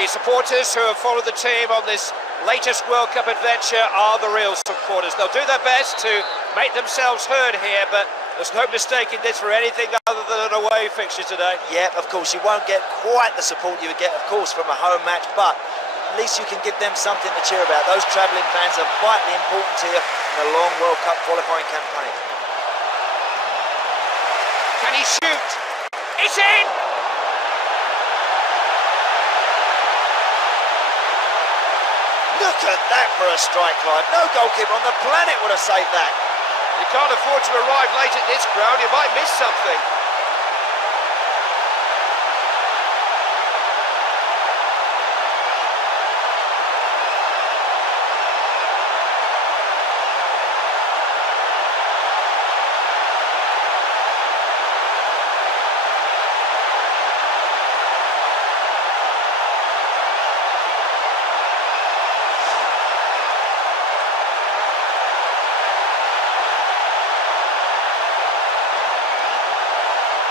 The supporters who have followed the team on this latest World Cup adventure are the real supporters. They'll do their best to make themselves heard here, but there's no mistaking this for anything other than an away fixture today. Yeah, of course, you won't get quite the support you would get, of course, from a home match, but at least you can give them something to cheer about. Those travelling fans are vitally important here in a long World Cup qualifying campaign. Can he shoot? It's in! Look at that for a strike, Clive. No goalkeeper on the planet would have saved that. You can't afford to arrive late at this ground, you might miss something.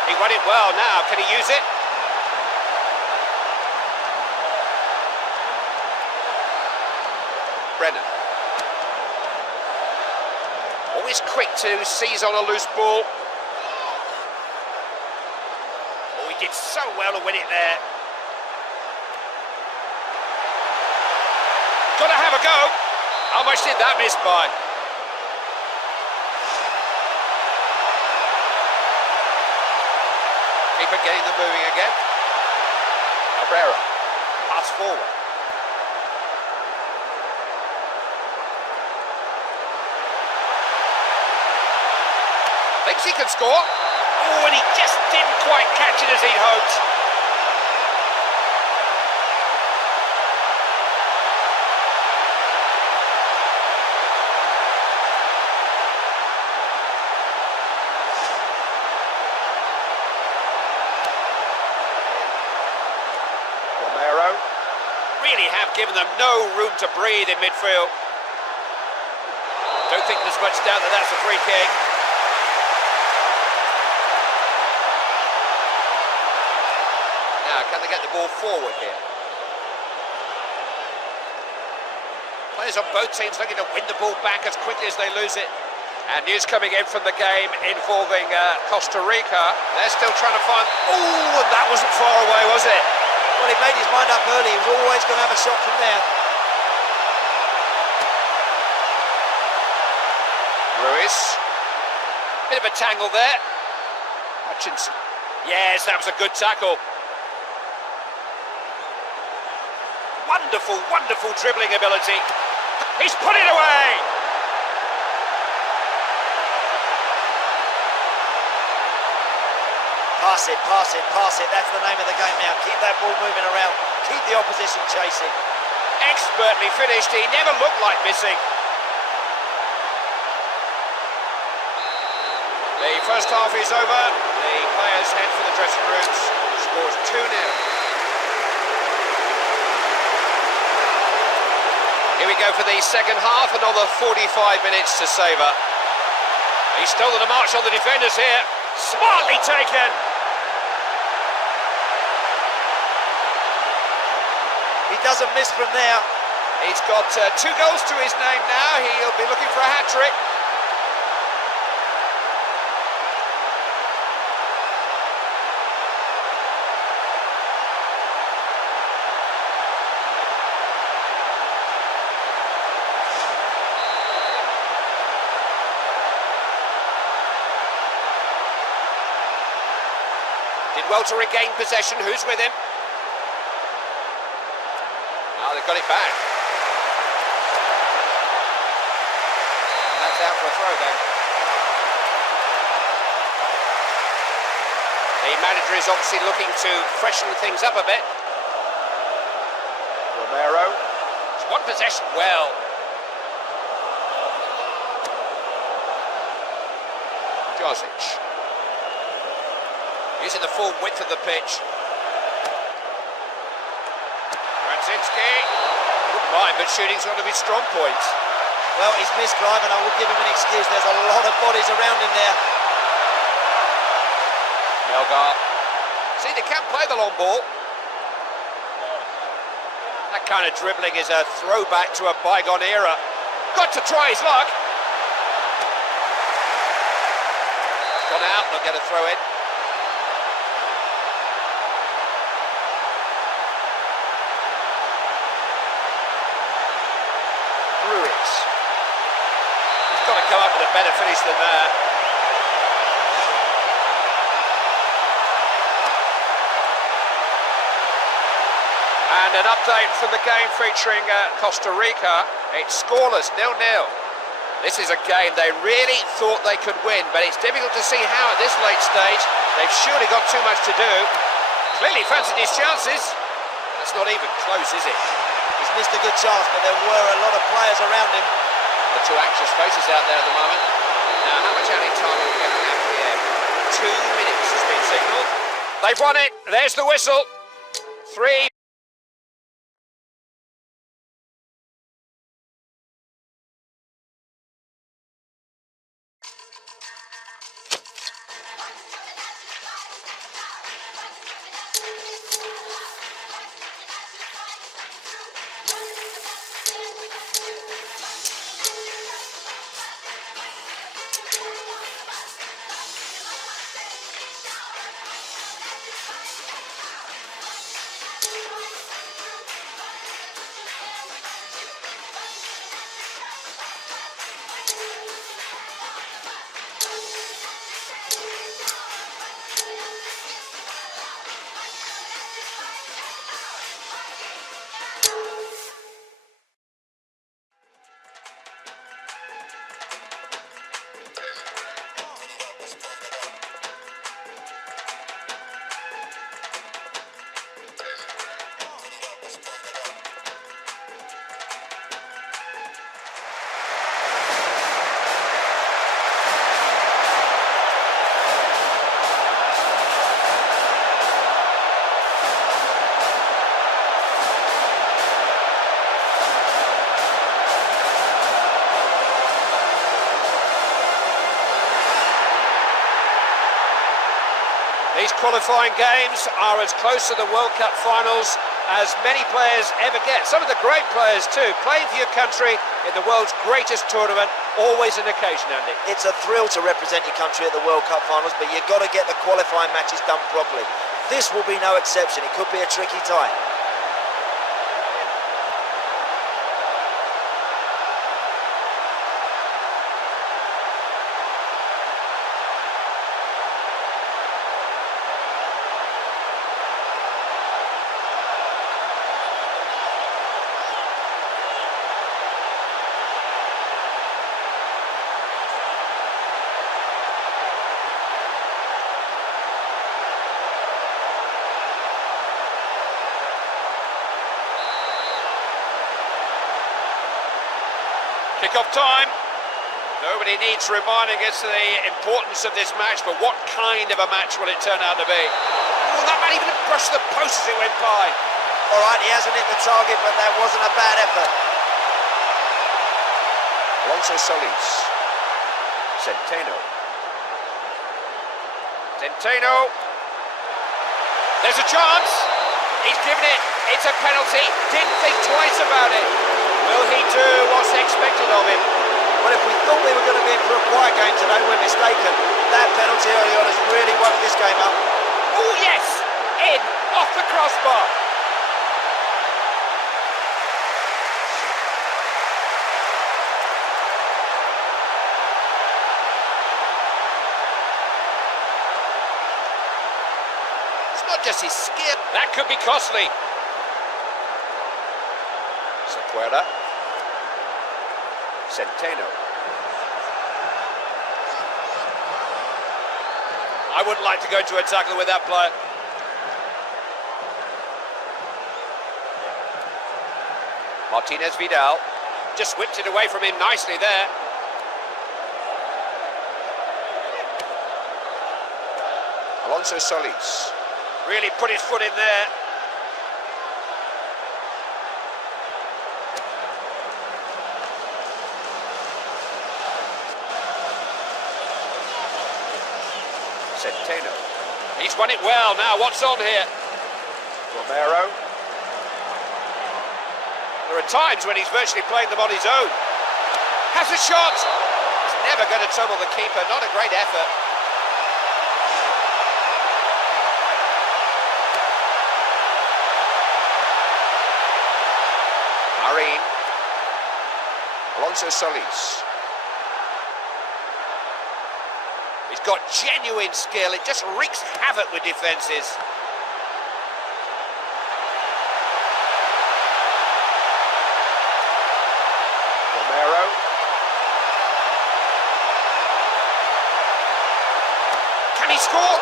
He won it well now, can he use it? Brennan. Always quick to seize on a loose ball. Oh, he did so well to win it there. Gotta have a go. How much did that miss by? Keep it getting them moving again. Cabrera, pass forward. Thinks he can score. Oh, and he just didn't quite catch it as he'd hoped. Really have given them no room to breathe in midfield. Don't think there's much doubt that that's a free kick. Now, can they get the ball forward here? Players on both teams looking to win the ball back as quickly as they lose it. And news coming in from the game involving Costa Rica. They're still trying to find... Oh, and that wasn't far away, was it? Well, he made his mind up early. He was always going to have a shot from there. Ruiz. Bit of a tangle there. Hutchinson. Yes, that was a good tackle. Wonderful, wonderful dribbling ability. He's put it away. Pass it, pass it, pass it. That's the name of the game now. Keep that ball moving around. Keep the opposition chasing. Expertly finished. He never looked like missing. The first half is over. The players head for the dressing rooms. Scores 2-0. Here we go for the second half. Another 45 minutes to savour. He's stolen a march on the defenders here. Smartly taken. He doesn't miss from there. He's got 2 goals to his name now. He'll be looking for a hat-trick. Did well to regain possession. Who's with him? Oh, they've got it back. And that's out for a throw then. The manager is obviously looking to freshen things up a bit. Romero. He's won possession well. Josic. Using the full width of the pitch. Radzinski. Wouldn't mind, but shooting's one of his strong points. Well, he's missed, Clive, and I will give him an excuse. There's a lot of bodies around him there. Melgar. See, they can't play the long ball. That kind of dribbling is a throwback to a bygone era. Got to try his luck. Gone out, they'll get a throw in. Ruiz. He's got to come up with a better finish than that. And an update from the game featuring Costa Rica. It's scoreless, 0-0. This is a game they really thought they could win, but it's difficult to see how at this late stage. They've surely got too much to do. Clearly fancied his chances. That's not even close, is it? He's missed a good chance, but there were a lot of players around him. The two anxious faces out there at the moment. Now, how much added time are we going to have here? 2 minutes has been signalled. They've won it. There's the whistle. 3. These qualifying games are as close to the World Cup finals as many players ever get. Some of the great players too, playing for your country in the world's greatest tournament, always an occasion, Andy. It's a thrill to represent your country at the World Cup finals, but you've got to get the qualifying matches done properly. This will be no exception. It could be a tricky tie. Kick-off time. Nobody needs reminding us of the importance of this match, but what kind of a match will it turn out to be? Oh, that might even have brushed the post as it went by. All right, he hasn't hit the target, but that wasn't a bad effort. Alonso Solis. Centeno. There's a chance. He's given it. It's a penalty. Didn't think twice about it. Will he do what's expected of him? Well, if we thought we were going to be in for a quiet game today, we're mistaken. That penalty early on has really woke this game up. Oh, yes! In, off the crossbar. It's not just his skill. That could be costly. Sequeira. Centeno. I wouldn't like to go to a tackle with that player. Martinez Vidal just whipped it away from him nicely there. Alonso Solis really put his foot in there. Centeno. He's won it well. Now what's on here? Romero. There are times when he's virtually playing them on his own. Has a shot! He's never going to trouble the keeper, not a great effort. Marine. Alonso Solis. He's got genuine skill, it just wreaks havoc with defences. Romero. Can he score?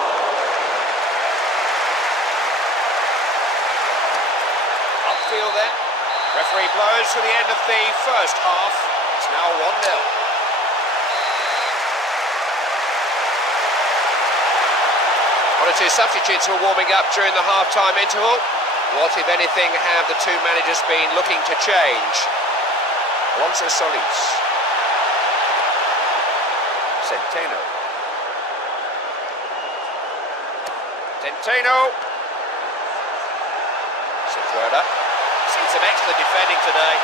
Upfield then. Referee blows for the end of the first half. It's now 1-0. One or two substitutes were warming up during the half-time interval. What, if anything, have the two managers been looking to change? Alonso Solis. Centeno. Sequeira. Seen some excellent defending today.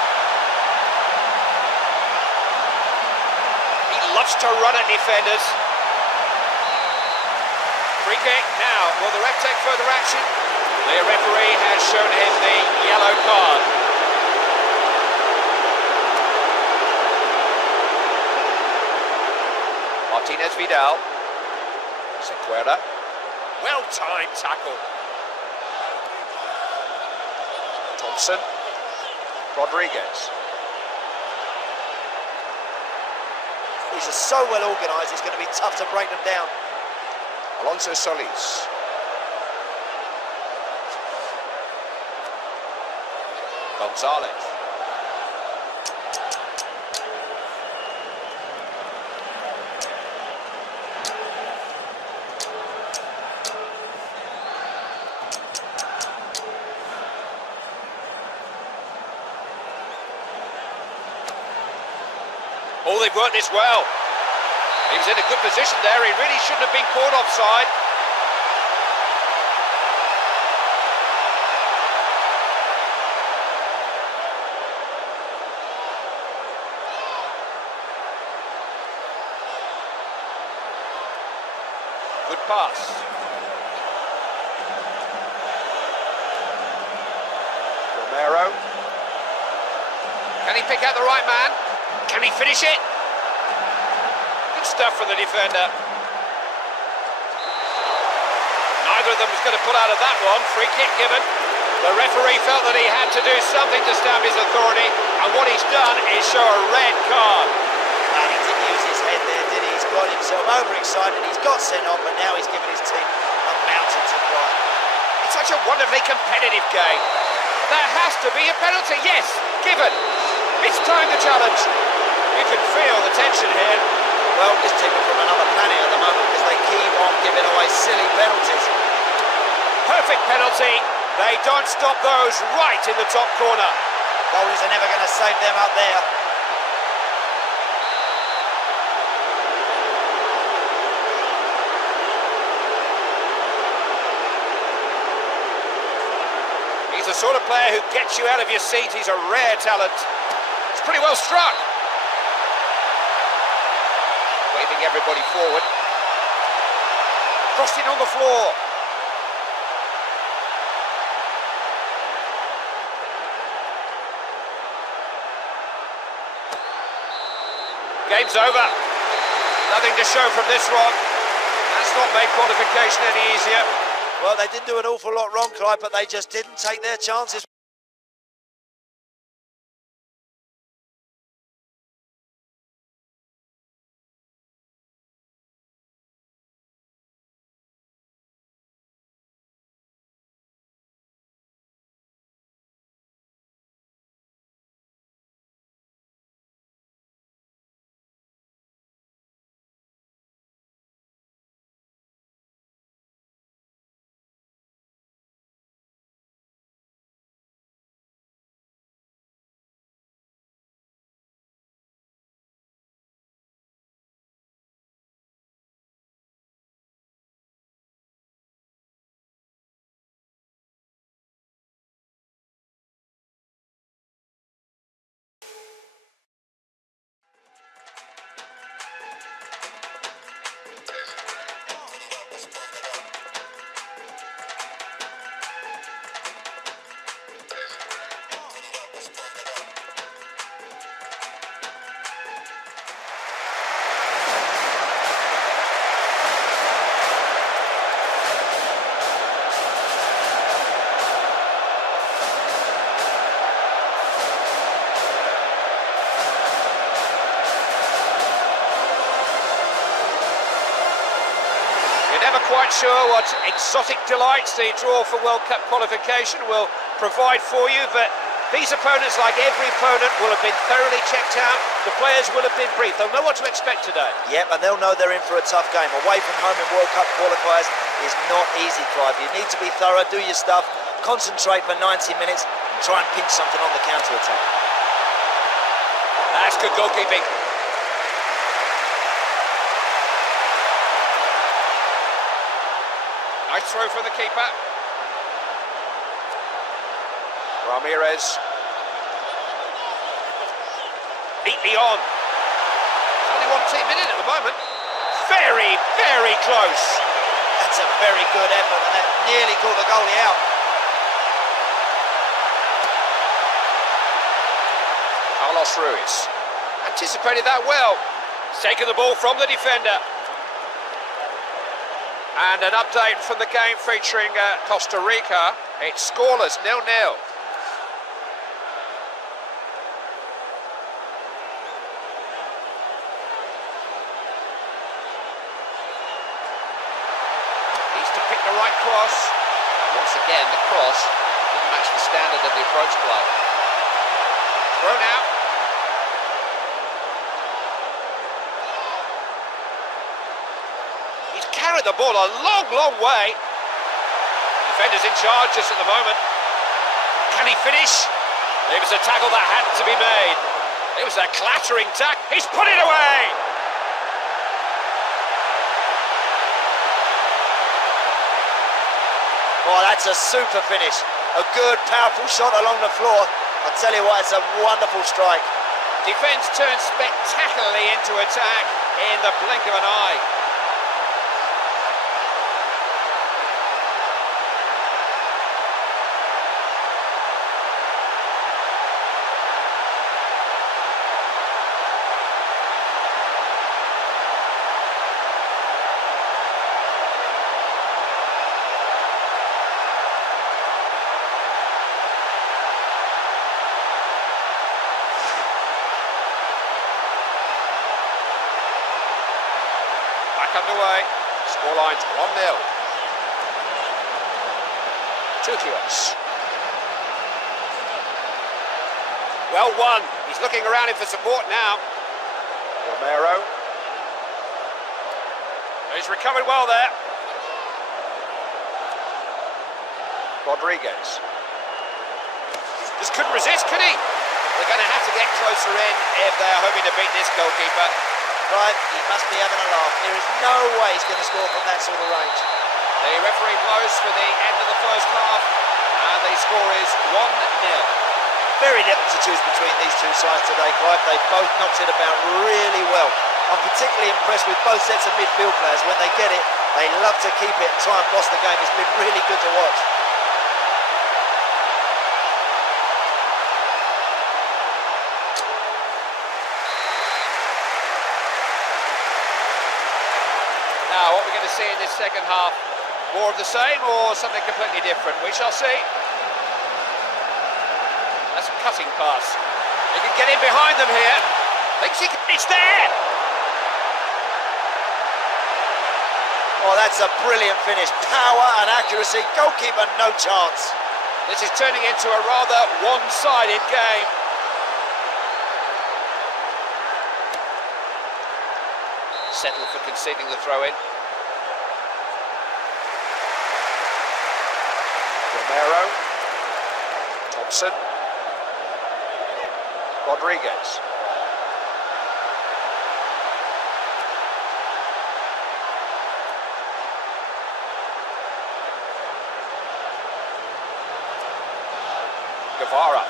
He loves to run at defenders. Free kick now. Will the ref take further action? The referee has shown him the yellow card. Martinez Vidal. Sequeira. Well-timed tackle. Thompson. Rodriguez. These are so well organised, it's going to be tough to break them down. Alonso Solis. Gonzalez. Oh, they've worked this well. He was in a good position there. He really shouldn't have been caught offside. Good pass. Romero. Can he pick out the right man? Can he finish it? Good stuff from the defender. Neither of them was going to pull out of that one. Free kick given. The referee felt that he had to do something to stamp his authority, and what he's done is show a red card. And he didn't use his head there, did he? He's got himself overexcited. He's got sent off, but now he's given his team a mountain to climb. It's such a wonderfully competitive game. There has to be a penalty. Yes, given. It's time to challenge. You can feel the tension here. Well, this team are from another planet at the moment because they keep on giving away silly penalties. Perfect penalty. They don't stop those right in the top corner. Goalies are never going to save them up there. He's the sort of player who gets you out of your seat. He's a rare talent. It's pretty well struck. Waving everybody forward. Crossed it on the floor. Game's over. Nothing to show from this one. That's not made qualification any easier. Well, they didn't do an awful lot wrong, Clive, but they just didn't take their chances. quite sure what exotic delights the draw for World Cup qualification will provide for you, but these opponents, like every opponent, will have been thoroughly checked out. The players will have been briefed. They'll know what to expect today. Yep, and they'll know they're in for a tough game. Away from home in World Cup qualifiers is not easy, Clive. You need to be thorough, do your stuff, concentrate for 90 minutes, and try and pinch something on the counter-attack. That's good goalkeeping. Nice throw from the keeper. Ramirez. Neatly on. Only one team in it at the moment. Very, very close. That's a very good effort, and that nearly caught the goalie out. Carlos Ruiz anticipated that well. He's taken the ball from the defender. And an update from the game featuring Costa Rica. It's scoreless, 0-0. Needs to pick the right cross. Once again, the cross didn't match the standard of the approach play. Thrown out. He's carried the ball a long, long way. Defender's in charge just at the moment. Can he finish? It was a tackle that had to be made. It was a clattering tackle. He's put it away. Oh, that's a super finish. A good, powerful shot along the floor. I tell you what, it's a wonderful strike. Defence turns spectacularly into attack in the blink of an eye. Underway, scoreline's 1-0. Tukios. Well won. He's looking around him for support now. Romero. He's recovered well there. Rodriguez. Just couldn't resist, could he? They're going to have to get closer in if they are hoping to beat this goalkeeper. Right, he must be having a laugh. There is no way he's going to score from that sort of range. The referee blows for the end of the first half, and the score is 1-0. Very little to choose between these two sides today, Clive. They both knocked it about really well. I'm particularly impressed with both sets of midfield players. When they get it, they love to keep it and try and boss the game. It's been really good to watch. Now, what we're going to see in this second half, more of the same or something completely different? We shall see. That's a cutting pass. He can get in behind them here. Thinks he can, it's there! Oh, that's a brilliant finish. Power and accuracy. Goalkeeper, no chance. This is turning into a rather one-sided game. Settled for conceding the throw-in. Romero. Thompson. Rodriguez. Guevara.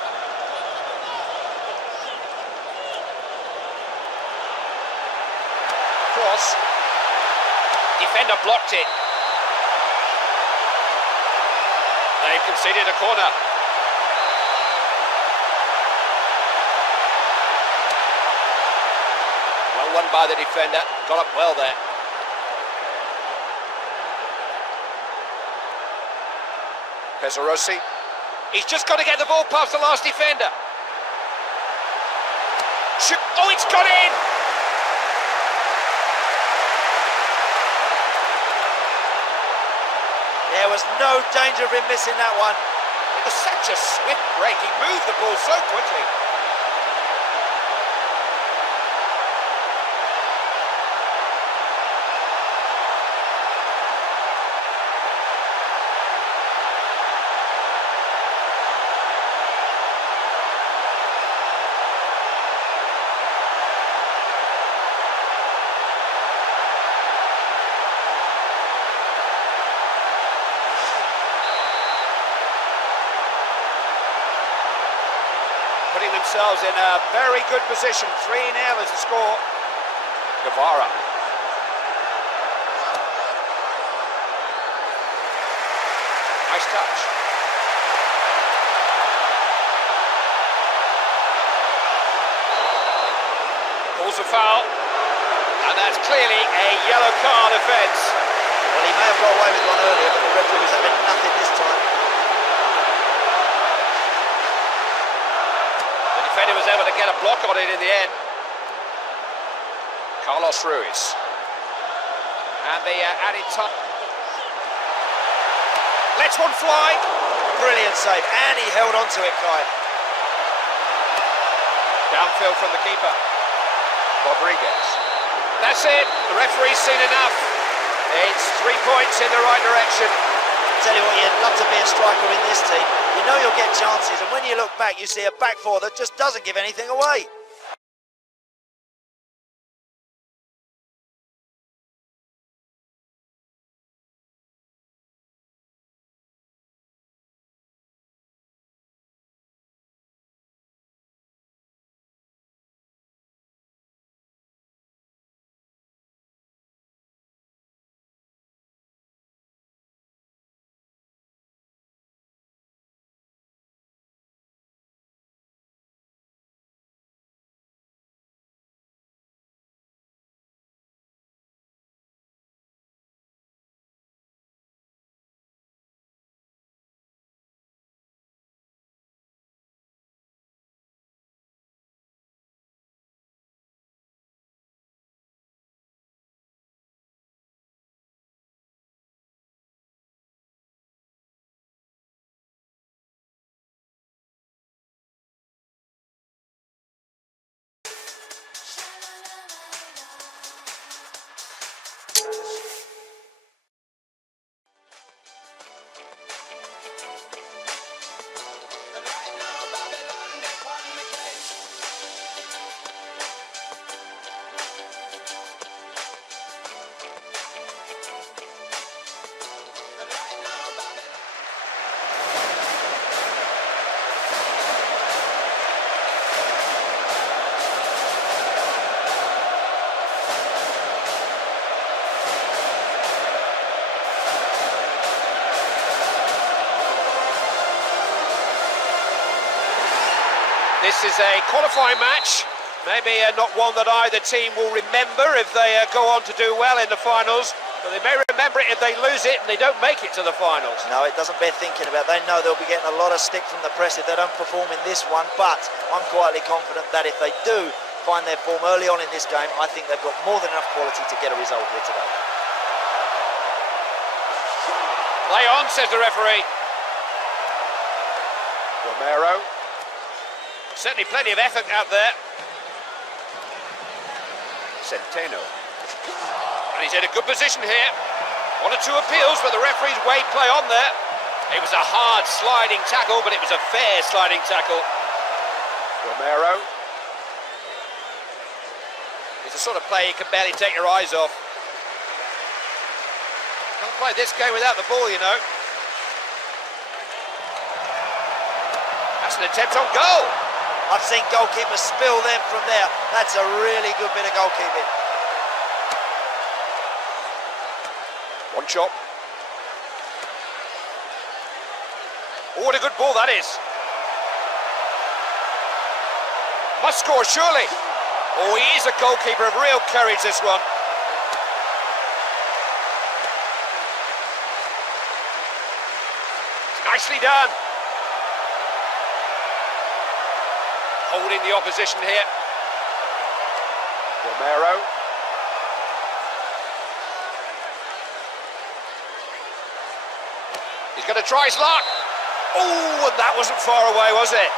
Cross. Defender blocked it. They've conceded a corner. Well won by the defender. Got up well there. Pesarossi. He's just got to get the ball past the last defender. Shoot. Oh, it's got in! There was no danger of him missing that one. It was such a swift break. He moved the ball so quickly. Putting themselves in a very good position. 3-0 is the score. Guevara. Nice touch. Calls a foul. And that's clearly a yellow card offence. Well, he may have got away with one earlier, but the referee was having nothing this time. Defender was able to get a block on it in the end. Carlos Ruiz. And the added time. Lets one fly. Brilliant save, and he held on to it, Kai. Downfield from the keeper. Rodriguez. That's it. The referee's seen enough. It's 3 points in the right direction. Tell you what, you'd love to be a striker in this team. You know you'll get chances, and when you look back, you see a back four that just doesn't give anything away. This is a qualifying match, maybe not one that either team will remember if they go on to do well in the finals, but they may remember it if they lose it and they don't make it to the finals. No, it doesn't bear thinking about. They know they'll be getting a lot of stick from the press if they don't perform in this one, but I'm quietly confident that if they do find their form early on in this game, I think they've got more than enough quality to get a result here today. Play on, says the referee. Romero. Certainly plenty of effort out there. Centeno. And he's in a good position here. 1 or 2 appeals, but the referee's weighed play on there. It was a hard sliding tackle, but it was a fair sliding tackle. Romero. It's the sort of play you can barely take your eyes off. Can't play this game without the ball, you know. That's an attempt on goal. I've seen goalkeepers spill them from there. That's a really good bit of goalkeeping. One chop. Oh, what a good ball that is. Must score, surely. Oh, he is a goalkeeper of real courage, this one. Nicely done. Holding the opposition here. Romero. He's going to try his luck. Oh, and that wasn't far away, was it?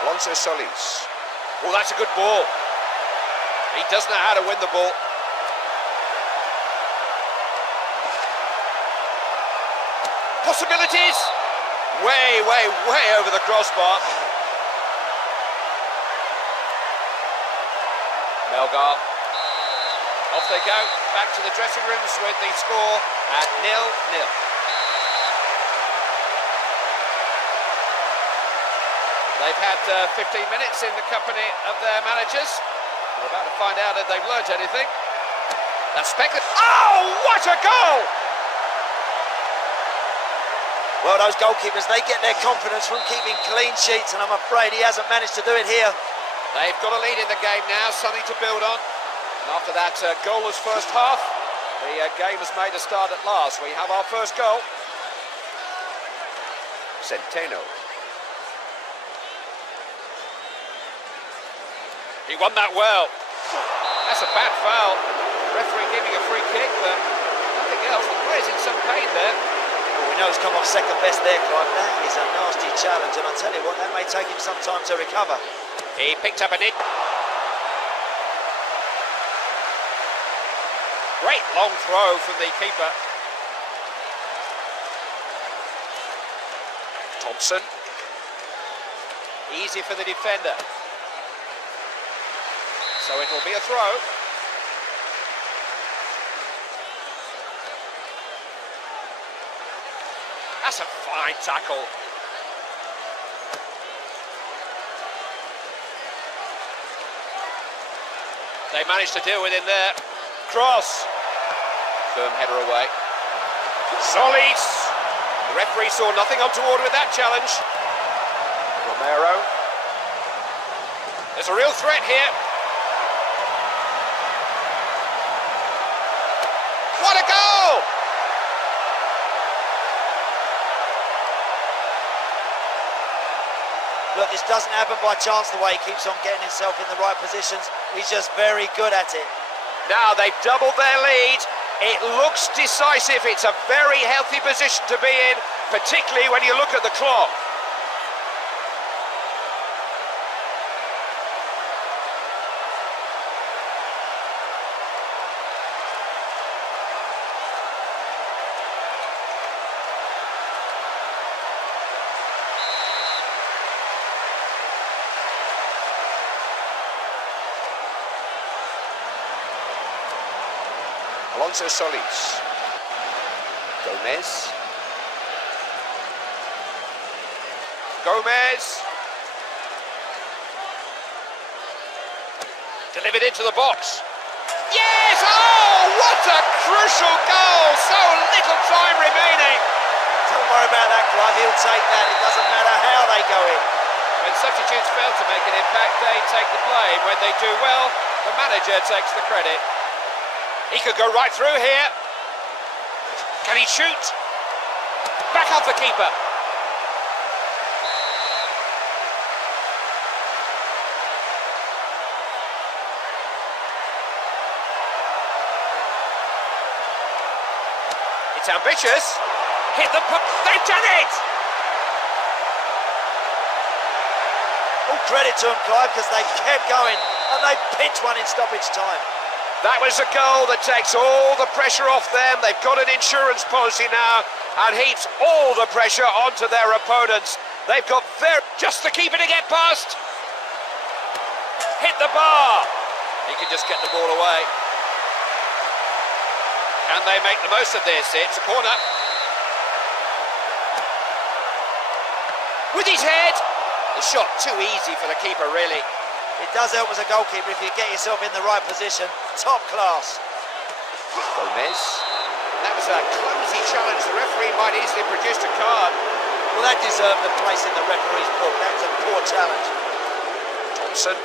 Alonso Solis. Oh, that's a good ball. He does know how to win the ball. Possibilities. Way, way, way over the crossbar. Melgar. Off they go, back to the dressing rooms with the score at 0-0. They've had 15 minutes in the company of their managers. We're about to find out if they've learned anything. That's spectacular. Oh, what a goal! Well, those goalkeepers, they get their confidence from keeping clean sheets, and I'm afraid he hasn't managed to do it here. They've got a lead in the game now, something to build on. And after that goalless first half, the game has made a start at last. We have our first goal. Centeno. He won that well. That's a bad foul. Referee giving a free kick, but nothing else. The player's in some pain there. Well, we know he's come off second best there, Clive. That is a nasty challenge, and I'll tell you what, that may take him some time to recover. He picked up a nick. Great long throw from the keeper. Thompson. Easy for the defender. So it'll be a throw. That's a fine tackle. They managed to deal with him there. Cross. Firm header away. Solis. The referee saw nothing untoward with that challenge. Romero. There's a real threat here. What a goal! Look, this doesn't happen by chance the way he keeps on getting himself in the right positions. He's just very good at it. Now they've doubled their lead. It looks decisive. It's a very healthy position to be in, particularly when you look at the clock. Alonso Solis. Gomez. Gomez. Delivered into the box. Yes! Oh, what a crucial goal! So little time remaining. Don't worry about that, Clive. He'll take that. It doesn't matter how they go in. When substitutes fail to make an impact, they take the blame. When they do well, the manager takes the credit. He could go right through here. Can he shoot? Back off the keeper. It's ambitious. Hit the puck. They've done it! All credit to them, Clive, because they kept going and they pinched one in stoppage time. That was a goal that takes all the pressure off them. They've got an insurance policy now and heaps all the pressure onto their opponents. They've got just the keeper to get past. Hit the bar. He can just get the ball away. Can they make the most of this? It's a corner. With his head. The shot too easy for the keeper, really. It does help as a goalkeeper if you get yourself in the right position. Top class. Gomez. That was a clumsy challenge. The referee might easily have produced a card. Well, that deserved a place in the referee's book. That was a poor challenge. Thompson.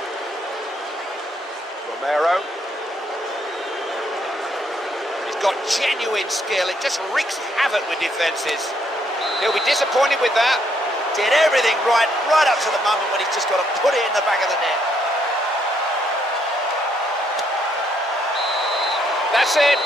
Romero. He's got genuine skill. It just wreaks havoc with defences. He'll be disappointed with that. Did everything right up to the moment when he's just got to put it in the back of the net. That's it.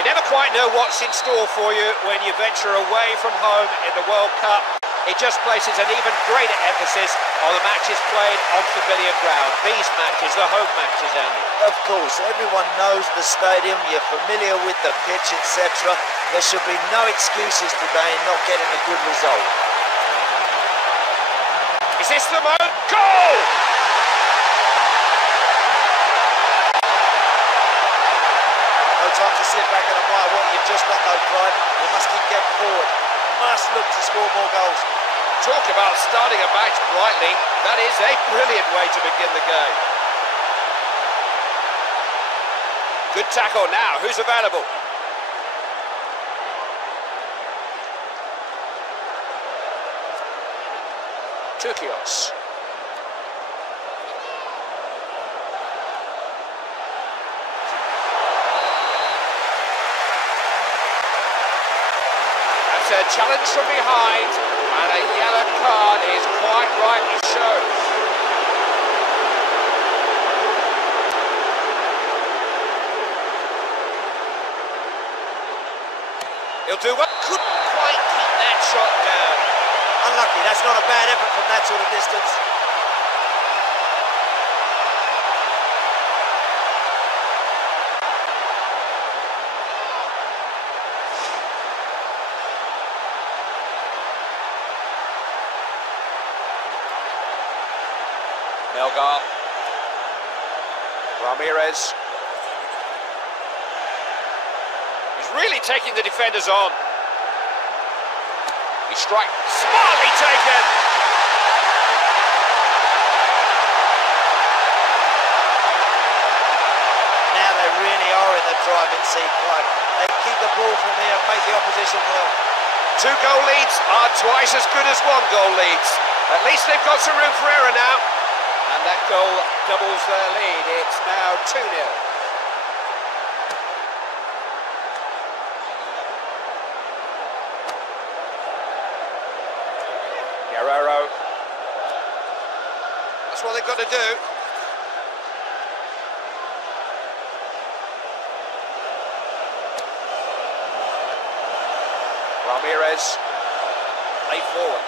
You never quite know what's in store for you when you venture away from home in the World Cup. It just places an even greater emphasis on the matches played on familiar ground. These matches, the home matches, Andy. Of course, everyone knows the stadium, you're familiar with the pitch, etc. There should be no excuses today in not getting a good result. Is this the moment? Goal! No time to sit back and admire what you've just done though, Clive. You must keep getting forward. Must look to score more goals. Talk about starting a match brightly. That is a brilliant way to begin the game. Good tackle now. Who's available? Tukios. A challenge from behind, and a yellow card is quite rightly shown. He'll do well. Couldn't quite keep that shot down. Unlucky, that's not a bad effort from that sort of distance. Melgar, Ramirez. He's really taking the defenders on. He strikes, smartly taken. Now they really are in the driving seat, Clive. They keep the ball from here and make the opposition work. 2 goal leads are twice as good as 1 goal leads. At least they've got some room for error now. And that goal doubles their lead. It's now 2-0. Guerrero. That's what they've got to do. Ramirez. Play forward.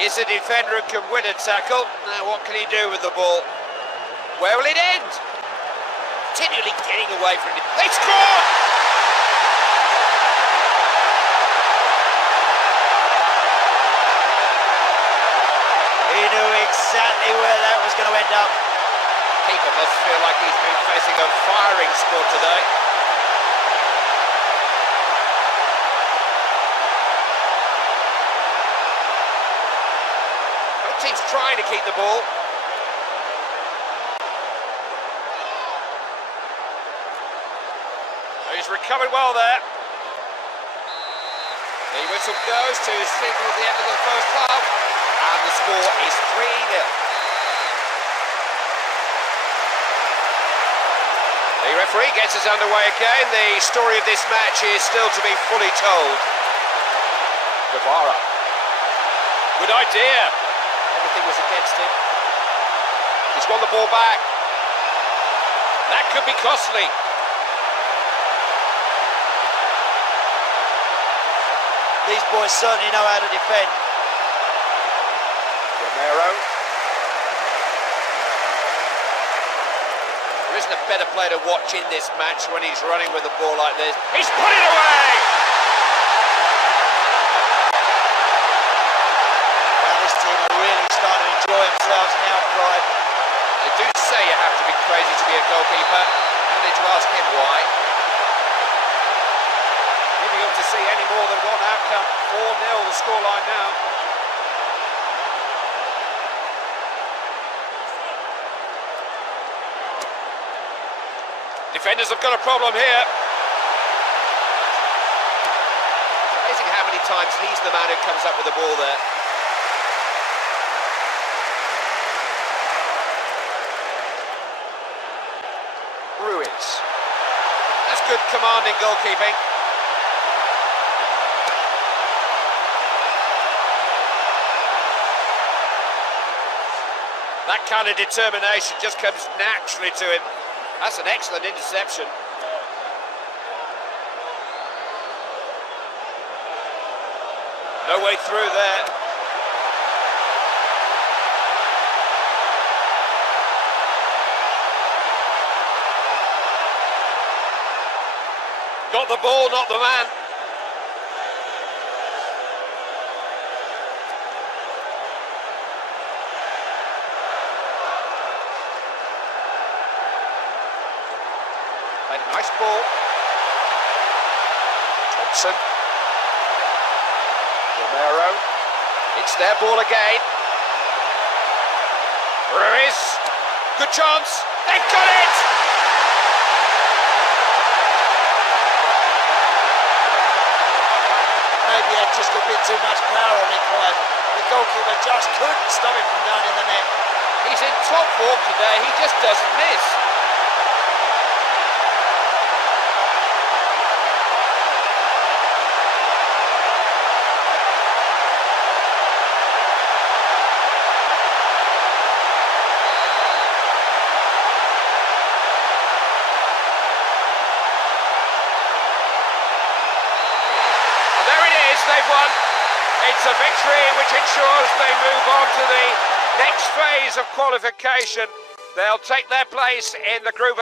He's a defender who can win a tackle. Now what can he do with the ball? Where will it end? Continually getting away from it. They scored! He knew exactly where that was going to end up. Keeper must feel like he's been facing a firing squad today. Team's trying to keep the ball. He's recovered well there. The whistle goes to signal the end of the first half, and the score is 3-0. The referee gets us underway again. The story of this match is still to be fully told. Guevara. Good idea. Everything was against him. He's won the ball back. That could be costly. These boys certainly know how to defend. Romero. There isn't a better player to watch in this match when he's running with the ball like this. He's put it away! Well, this team are really starting to enjoy themselves now, Clive. They do say you have to be crazy to be a goalkeeper. I need to ask him why. Difficult to see any more than one outcome. 4-0 the scoreline now. Defenders have got a problem here. It's amazing how many times he's the man who comes up with the ball there. Ruiz. That's good commanding goalkeeping. That kind of determination just comes naturally to him. That's an excellent interception. No way through there. Got the ball, not the man. Played a nice ball. Thompson. Romero. It's their ball again. Ruiz. Good chance. They've got it! Maybe had just a bit too much power on it, Clive. The goalkeeper just couldn't stop it from going in the net. He's in top form today. He just doesn't miss. They've won. It's a victory which ensures they move on to the next phase of qualification. They'll take their place in the group.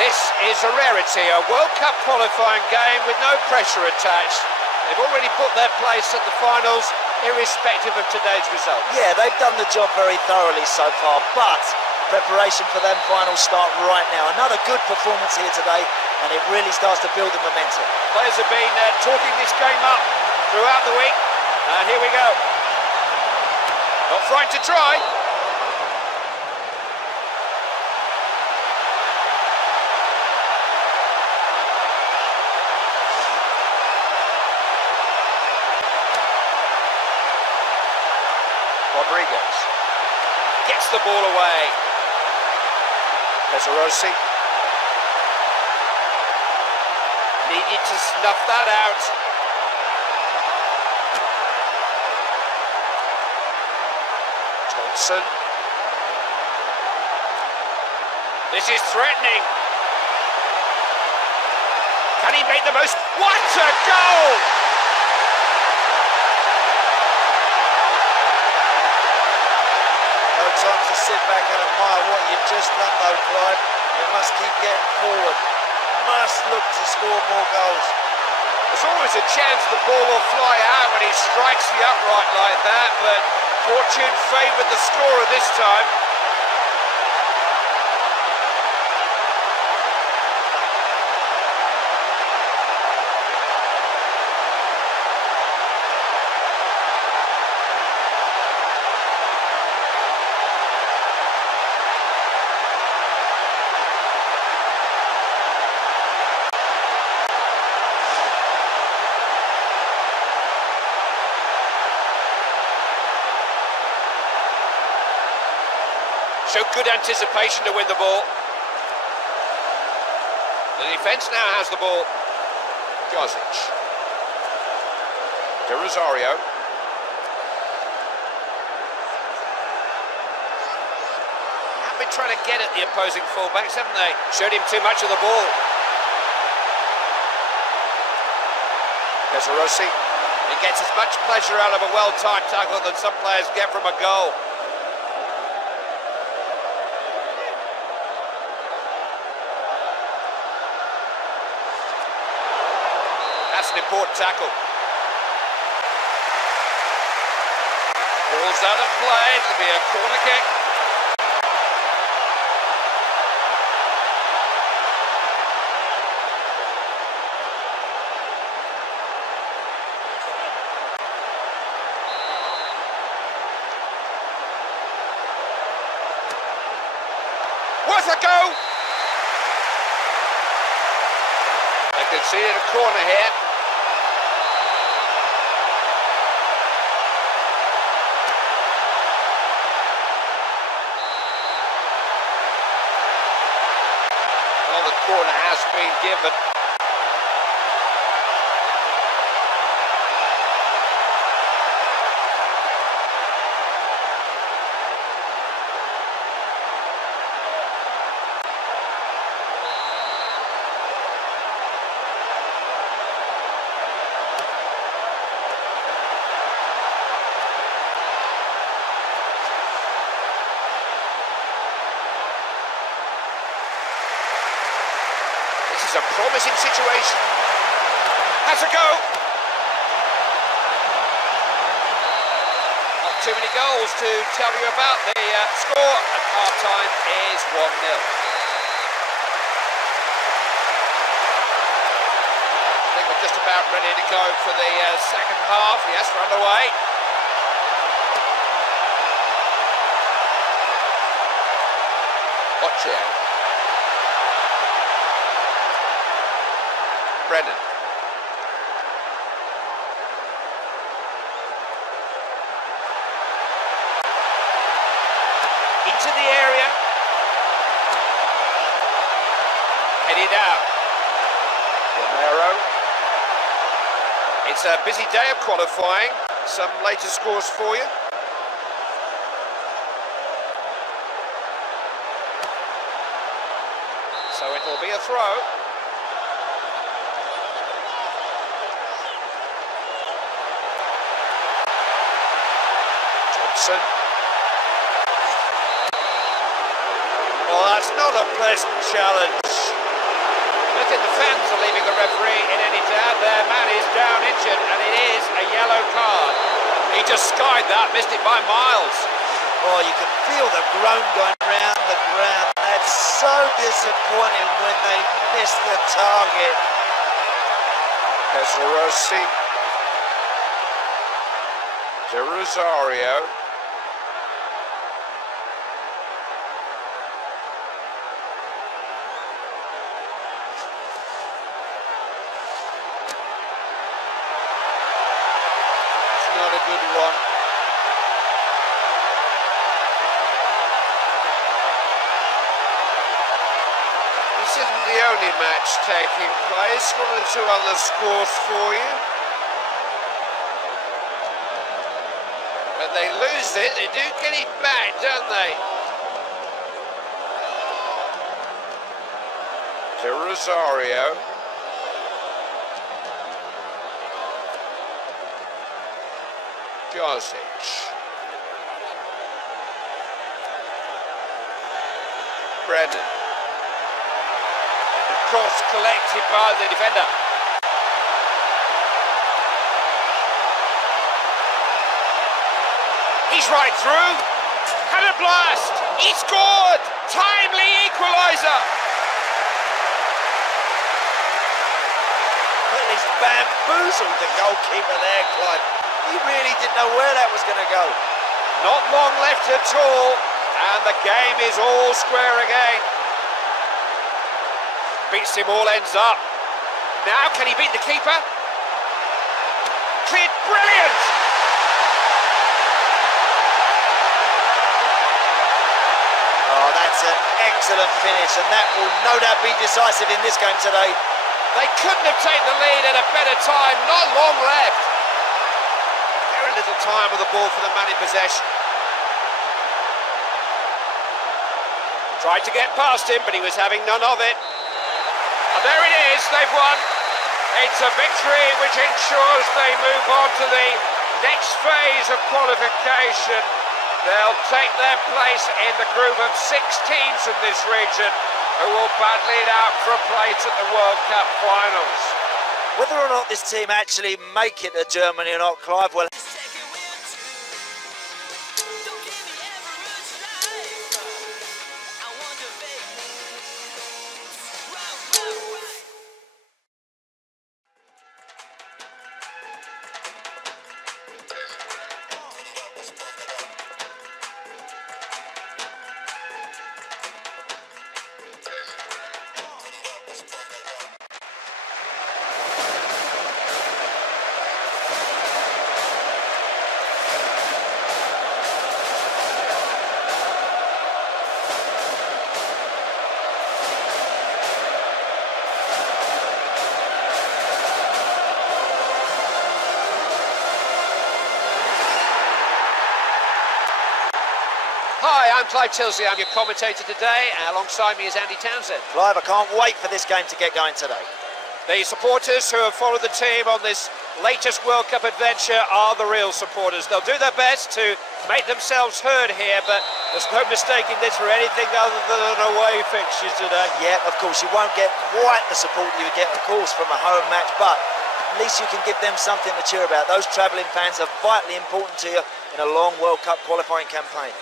This is a rarity, a World Cup qualifying game with no pressure attached. They've already put their place at the finals, irrespective of today's result. Yeah, they've done the job very thoroughly so far, but preparation for them finals start right now. Another good performance here today, and it really starts to build the momentum. Players have been talking this game up throughout the week, and here we go. Not frightened to try. Rodriguez gets the ball away. Pesarosi needed to snuff that out. Thompson. This is threatening. Can he make the most? What a goal! No time to sit back and admire what you've just done though, Clive. You must keep getting forward. Must look to score more goals. There's always a chance the ball will fly out when he strikes the upright like that, but fortune favoured the scorer this time. Showed good anticipation to win the ball. The defence now has the ball. Jozic. De Rosario. Have been trying to get at the opposing fullbacks, haven't they? Showed him too much of the ball. Pesarosi. He gets as much pleasure out of a well-timed tackle than some players get from a goal. That's an important tackle. Ball's out of play, it'll be a corner kick. Worth a go! They conceded a corner here. Well, the corner has been given. This is a promising situation. Has a go. Not too many goals to tell you about. The score at half-time is 1-0. I think we're just about ready to go for the second half. Yes, we're underway. Watching. Brennan. Into the area. Headed out. Romero. It's a busy day of qualifying. Some later scores for you. So it will be a throw. Well, that's not a pleasant challenge. I think the fans are leaving the referee in any doubt. Their man is down injured, and it is a yellow card. He just skied that, missed it by miles. Oh, you can feel the groan going round the ground. That's so disappointing when they miss the target. Pesarosi. De Rosario. Not a good one. friendly match taking place. One or two other scores for you. But they lose it, they do get it back, don't they? To Rosario. Josic. Brennan. The cross collected by the defender. He's right through. Had a blast. He scored. Timely equaliser. Well, he's bamboozled the goalkeeper there, Clive. He really didn't know where that was going to go. Not long left at all, and the game is all square again. Beats him all ends up. Now, can he beat the keeper? Cleared, brilliant! Oh, that's an excellent finish, and that will no doubt be decisive in this game today. They couldn't have taken the lead at a better time, not long left. Very little time with the ball for the man in possession. Tried to get past him, but he was having none of it. And there it is, they've won. It's a victory which ensures they move on to the next phase of qualification. They'll take their place in the group of 6 teams from this region who will battle it out for a place at the World Cup finals. Whether or not this team actually make it to Germany or not, Clive, well, Hi, I'm Clive Tilsley, I'm your commentator today, and alongside me is Andy Townsend. Clive, I can't wait for this game to get going today. The supporters who have followed the team on this latest World Cup adventure are the real supporters. They'll do their best to make themselves heard here, but there's no mistaking this for anything other than an away fixture today. Yeah, of course, you won't get quite the support you would get, of course, from a home match, but at least you can give them something to cheer about. Those travelling fans are vitally important to you in a long World Cup qualifying campaign.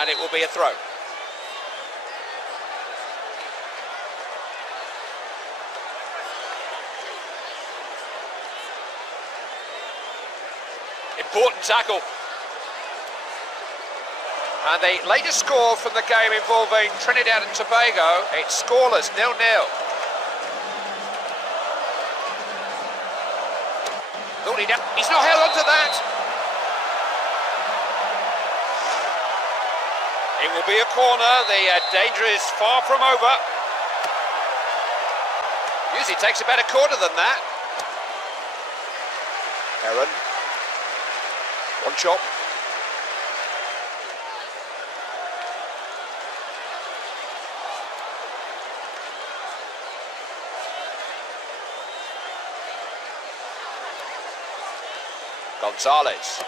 And it will be a throw. Important tackle. And the latest score from the game involving Trinidad and Tobago, it's scoreless, 0-0. He's not held on to that. It will be a corner, the danger is far from over. Usually takes a better corner than that. Heron. One chop. Gonzalez.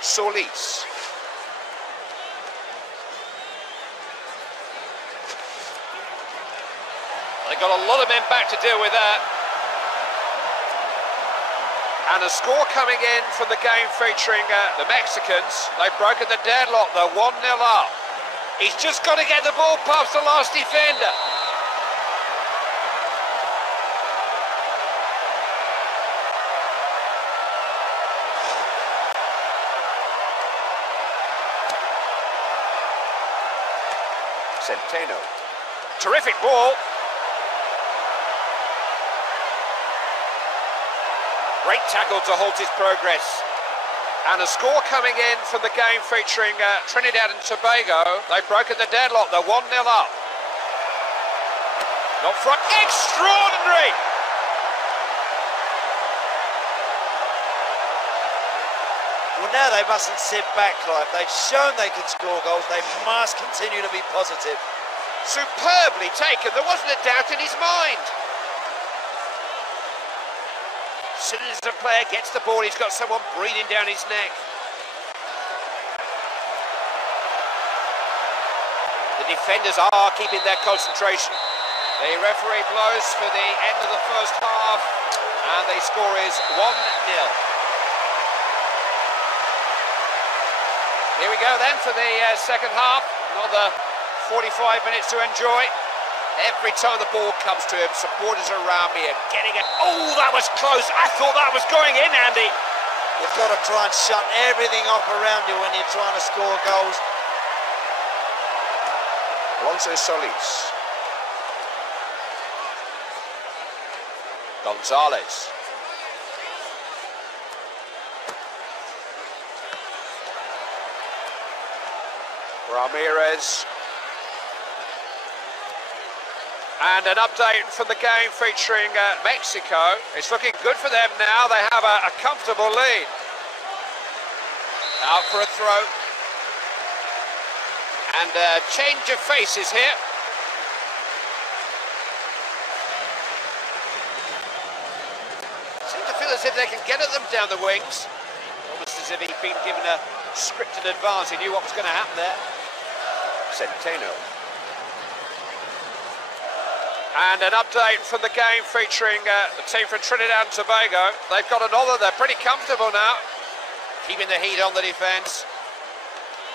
Solis. They've got a lot of men back to deal with that. And a score coming in from the game featuring the Mexicans. They've broken the deadlock, they're 1-0 up. He's just got to get the ball past the last defender. Centeno. Terrific ball. Great tackle to halt his progress. And a score coming in from the game featuring Trinidad and Tobago. They've broken the deadlock, they're 1-0 up. Not front, extraordinary! Well, now they mustn't sit back, Clive. They've shown they can score goals. They must continue to be positive. Superbly taken, there wasn't a doubt in his mind. As soon as a player gets the ball, he's got someone breathing down his neck. The defenders are keeping their concentration. The referee blows for the end of the first half, and the score is 1-0. Here we go then for the second half. Another 45 minutes to enjoy. Every time the ball comes to him, supporters around me are getting it. Oh, that was close. I thought that was going in, Andy. You've got to try and shut everything off around you when you're trying to score goals. Alonso Solis. Gonzalez. Ramirez. And an update from the game featuring Mexico. It's looking good for them now. They have a comfortable lead. Out for a throw. And a change of faces here. Seems to feel as if they can get at them down the wings. Almost as if he'd been given a scripted advance. He knew what was going to happen there. Centeno. And an update from the game featuring the team from Trinidad and Tobago. They've got another, they're pretty comfortable now. Keeping the heat on the defence.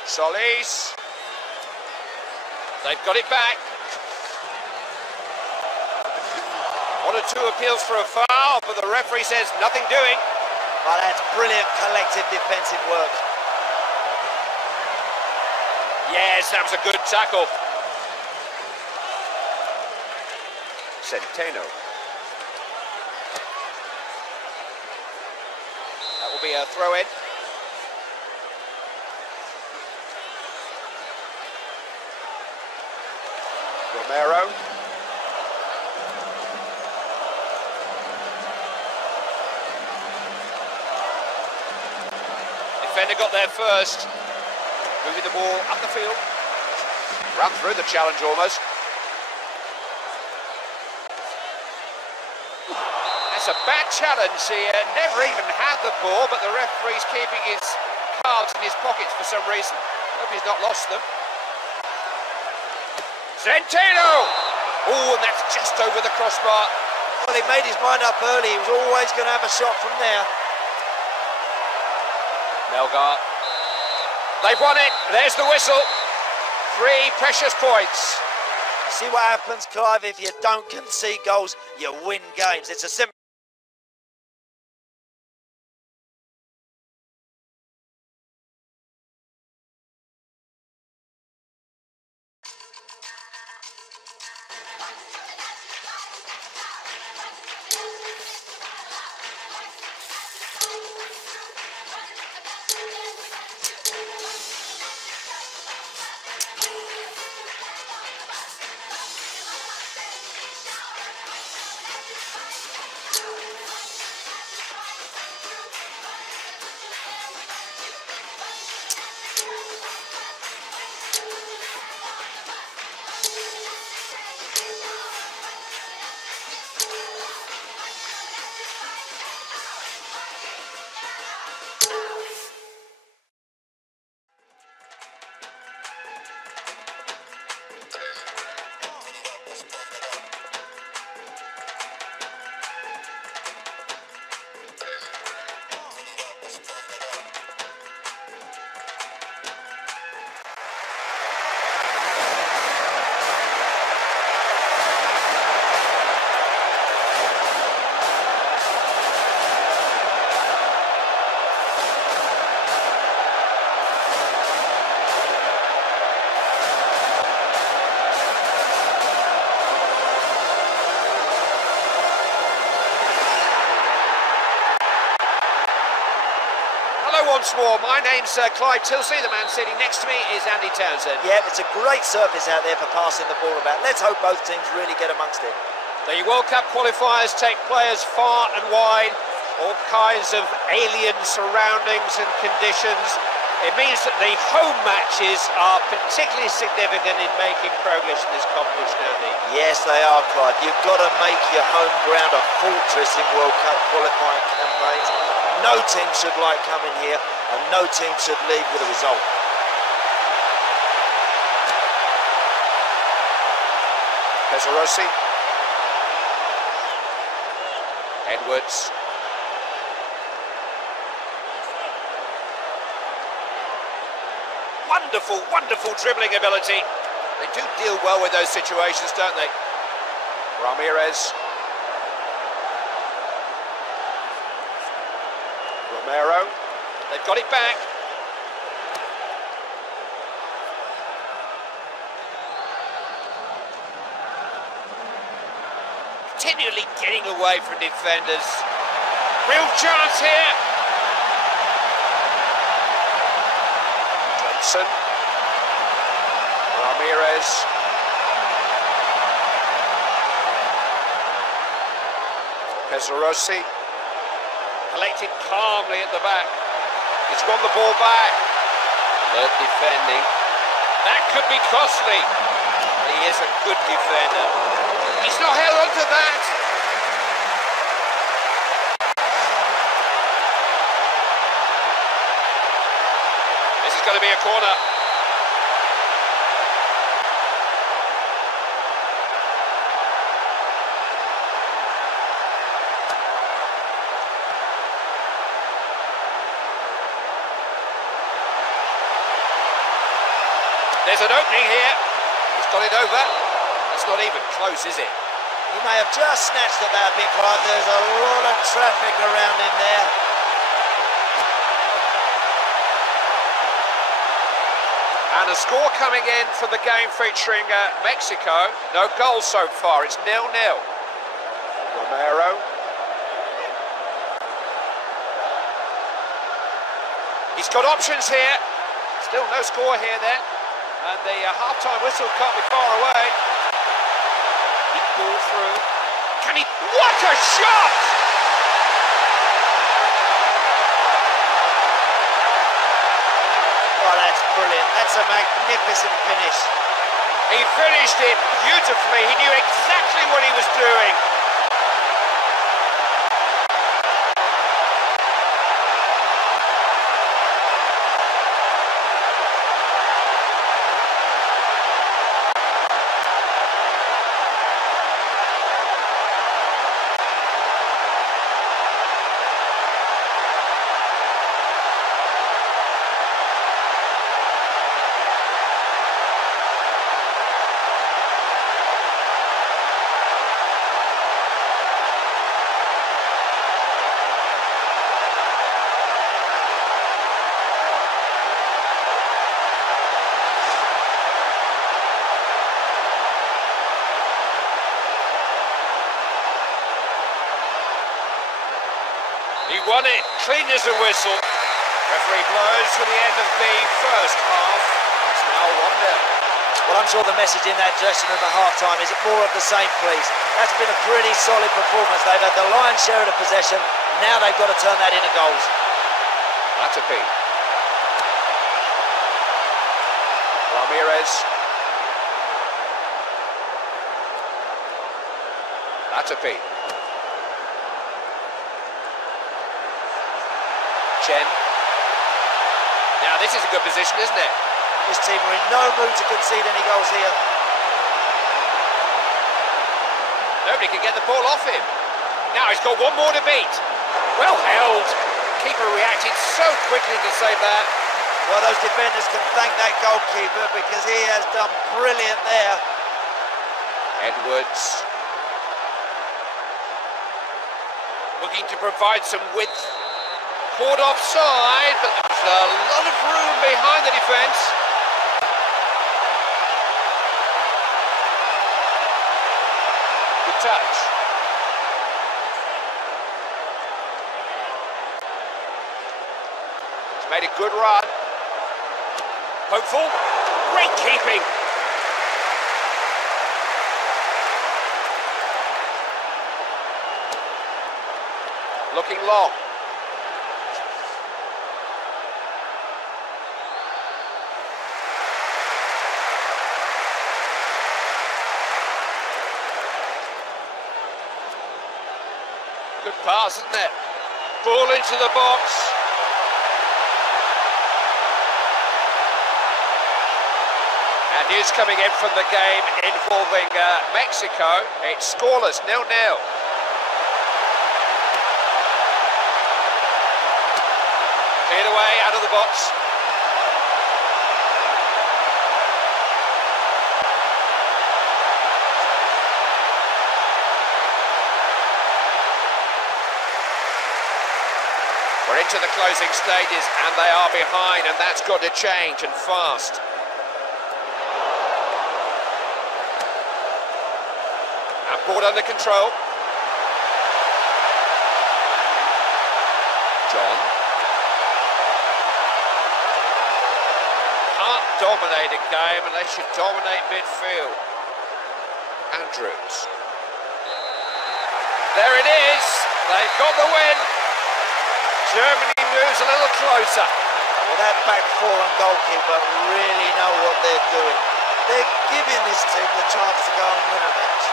Solis. They've got it back. 1 or 2 appeals for a foul, but the referee says nothing doing. Oh, that's brilliant collective defensive work. Yes, that was a good tackle. Centeno. That will be a throw-in. Romero. Defender got there first. Moving the ball up the field. Ran through the challenge almost. It's a bad challenge. He never even had the ball, but the referee's keeping his cards in his pockets for some reason. Hope he's not lost them. Centeno! Oh, and that's just over the crossbar. Well, he made his mind up early. He was always going to have a shot from there. Melgar. They've won it. There's the whistle. 3 precious points. See what happens, Clive, if you don't concede goals, you win games. It's a simple... once more. My name's Clyde Tilsley. The man sitting next to me is Andy Townsend. Yeah, it's a great surface out there for passing the ball about. Let's hope both teams really get amongst it. The World Cup qualifiers take players far and wide, all kinds of alien surroundings and conditions. It means that the home matches are particularly significant in making progress in this competition, Andy. Yes, they are, Clive. You've got to make your home ground a fortress in World Cup qualifying campaigns. No team should like coming here, and no team should leave with a result. Pesarossi. Edwards. Wonderful, wonderful dribbling ability. They do deal well with those situations, don't they? Ramirez. Romero. They've got it back. Continually getting away from defenders. Real chance here. Johnson. Ramirez. Pesarossi. Collected calmly at the back. He's won the ball back. Alert defending. That could be costly. He is a good defender. He's not held on to that. This is going to be a corner. There's an opening here. He's got it over. It's not even close, is it? He may have just snatched at that a bit, Clive. There's a lot of traffic around him there. And a score coming in for the game featuring Mexico. No goals so far. It's 0-0. Romero. He's got options here. Still no score here then. And the half-time whistle can't be far away. Deep ball through. Can he? What a shot! Oh, that's brilliant. That's a magnificent finish. He finished it beautifully. He knew exactly what he was doing. He won it, clean as a whistle. Referee blows for the end of the first half. It's now 1-0. Well, I'm sure the message in that dressing room at half-time is more of the same, please. That's been a pretty solid performance. They've had the lion's share of the possession. Now they've got to turn that into goals. That's a P. Ramirez. That's a P. Chen. Now this is a good position, isn't it? This team are in no mood to concede any goals here. Nobody can get the ball off him. Now he's got one more to beat. Well held. Keeper reacted so quickly to save that. Well, those defenders can thank that goalkeeper because he has done brilliant there. Edwards. Looking to provide some width. Caught offside, but there's a lot of room behind the defence. Good touch. Made a good run. Hopeful. Great keeping. Looking long. Good pass, isn't it? Ball into the box. And news coming in from the game involving Mexico. It's scoreless, 0-0. Cleared away, out of the box. We're into the closing stages and they are behind, and that's got to change, and fast. And ball under control. John. Can't dominate a game unless you dominate midfield. Andrews. There it is. They've got the win. Germany moves a little closer. Well, that back four and goalkeeper really know what they're doing. They're giving this team the chance to go and win a match.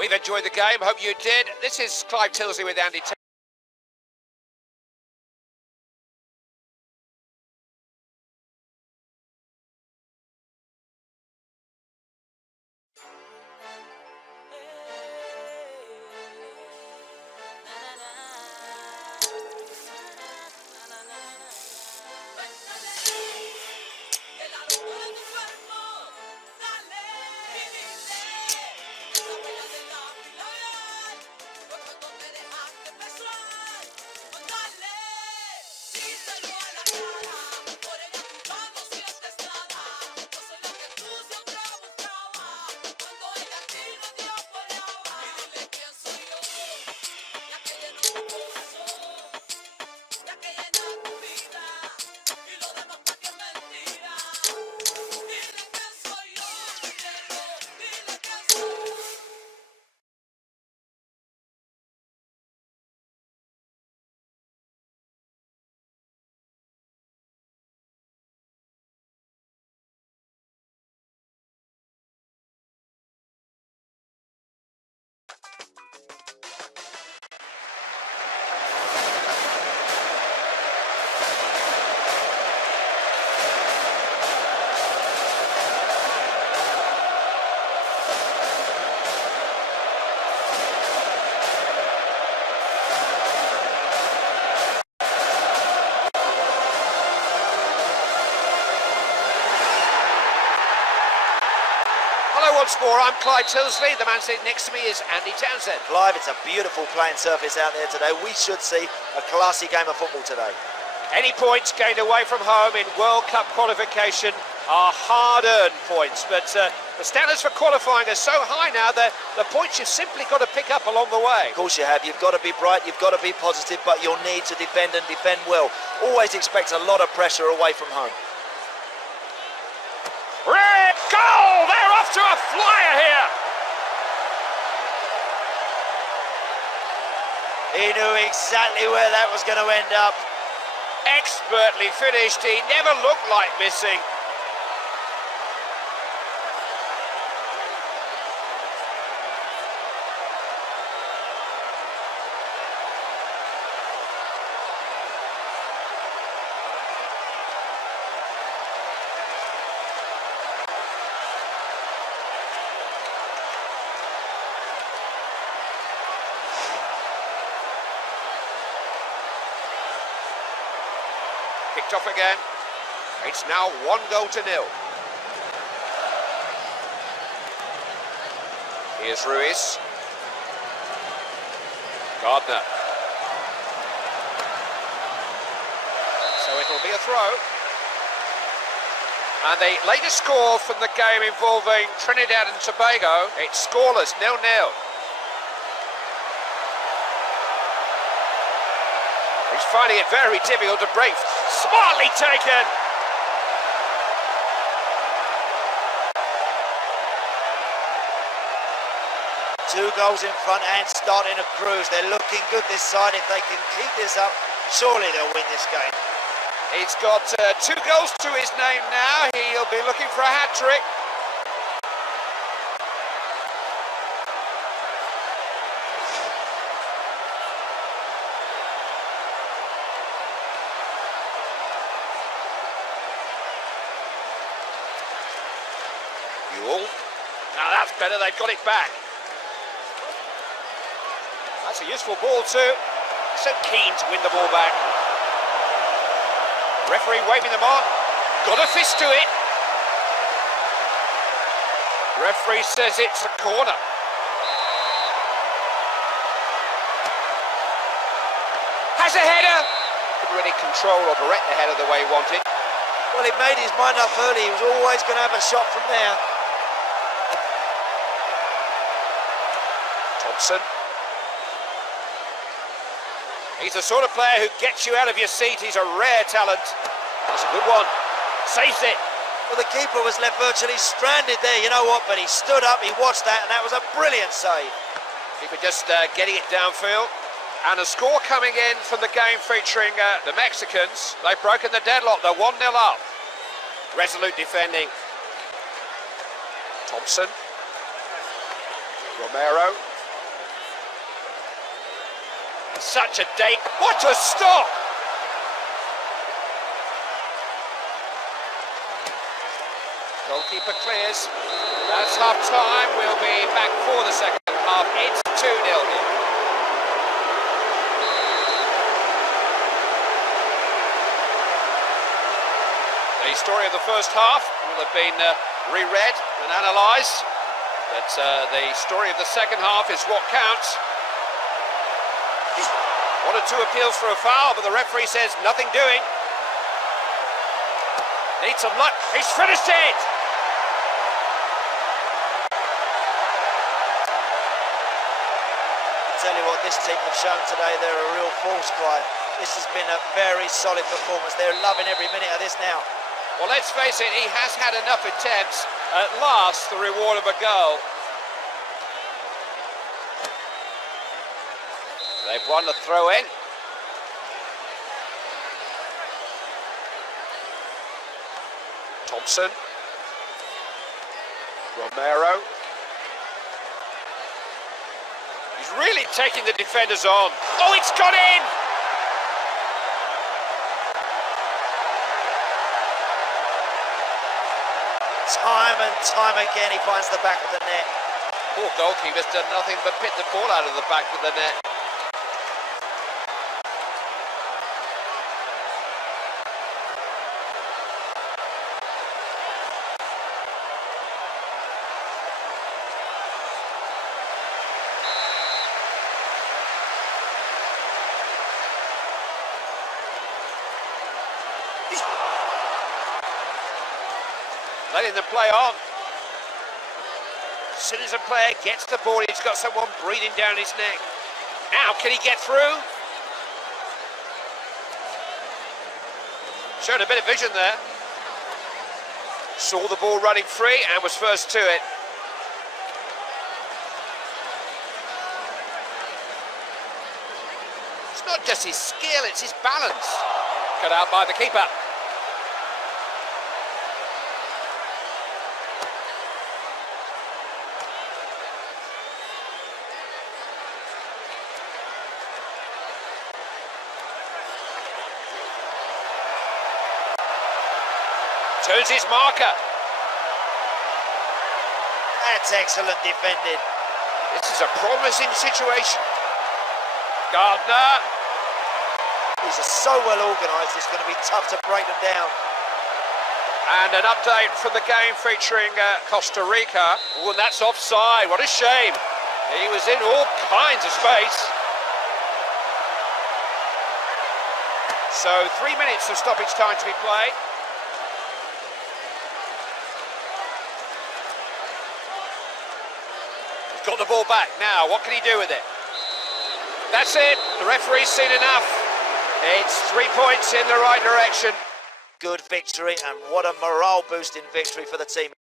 We've enjoyed the game, hope you did. This is Clive Tilsley with Andy once more. I'm Clive Tilsley. The man sitting next to me is Andy Townsend. Clive, it's a beautiful playing surface out there today. We should see a classy game of football today. Any points gained away from home in World Cup qualification are hard-earned points, but the standards for qualifying are so high now that the points you've simply got to pick up along the way. Of course you have. You've got to be bright, you've got to be positive, but you'll need to defend and defend well. Always expect a lot of pressure away from home. Red goal! They're off to a flyer here. He knew exactly where that was going to end up. Expertly finished. He never looked like missing. Kicked off again. It's now 1-0. Here's Ruiz. Gardner. It'll be a throw. And the latest score from the game involving Trinidad and Tobago, it's scoreless, 0-0. He's finding it very difficult to break. Smartly taken. Two goals in front and starting to cruise. They're looking good this side. If they can keep this up, surely they'll win this game. He's got 2 goals to his name now. He'll be looking for a hat-trick. Ewell. Now that's better, they've got it back. That's a useful ball too. So keen to win the ball back. Referee waving them on. Got a fist to it. Referee says it's a corner. Has a header. Couldn't really control or direct the header the way he wanted. Well, he made his mind up early. He was always going to have a shot from there. Thompson. He's the sort of player who gets you out of your seat. He's a rare talent. That's a good one. Saves it. Well, the keeper was left virtually stranded there, you know what, but he stood up, he watched that, and that was a brilliant save. Keeper just getting it downfield. And a score coming in from the game featuring the Mexicans. They've broken the deadlock. They're 1-0 up. Resolute defending. Thompson. Romero. Such a date. What a stop! Goalkeeper clears. That's half time. We'll be back for the second half. It's 2-0 here. The story of the first half will have been reread and analysed, but the story of the second half is what counts. 1 or 2 appeals for a foul, but the referee says nothing doing. Needs some luck. He's finished it! I tell you what, this team have shown today, they're a real force, Clive. This has been a very solid performance. They're loving every minute of this now. Well, let's face it, he has had enough attempts. At last, the reward of a goal. They've won the throw-in. Thompson. Romero. He's really taking the defenders on. Oh, it's got in! Time and time again, he finds the back of the net. Poor goalkeeper's done nothing but pit the ball out of the back of the net. Letting them play on. As soon as a player gets the ball, he's got someone breathing down his neck. Now, can he get through? Showed a bit of vision there. Saw the ball running free and was first to it. It's not just his skill, it's his balance. Cut out by the keeper. Turns his marker. That's excellent defending. This is a promising situation. Gardner. These are so well organised, it's going to be tough to break them down. And an update from the game featuring Costa Rica. Oh, and that's offside. What a shame. He was in all kinds of space. So 3 minutes of stoppage time to be played. He's got the ball back now. What can he do with it? That's it. The referee's seen enough. It's 3 points in the right direction. Good victory, and what a morale boosting victory for the team.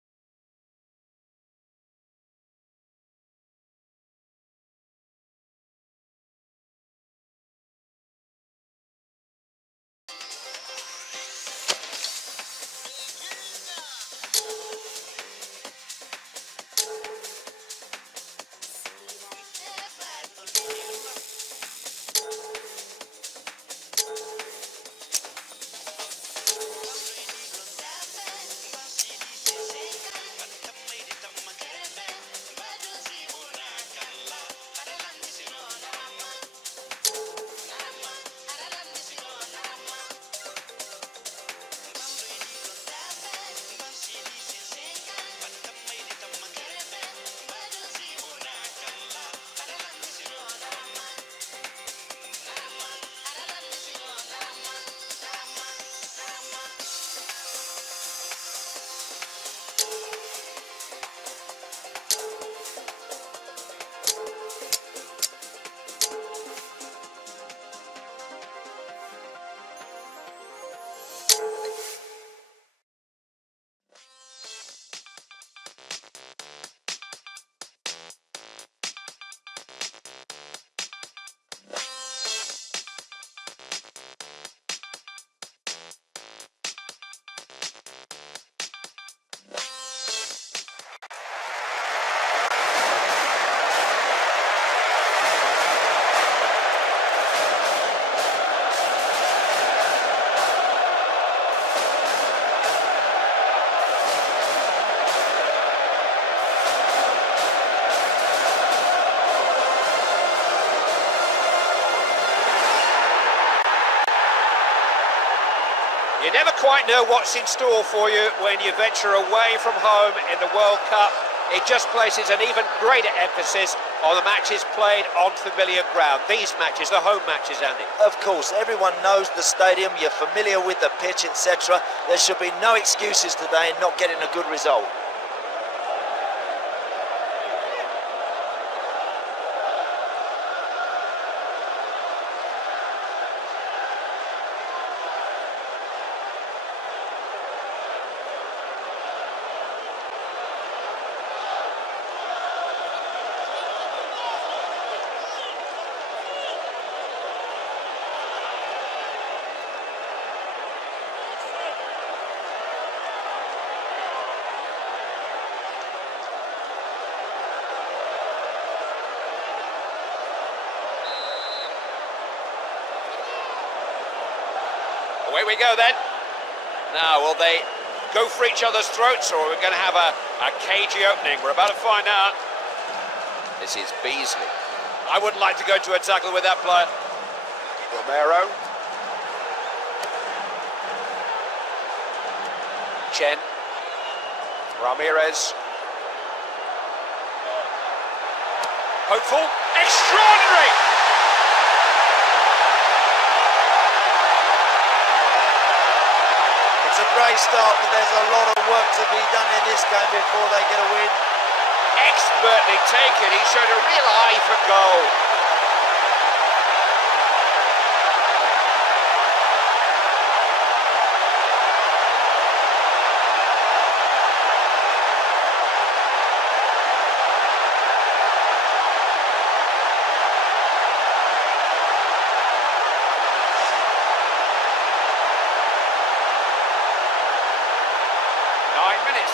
You never quite know what's in store for you when you venture away from home in the World Cup. It just places an even greater emphasis on the matches played on familiar ground. These matches, the home matches, Andy. Of course, everyone knows the stadium, you're familiar with the pitch, etc. There should be no excuses today in not getting a good result. Away we go then. Now, will they go for each other's throats, or are we going to have a cagey opening? We're about to find out. This is Beasley. I wouldn't like to go into a tackle with that player. Romero. Chen. Ramirez. Hopeful. Extraordinary! It's a great start, but there's a lot of work to be done in this game before they get a win. Expertly taken. He showed a real eye for goal.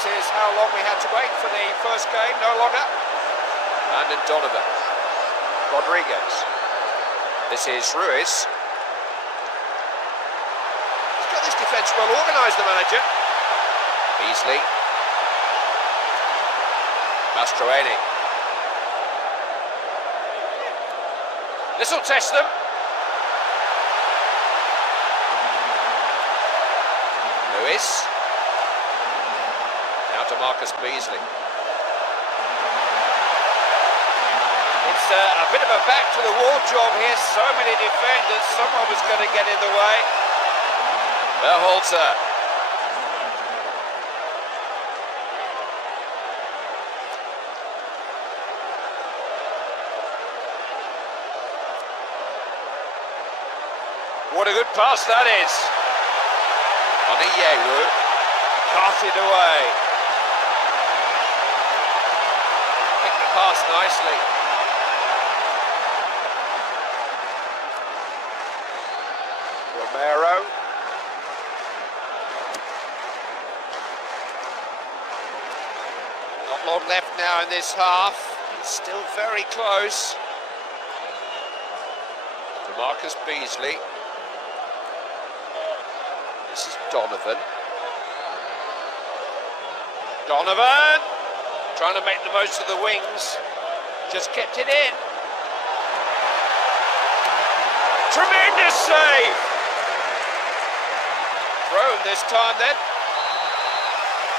Is how long we had to wait for the first game, no longer. And then Donovan. Rodriguez. This is Ruiz. He's got this defence well organised, the manager. Beasley. Mastroeni. This will test them. Lewis. Now to Marcus Beasley. It's a bit of a back-to-the-wall job here. So many defenders. Someone was going to get in the way. Berhalter. What a good pass that is. Oniyewu carted away. Picked the pass nicely. Romero. Not long left now in this half. It's still very close. DeMarcus Beasley. This is Donovan. Donovan! Trying to make the most of the wings. Just kept it in. Tremendous save! Thrown this time then.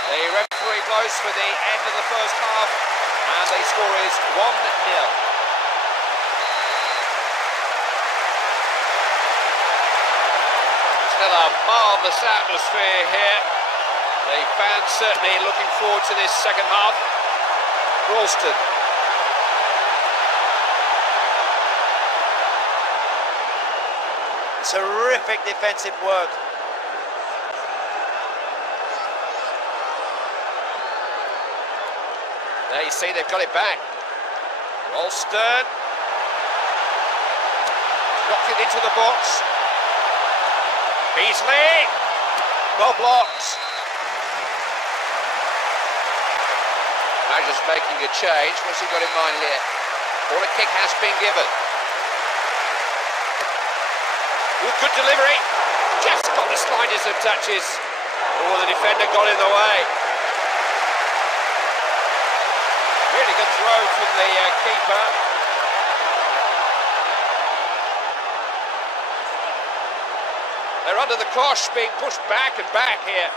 The referee blows for the end of the first half, and the score is 1-0. Still a marvellous atmosphere here. The fans certainly looking forward to this second half. Ralston. Terrific defensive work. There you see they've got it back. Ralston. Knocked it into the box. Beasley. Well blocked. Now just making a change. What's he got in mind here? Corner kick has been given. Ooh, good delivery. Just got the slightest of touches. Oh, the defender got in the way. Really good throw from the keeper. They're under the cosh, being pushed back and back here.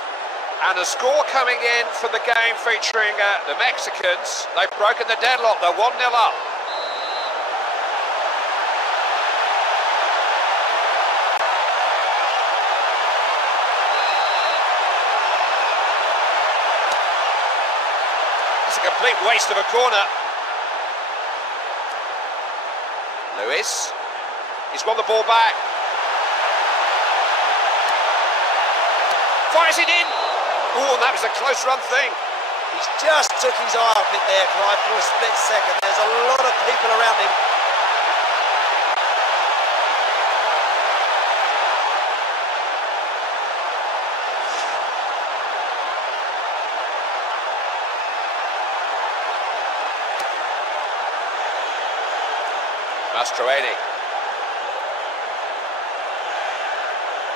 And a score coming in for the game featuring the Mexicans. They've broken the deadlock, they're 1-0 up. It's a complete waste of a corner. Lewis, he's won the ball back. Fires it in. Oh, that was a close run thing. He's just took his eye off it there, Clive, for a split second. There's a lot of people around him. Mastroeni.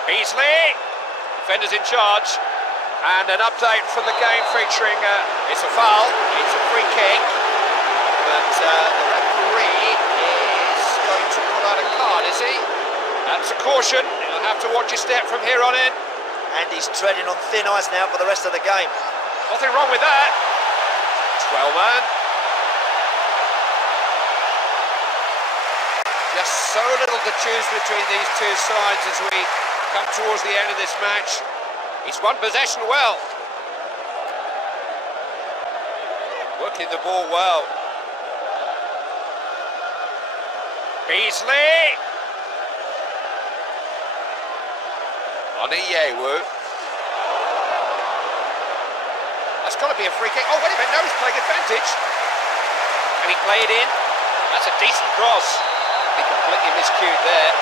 Beasley. Defenders in charge. And an update from the game featuring, it's a foul, it's a free kick. But the referee is going to pull out a card, is he? That's a caution. You'll have to watch your step from here on in. And he's treading on thin ice now for the rest of the game. Nothing wrong with that. 12-man. Just so little to choose between these two sides as we come towards the end of this match. He's won possession well. Working the ball well. Beasley. Oniyewu. That's got to be a free kick. Oh, wait a minute, no, he's playing advantage. Can he play it in? That's a decent cross. He completely miscued there.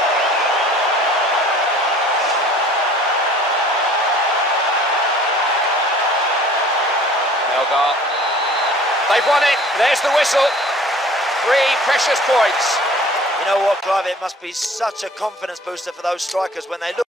Melgar. They've won it. There's the whistle. 3 precious points. You know what, Clive? It must be such a confidence booster for those strikers when they look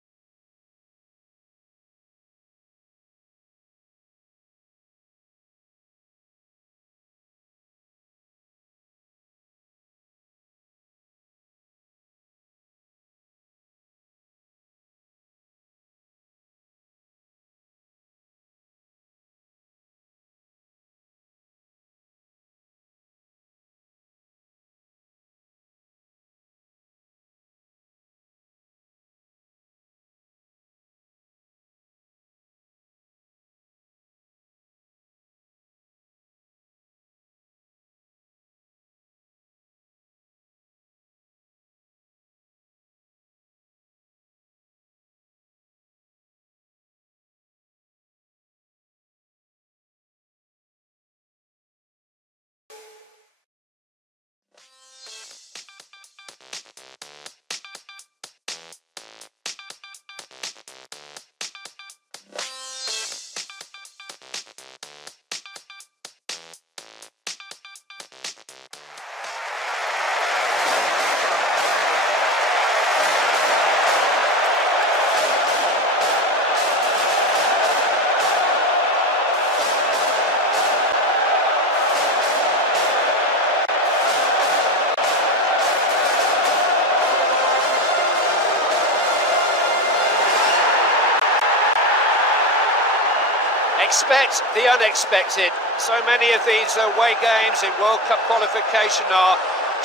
Expect the unexpected. So many of these away games in World Cup qualification are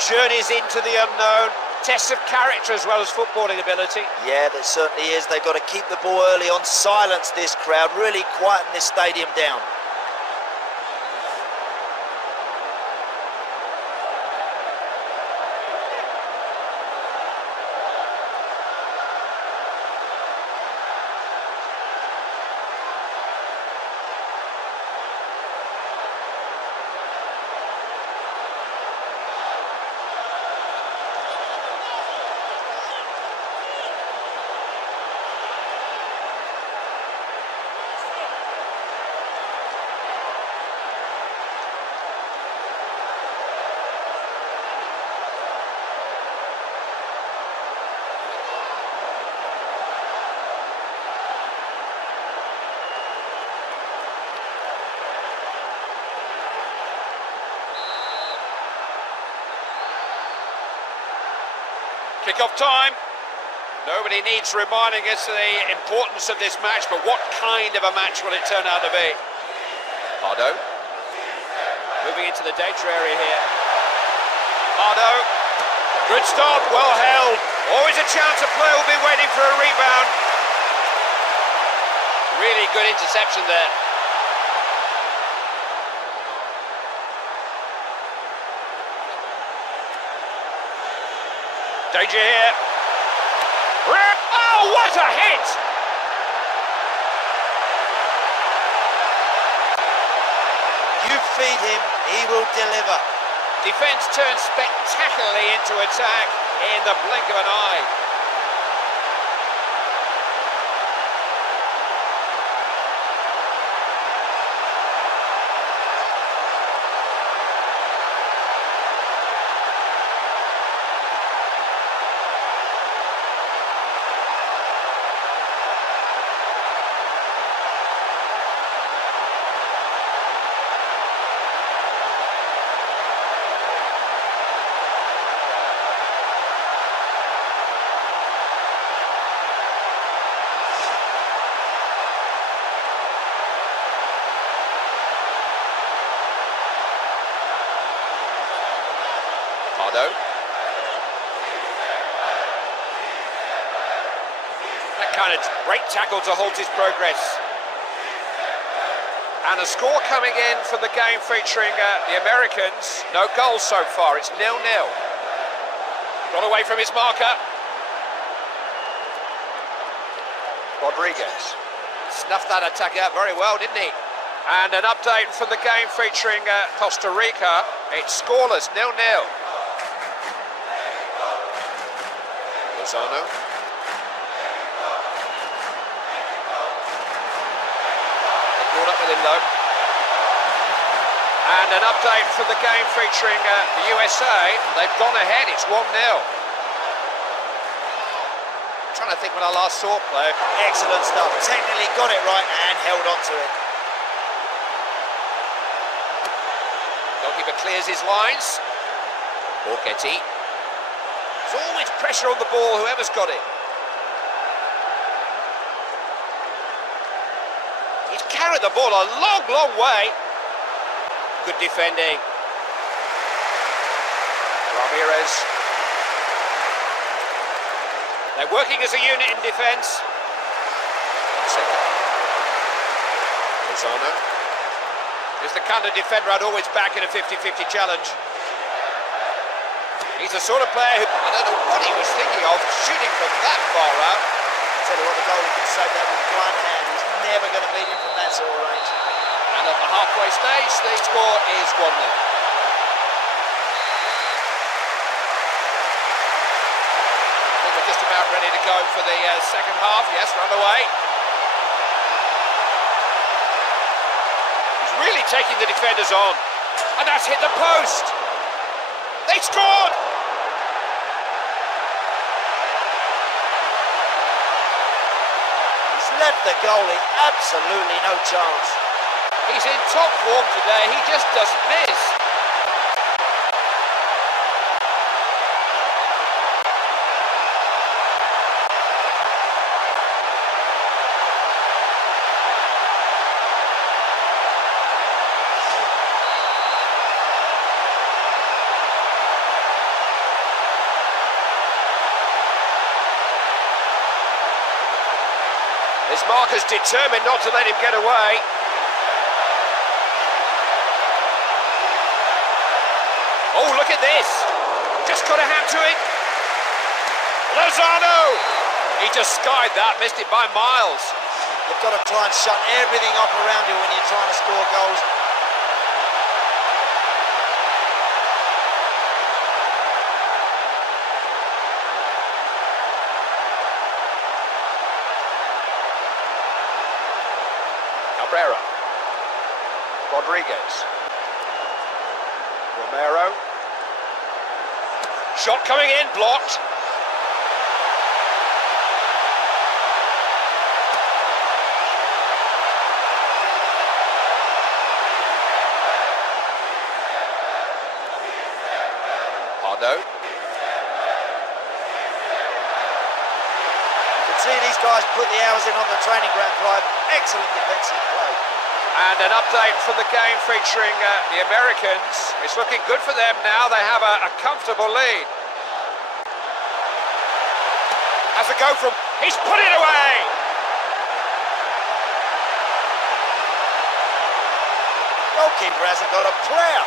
journeys into the unknown, tests of character as well as footballing ability. Yeah, there certainly is. They've got to keep the ball early on, silence this crowd, really quieten this stadium down. Kick-off time. Nobody needs reminding us of the importance of this match, but what kind of a match will it turn out to be? Pardo. Moving into the danger area here. Pardo. Good stop, well held. Always a chance of play, will be waiting for a rebound. Really good interception there. Danger here. Oh, what a hit! You feed him, he will deliver. Defence turns spectacularly into attack in the blink of an eye. Pardo. That kind of great tackle to halt his progress. And a score coming in for the game featuring the Americans. No goals so far, it's 0-0. Got away from his marker. Rodriguez. Snuffed that attack out very well, didn't he? And an update from the game featuring Costa Rica. It's scoreless, 0-0. Lozano. They caught up with him though. And an update for the game featuring the USA. They've gone ahead, it's 1-0. Trying to think when I last saw it play. Excellent stuff. Technically got it right and held on to it. Goalkeeper clears his lines. Borghetti. There's always pressure on the ball, whoever's got it. He's carried the ball a long, long way. Good defending. Ramirez. They're working as a unit in defence. Lozano. He's the kind of defender I'd always back in a 50-50 challenge. He's the sort of player who, I don't know what he was thinking of, shooting from that far out. Tell you what, the goalie can save that with one hand. He's never going to beat him from that sort of range. And at the halfway stage, the score is 1-0. I think we're just about ready to go for the second half. Yes, run away. He's really taking the defenders on. And that's hit the post. They scored! He's left the goalie absolutely no chance. He's in top form today, he just doesn't miss. marker's determined not to let him get away. Oh, look at this. Just got a hand to it. Lozano! He just skied that, missed it by miles. You've got to try and shut everything off around you when you're trying to score goals. Cabrera. Rodriguez. Romero. Shot coming in, blocked. Pardo. You can see these guys put the hours in on the training ground, Clive. Excellent defensive play. And an update from the game featuring the Americans. It's looking good for them now. They have a comfortable lead. Has a go from... He's put it away! Goalkeeper hasn't got a player.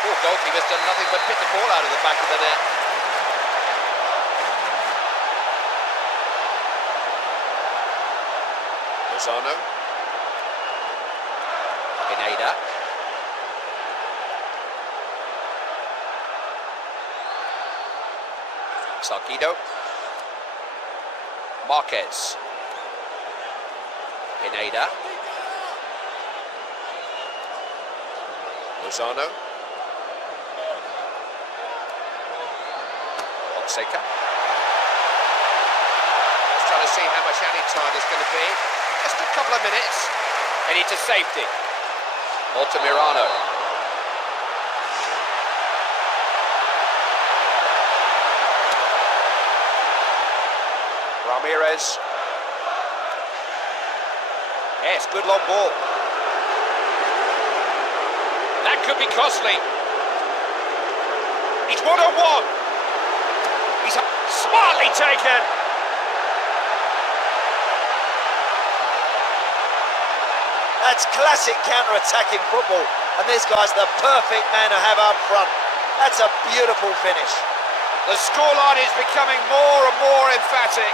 Poor goalkeeper's done nothing but hit the ball out of the back of the net. Lozano. Pineda. Salguido. Marquez. Pineda. Lozano. Fonseca. Just trying to see how much added time there's going to be. Just a couple of minutes. Headed to safety. Altamirano. Ramirez. Yes, good long ball. That could be costly. He's one-on-one. He's smartly taken. That's classic counter-attacking football, and this guy's the perfect man to have up front. That's a beautiful finish. The scoreline is becoming more and more emphatic.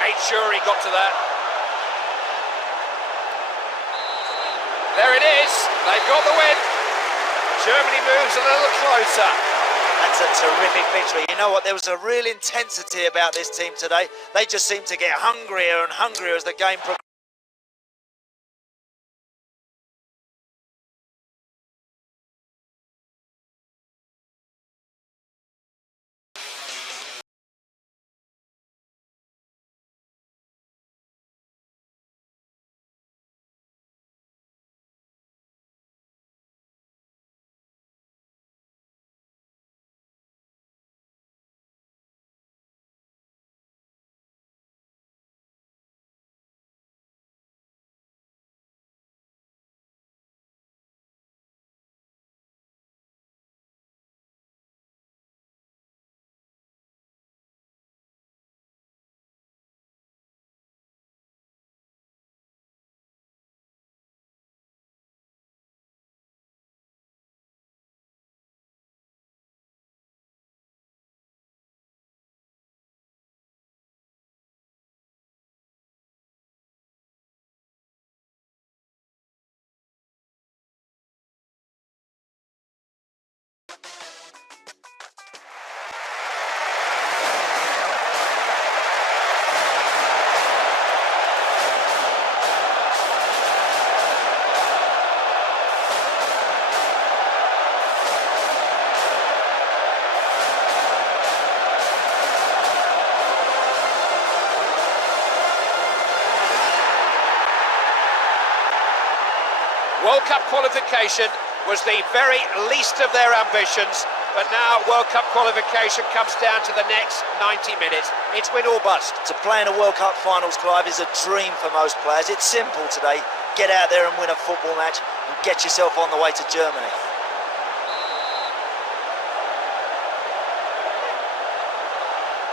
Made sure he got to that. There it is. They've got the win. Germany moves a little closer. That's a terrific victory. You know what? There was a real intensity about this team today. They just seemed to get hungrier and hungrier as the game progressed. World Cup qualification was the very least of their ambitions, but now World Cup qualification comes down to the next 90 minutes. It's win or bust. To play in a World Cup finals, Clive, is a dream for most players. It's simple today. Get out there and win a football match and get yourself on the way to Germany.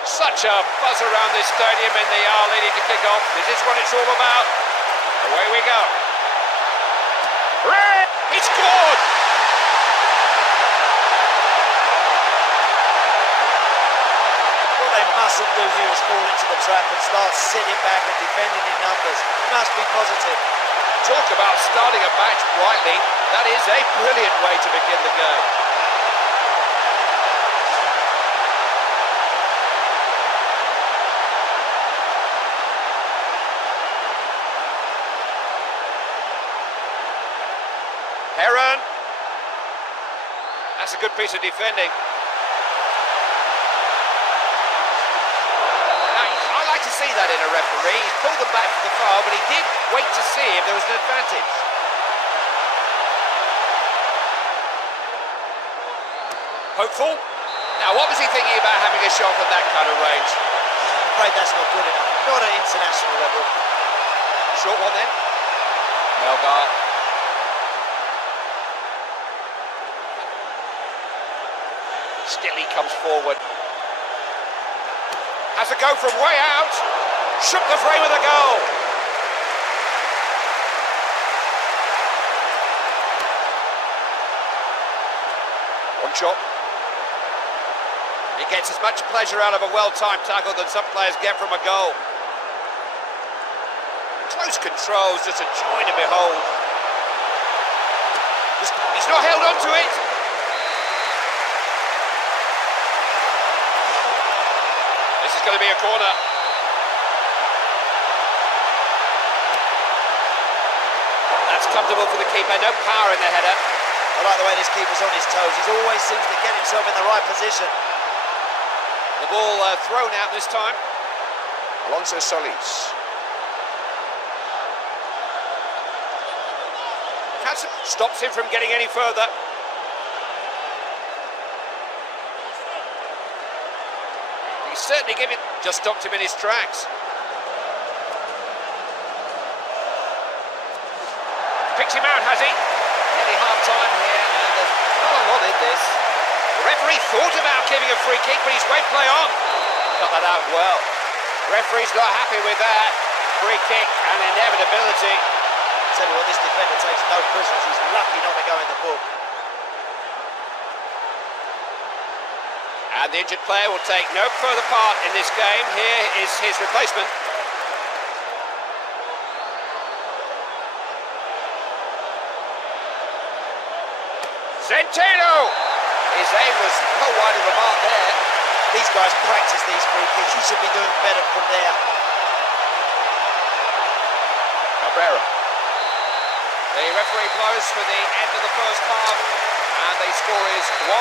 Such a buzz around this stadium in the hour leading to kick-off. This is what it's all about. Away we go. Red! He scored! What they mustn't do here is fall into the trap and start sitting back and defending in numbers. It must be positive. Talk about starting a match brightly. That is a brilliant way to begin the game. Heron. That's a good piece of defending. I like to see that in a referee. He's pulled them back for the foul, but he did wait to see if there was an advantage. Hopeful. Now, what was he thinking about having a shot from that kind of range? I'm afraid that's not good enough. Not at international level. Short one then. Melgar. Still he comes forward. Has a go from way out. Shook the frame of the goal. One shot. He gets as much pleasure out of a well-timed tackle than some players get from a goal. Close control is just a joy to behold. He's not held on to it. This is going to be a corner. That's comfortable for the keeper, no power in the header. I like the way this keeper's on his toes. He always seems to get himself in the right position. The ball thrown out this time. Alonso Solis. Stops him from getting any further. He's certainly giving, just stopped him in his tracks. Picks him out, has he? Nearly half time here, and there's not a lot in this. The referee thought about giving a free kick, but he's went play on. Cut that out well. Referee's not happy with that. Free kick and inevitability. Tell you what, this defender takes no prisoners. He's lucky not to go in the book. And the injured player will take no further part in this game. Here is his replacement. Centeno! His aim was well wide of the mark there. These guys practice these free kicks. He should be doing better from there. Cabrera. The referee blows for the end of the first half, and the score is 1-0.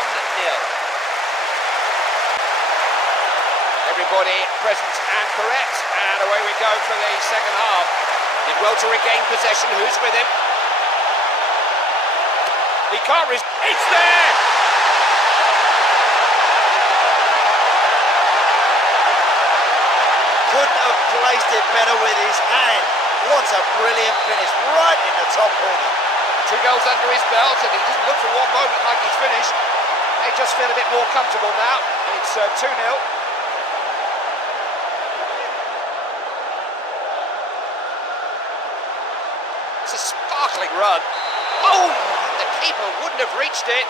Everybody present and correct, and away we go for the second half. Did well to regain possession. Who's with him? He can't resist. It's there! Couldn't have placed it better with his hand. What a brilliant finish, right in the top corner. 2 goals under his belt, and he doesn't look for one moment like he's finished. They just feel a bit more comfortable now. It's 2-0. It's a sparkling run. Oh, the keeper wouldn't have reached it.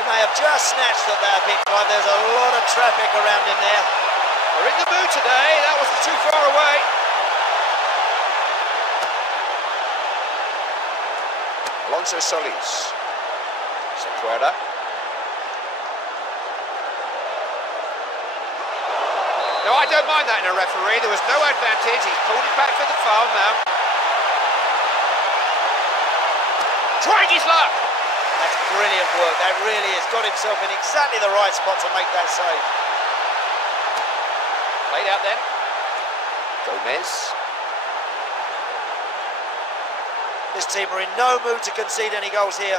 He may have just snatched at that a bit, Clive. There's a lot of traffic around him there. They're in the mood today. That wasn't too far away. Alonso Solis. Sequeira. No, I don't mind that in a referee. There was no advantage. He's pulled it back for the foul now. Trying his luck. That's brilliant work. That really is. Got himself in exactly the right spot to make that save. Played out then. Gomez. This team are in no mood to concede any goals here.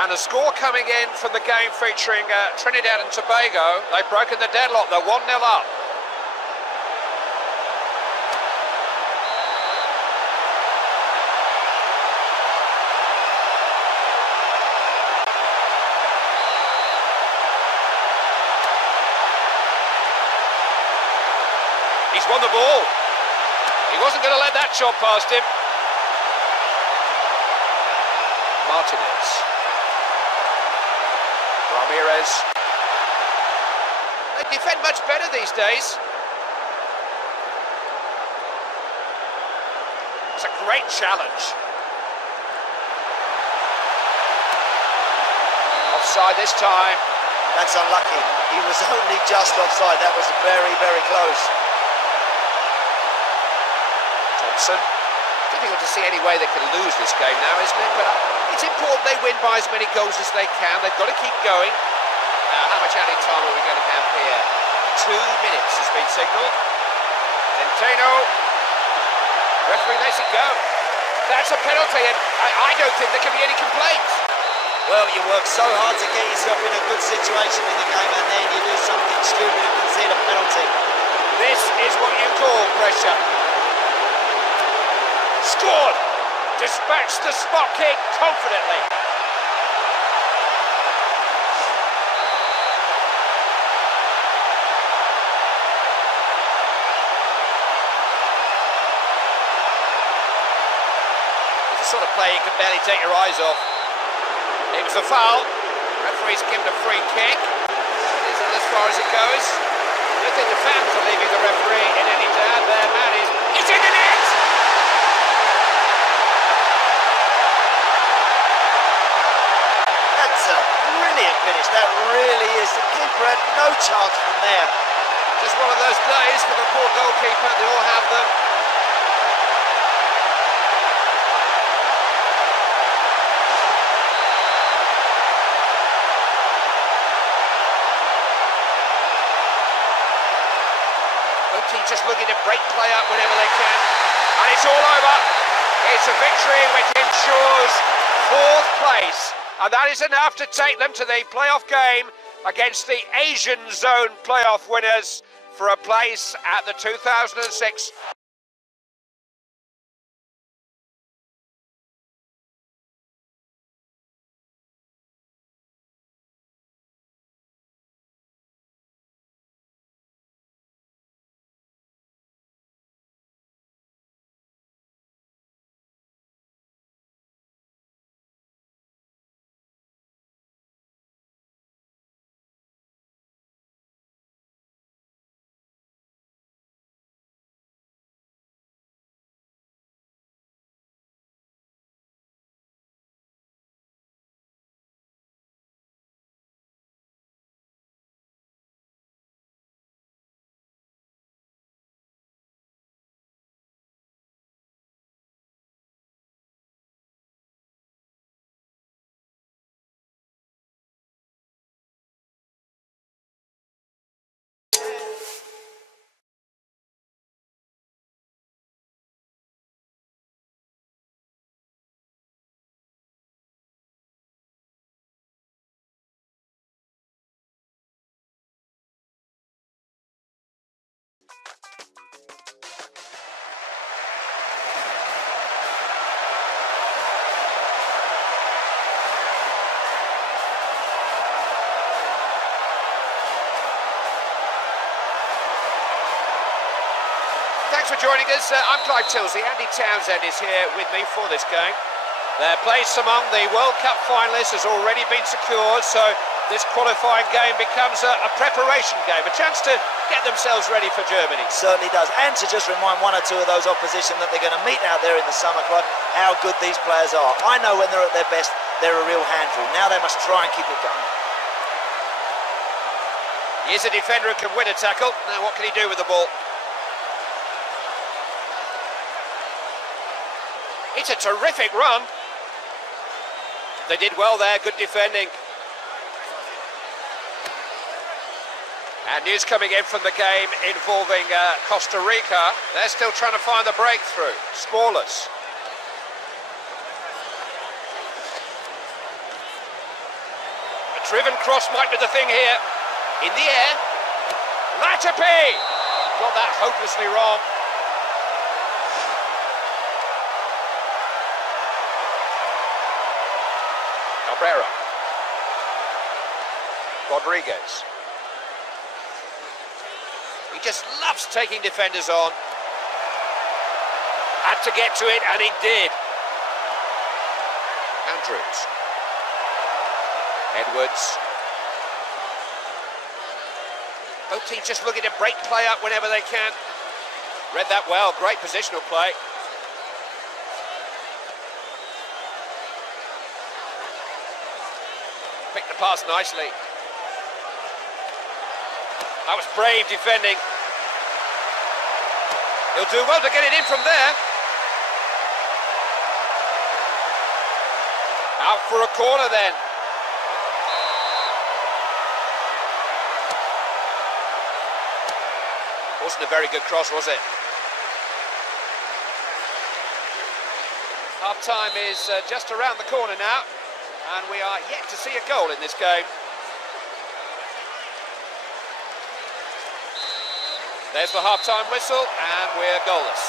And a score coming in from the game featuring Trinidad and Tobago. They've broken the deadlock, they're 1-0 up. He's won the ball. He wasn't going to let that shot past him. Martinez. Ramirez. They defend much better these days. It's a great challenge. Offside this time. That's unlucky. He was only just offside. That was very, very close. Thompson. Difficult to see any way they can lose this game now, isn't it? But it's important they win by as many goals as they can. They've got to keep going. Now, how much added time are we going to have here? 2 minutes has been signalled. Centeno. Referee lets it go. That's a penalty, and I don't think there can be any complaints. Well, you work so hard to get yourself in a good situation in the game, and then you do something stupid and concede a penalty. This is what you call pressure. Scored! Dispatched the spot kick confidently. It's the sort of play you can barely take your eyes off. It was a foul. Referee's given a free kick. Is it as far as it goes? I don't think the fans are leaving the referee in any doubt. Their man is... It's in the net! That's a brilliant finish. That really is. The keeper had no chance from there. Just one of those days for the poor goalkeeper. They all have them. Just looking to break play up whenever they can, and it's all over. It's a victory which ensures 4th place, and that is enough to take them to the playoff game against the Asian Zone playoff winners for a place at the 2006Thanks for joining us. I'm Clive Tilsley. Andy Townsend is here with me for this game. Their place among the World Cup finalists has already been secured, so this qualifying game becomes a preparation game, a chance to get themselves ready for Germany. Certainly does, and to just remind one or two of those opposition that they're going to meet out there in the summer, Clive, how good these players are. I know when they're at their best, they're a real handful. Now they must try and keep it going. He is a defender who can win a tackle. Now what can he do with the ball? It's a terrific run. They did well there, good defending. And news coming in from the game involving Costa Rica. They're still trying to find the breakthrough. Scoreless. driven cross might be the thing here. In the air. Latapi! Got that hopelessly wrong. Cabrera. Rodriguez. He just loves taking defenders on. Had to get to it, and he did. Andrews. Edwards. Both teams just looking to break play up whenever they can. Read that well, great positional play. Picked the pass nicely. That was brave defending. He'll do well to get it in from there. Out for a corner then. Wasn't a very good cross, was it? Half-time is just around the corner now, and we are yet to see a goal in this game. There's the half-time whistle, and we're goalless.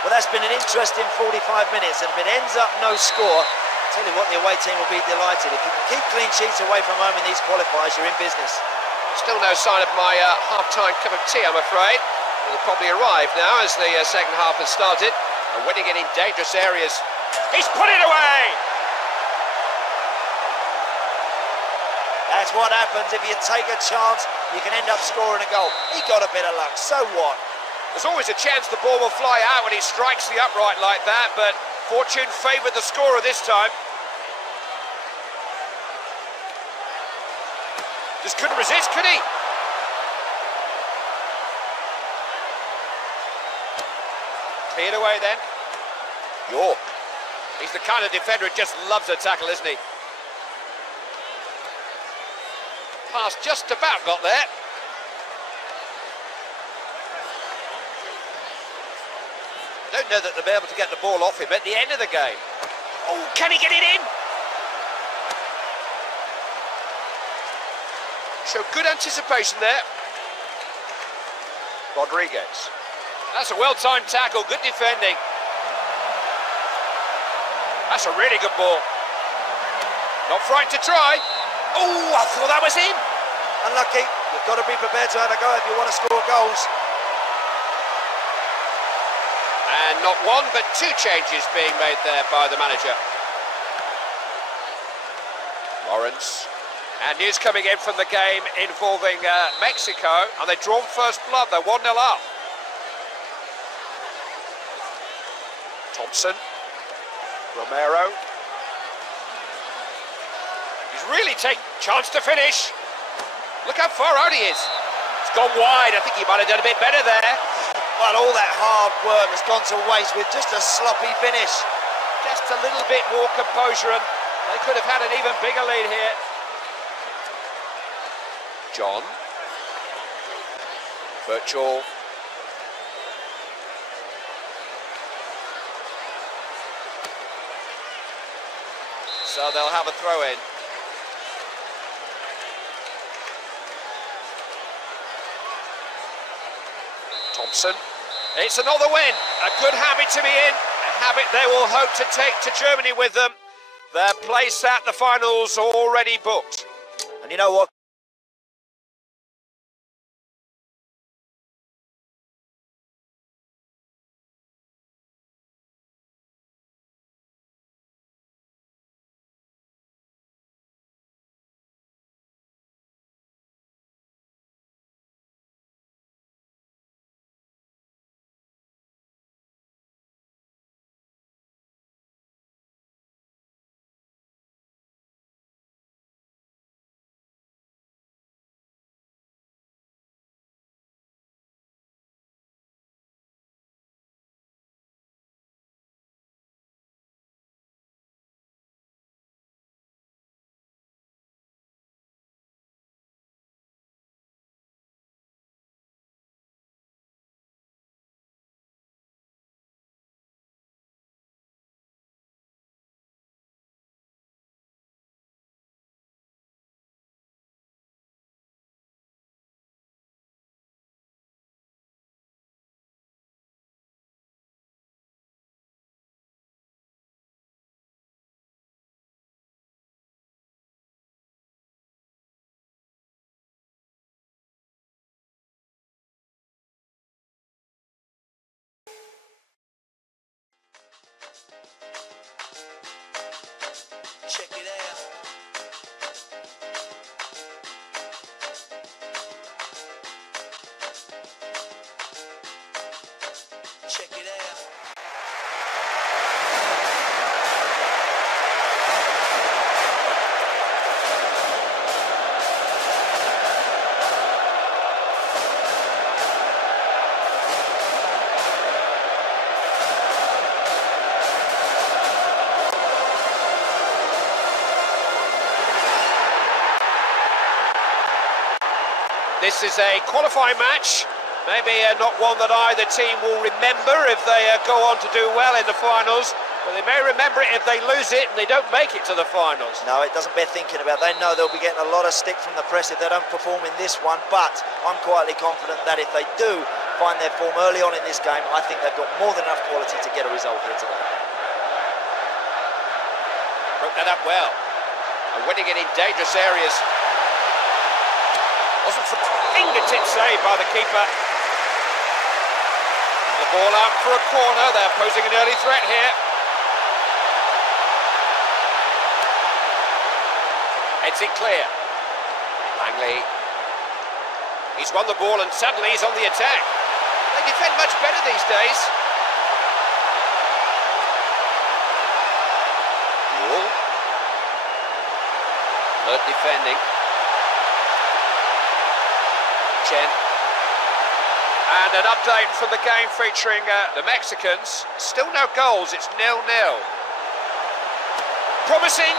Well, that's been an interesting 45 minutes, and if it ends up no score, I tell you what, the away team will be delighted. If you can keep clean sheets away from home in these qualifiers, you're in business. Still no sign of my half-time cup of tea, I'm afraid. It'll probably arrive now as the second half has started. And winning it in dangerous areas. He's put it away! That's what happens if you take a chance, you can end up scoring a goal. He got a bit of luck, so what? There's always a chance the ball will fly out when he strikes the upright like that, but fortune favoured the scorer this time. Just couldn't resist, could he? Cleared away then. York. He's the kind of defender who just loves a tackle, isn't he? Pass just about got there. I don't know that they'll be able to get the ball off him at the end of the game. Oh, can he get it in? So good anticipation there. Rodriguez. That's a well-timed tackle, good defending. That's a really good ball. Not frightened to try. Oh, I thought that was in. Unlucky. You've got to be prepared to have a go if you want to score goals. And not one, but two changes being made there by the manager. Lawrence. And news coming in from the game involving Mexico. And they've drawn first blood, they're 1-0 up. Thompson. Romero. He's really taken chance to finish. Look how far out he is. It's gone wide. I think he might have done a bit better there. Well, all that hard work has gone to waste with just a sloppy finish. Just a little bit more composure and they could have had an even bigger lead here. John. Virtual. So they'll have a throw in. Thompson. It's another win. A good habit to be in. A habit they will hope to take to Germany with them. Their place at the finals already booked. And you know what? this is a qualifying match. Maybe not one that either team will remember if they go on to do well in the finals, but they may remember it if they lose it and they don't make it to the finals. No, it doesn't bear thinking about. They know they'll be getting a lot of stick from the press if they don't perform in this one, but I'm quietly confident that if they do find their form early on in this game, I think they've got more than enough quality to get a result here today. Broke that up well. And winning it in dangerous areas. Wasn't for fingertip save by the keeper. And the ball out for a corner. They're posing an early threat here. Heads it clear. Langley. He's won the ball and suddenly he's on the attack. They defend much better these days. Buell. Alert defending. Chen. And an update from the game featuring the Mexicans. Still no goals, it's 0-0. Promising.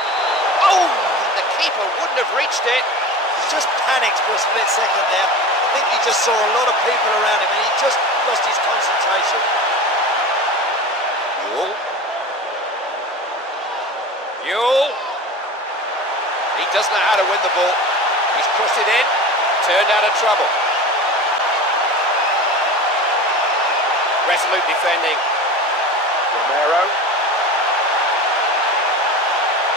Oh, the keeper wouldn't have reached it. He just panicked for a split second there. I think he just saw a lot of people around him and he just lost his concentration. Buell. Buell. He does know how to win the ball. He's crossed it in, turned out of trouble. Resolute defending. Romero.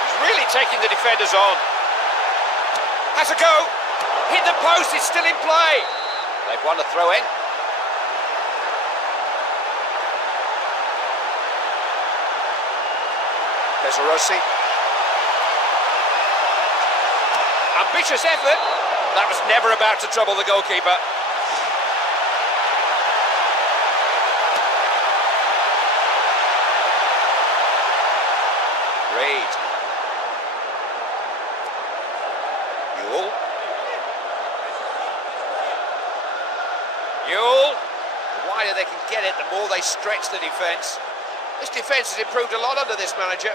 He's really taking the defenders on. Has a go. Hit the post, it's still in play. They've won a throw in. Pesarossi. Ambitious effort. That was never about to trouble the goalkeeper. Reid. Buell. Buell. The wider they can get it, the more they stretch the defence. This defence has improved a lot under this manager.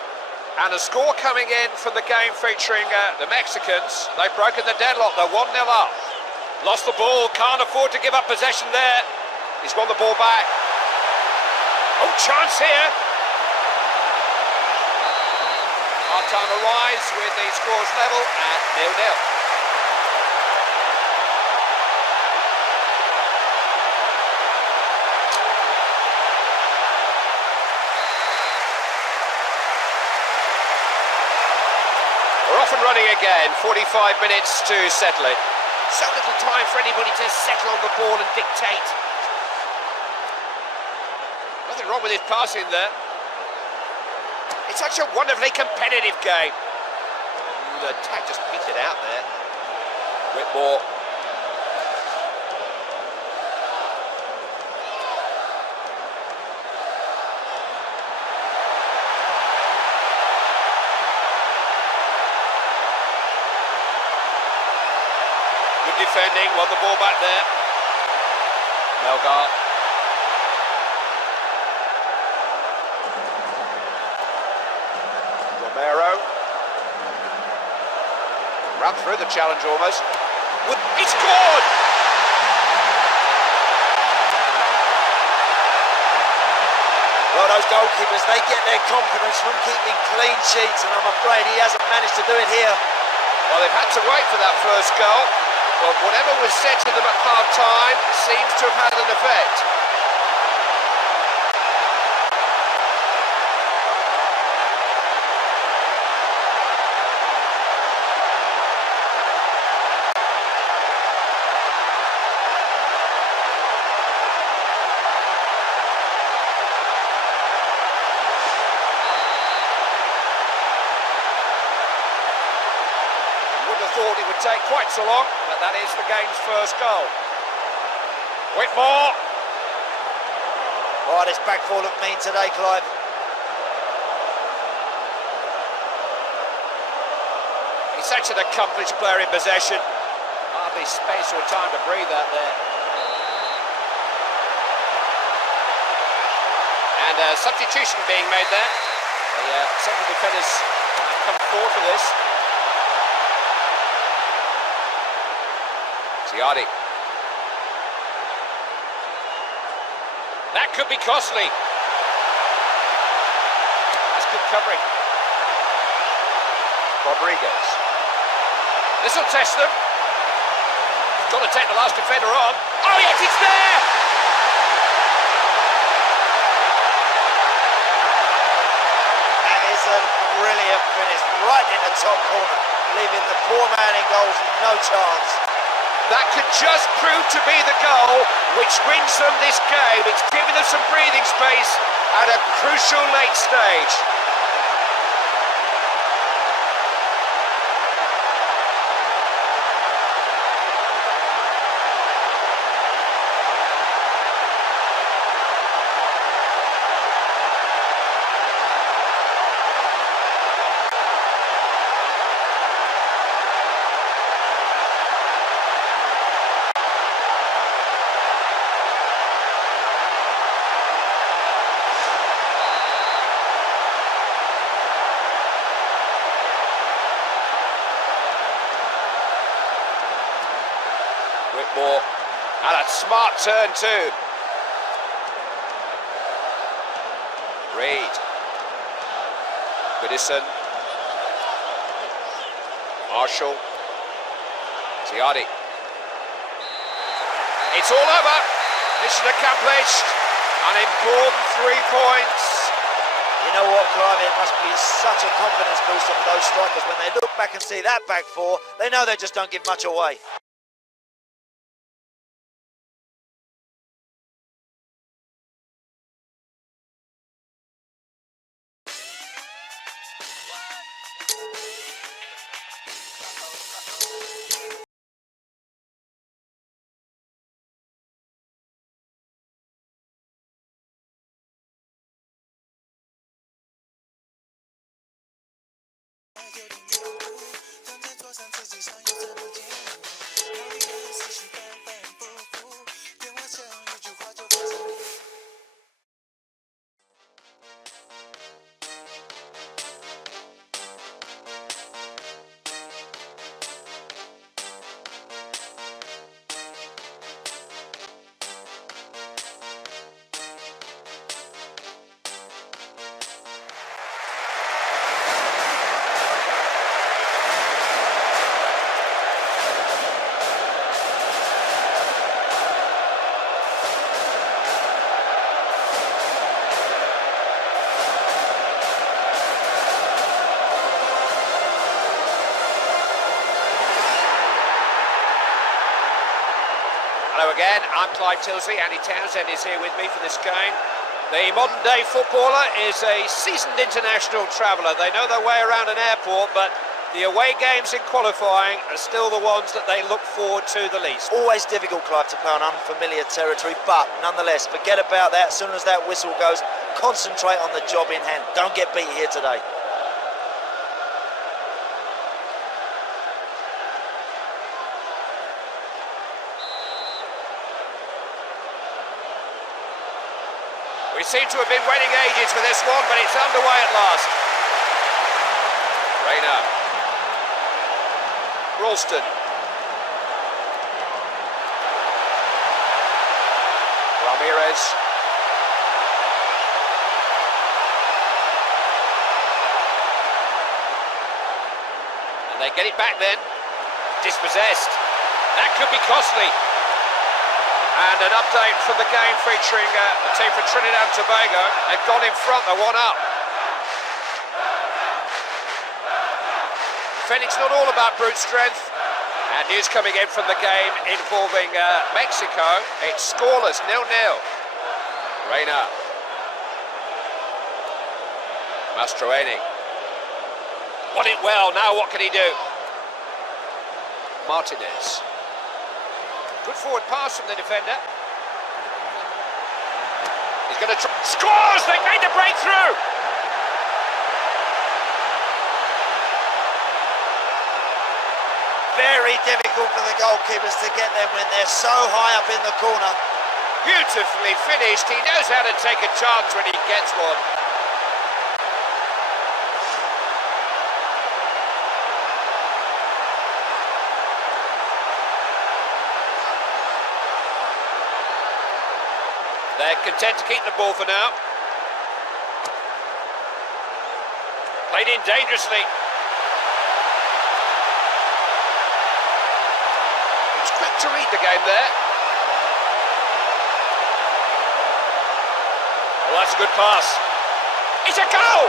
And a score coming in from the game featuring the Mexicans. They've broken the deadlock, they're 1-0 up. Lost the ball, can't afford to give up possession there. He's won the ball back. Oh, chance here. Half-time arrives with the scores level at 0-0. We're off and running again, 45 minutes to settle it. So little time for anybody to settle on the ball and dictate. Nothing wrong with his passing there. It's such a wonderfully competitive game. The attack just beat it out there. Whitmore. Defending, won the ball back there. Melgar. Romero. Ran through the challenge almost. He scored! Well, those goalkeepers, they get their confidence from keeping clean sheets, and I'm afraid he hasn't managed to do it here. Well, they've had to wait for that first goal. But whatever was said to them at half-time seems to have had an effect. Thought it would take quite so long, but that is the game's first goal. Whitmore. Oh, this back four looked mean today, Clive. He's such an accomplished player in possession. Hardly space or time to breathe out there. And a substitution being made there. The central defenders come forward for this. Ziadi. That could be costly. That's good covering. Rodriguez. This will test them. Got to take the last defender on. Oh yes, it's there! That is a brilliant finish, right in the top corner, leaving the poor man in goals no chance. That could just prove to be the goal which wins them this game. It's giving them some breathing space at a crucial late stage. Whitmore, and a smart turn too. Reid, Goodison, Marshall, Ziadi. It's all over. Mission accomplished. An important 3 points. You know what, Clive, it must be such a confidence booster for those strikers. When they look back and see that back four, they know they just don't give much away. Hello again, I'm Clive Tilsley. Andy Townsend is here with me for this game. The modern-day footballer is a seasoned international traveller. They know their way around an airport, but the away games in qualifying are still the ones that they look forward to the least. Always difficult, Clive, to play on unfamiliar territory, but nonetheless, forget about that. As soon as that whistle goes, concentrate on the job in hand. Don't get beat here today. We seem to have been waiting ages for this one, but it's underway at last. Rayner. Ralston. Ramirez. And they get it back then. Dispossessed. That could be costly. And an update from the game featuring the team from Trinidad and Tobago. They've gone in front, they're 1 up. Phoenix not all about brute strength. And news coming in from the game involving Mexico. It's scoreless, 0-0. Reyna. Mastroeni. Won it well, now what can he do? Martinez. Good forward pass from the defender. He's going to try. Scores! They made the breakthrough! Very difficult for the goalkeepers to get them when they're so high up in the corner. Beautifully finished. He knows how to take a chance when he gets one. They're content to keep the ball for now. Played in dangerously. He was quick to read the game there. Well, that's a good pass. It's a goal!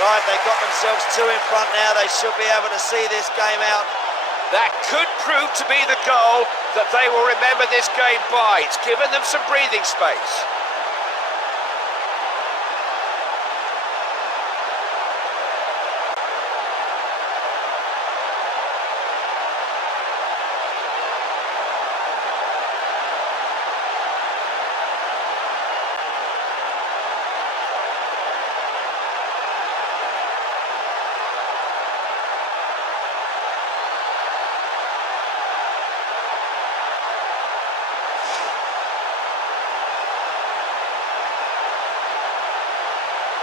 Right, they got themselves two in front now. They should be able to see this game out. That could prove to be the goal that they will remember this game by. It's given them some breathing space.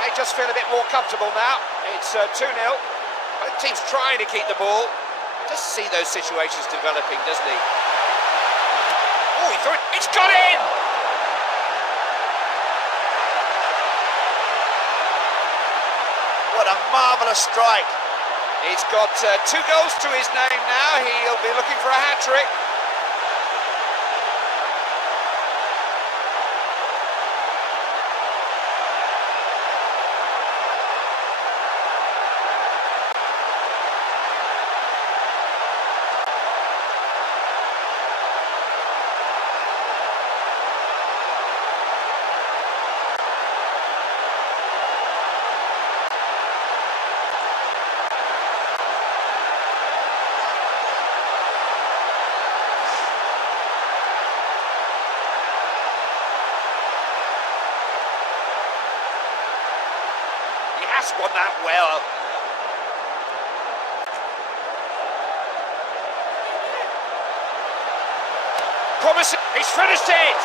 They just feel a bit more comfortable now. It's 2-0. Both teams trying to keep the ball. Just see those situations developing, doesn't he? Oh, he threw it. It's got in! What a marvellous strike. He's got 2 goals to his name now. He'll be looking for a hat-trick. Won that well. Promising. He's finished it.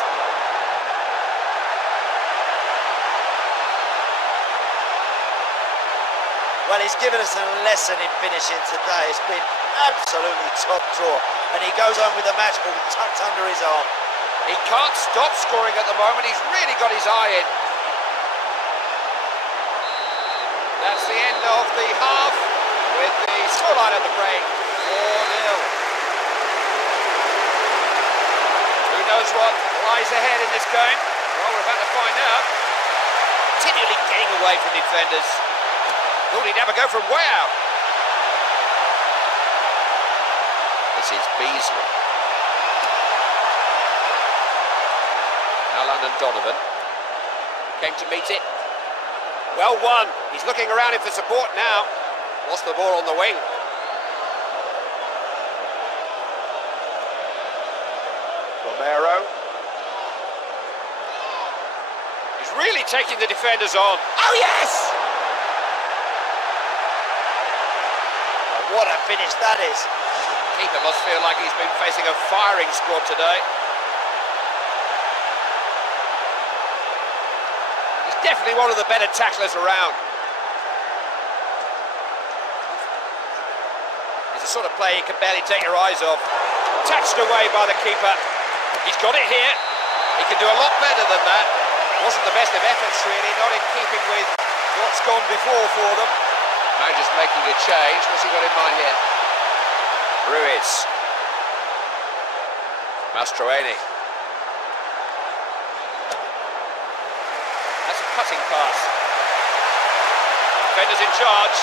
Well, he's given us a lesson in finishing today. It's been absolutely top draw, and he goes home with a match ball tucked under his arm. He can't stop scoring at the moment. He's really got his eye in. That's the end of the half, with the scoreline at the break, 4-0. Who knows what lies ahead in this game? Well, we're about to find out. Continually getting away from defenders. Thought he'd never go from way out. This is Beasley. Alan and Donovan came to meet it. Well won. He's looking around him for support now. Lost the ball on the wing. Romero. He's really taking the defenders on. Oh, yes! What a finish that is. Keeper must feel like he's been facing a firing squad today. Definitely one of the better tacklers around. It's the sort of play you can barely take your eyes off. Touched away by the keeper. He's got it here. He can do a lot better than that. Wasn't the best of efforts really, not in keeping with what's gone before for them. Now just making a change. What's he got in mind here? Ruiz. Mastroeni. That's a cutting pass. Defenders in charge.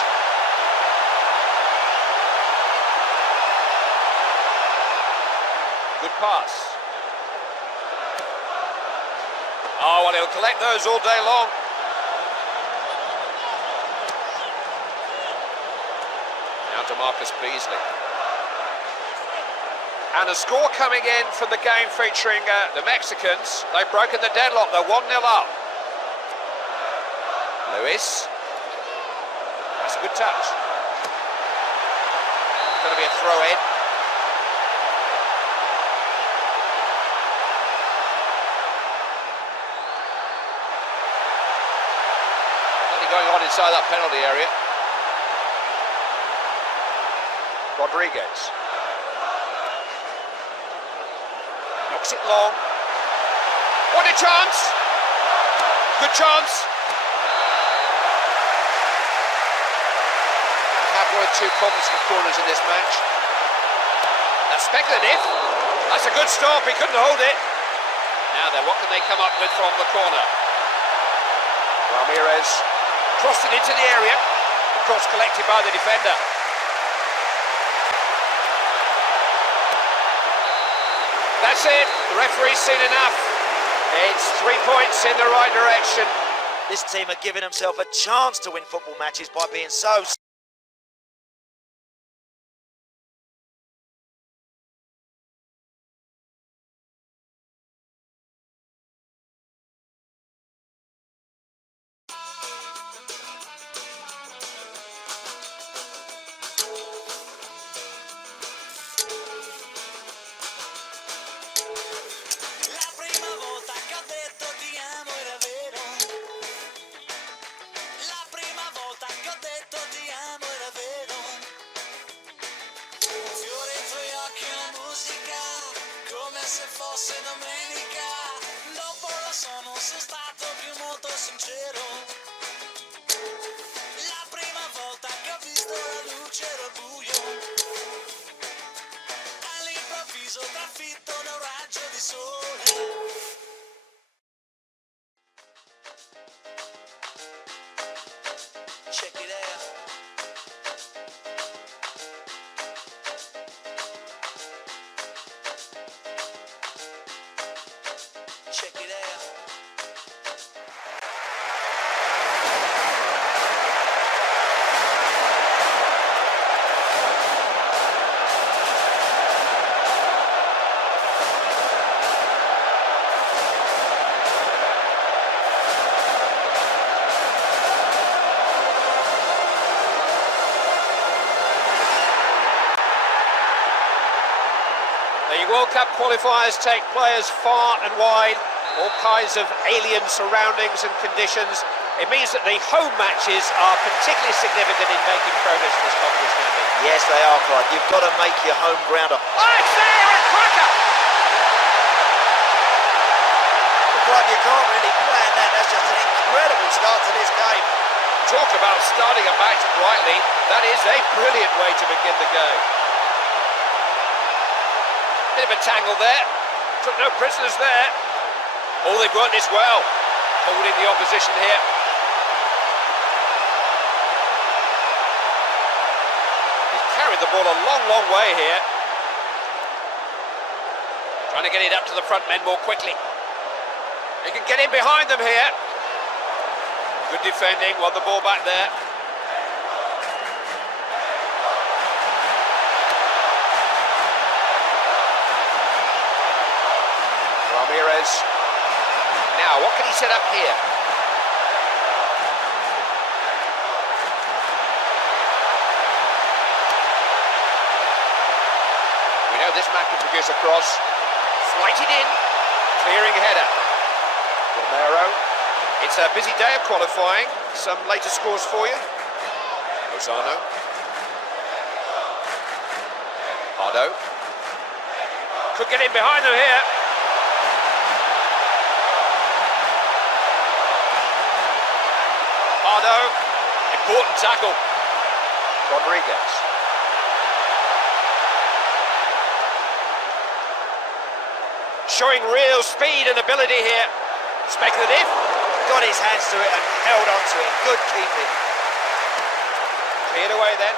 Good pass. Oh, well, he'll collect those all day long. Now to Marcus Beasley. And a score coming in from the game featuring the Mexicans. They've broken the deadlock. They're 1-0 up. Lewis. That's a good touch. It's going to be a throw-in. Nothing going on inside that penalty area. Rodriguez. knocks it long. What a chance! Good chance. We've had one or two problems in the corners in this match. That's speculative. That's a good stop, he couldn't hold it. Now then, what can they come up with from the corner? Ramirez crossed it into the area. The cross collected by the defender. That's it, the referee's seen enough. It's 3 points in the right direction. This team are giving themselves a chance to win football matches by being so... Se fosse domenica, dopo lo sono stato più molto sincero. La prima volta che ho visto la luce ero al buio, all'improvviso trafitto da un raggio di sole. Check it out. Check it out. The World Cup qualifiers take players far and wide, all kinds of alien surroundings and conditions. It means that the home matches are particularly significant in making progress in this competition, Andy. Yes, they are, Clive. You've got to make your home ground up. Oh, it's there, a cracker! Clive, you can't really plan that. That's just an incredible start to this game. Talk about starting a match brightly. That is a brilliant way to begin the game. Bit of a tangle there. Took no prisoners there. Oh, they've got this well. Holding the opposition here. He's carried the ball a long, long way here. Trying to get it up to the front men more quickly. He can get in behind them here. Good defending, won the ball back there. Ramirez. Now, what can he set up here? We know this man can produce a cross. Flighted in, clearing header. Romero. It's a busy day of qualifying. Some later scores for you. Lozano. Pardo. Could get in behind them here. Pardo. Important tackle. Rodriguez. Showing real speed and ability here. Speculative. Got his hands to it and held on to it. Good keeping. Cleared away then.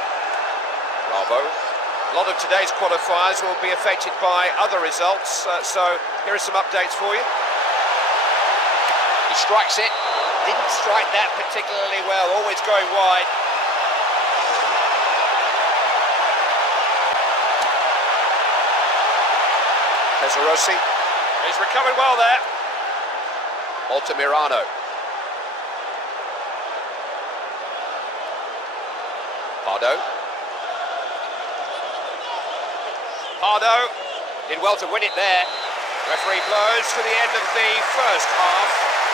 Bravo. A lot of today's qualifiers will be affected by other results, so here are some updates for you. He strikes it. Didn't strike that particularly well, always going wide. Pesarossi. He's recovered well there. Altamirano. Pardo. Pardo did well to win it there. Referee blows for the end of the first half.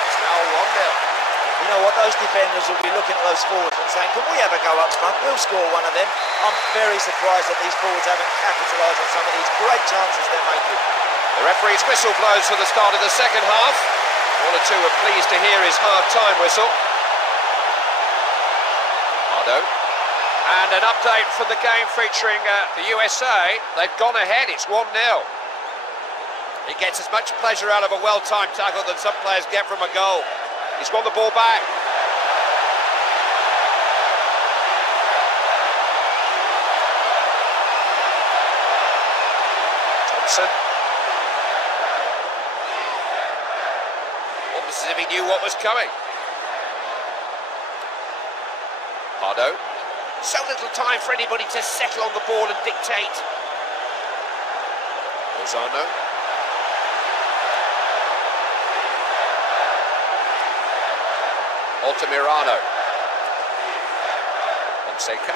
It's now 1-0. You know what, those defenders will be looking at those forwards and saying, can we have a go up front? We'll score one of them. I'm very surprised that these forwards haven't capitalised on some of these great chances they're making. The referee's whistle blows for the start of the second half. One or two are pleased to hear his half-time whistle. Pardo. And an update from the game featuring the USA. They've gone ahead, it's 1-0. He gets as much pleasure out of a well-timed tackle than some players get from a goal. He's won the ball back. Thompson. Almost as if he knew what was coming. Pardo. So little time for anybody to settle on the ball and dictate. Lozano. Altamirano. Fonseca.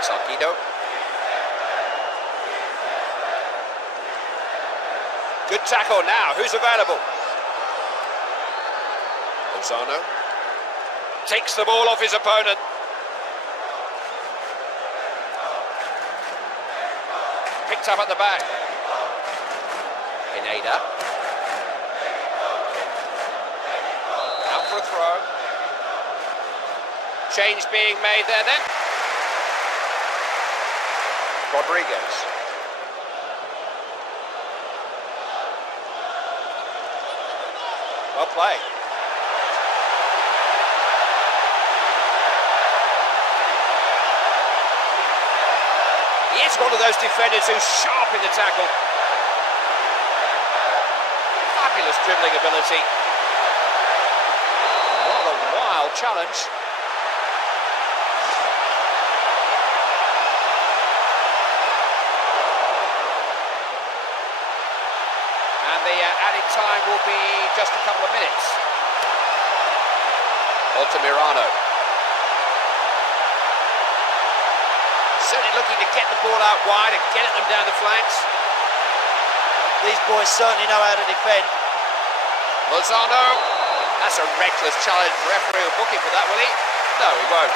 Salguido. Good tackle now. Who's available? Lozano. Takes the ball off his opponent. Picked up at the back. Pineda. Out for a throw. Change being made there then. Rodriguez. Well played. He is one of those defenders who's sharp in the tackle. Fabulous dribbling ability. Rather wild challenge. And the added time will be just a couple of minutes. Altamirano. Certainly looking to get the ball out wide and get at them down the flanks. These boys certainly know how to defend. Lozano. That's a reckless challenge. The referee will book him for that, will he? No, he won't.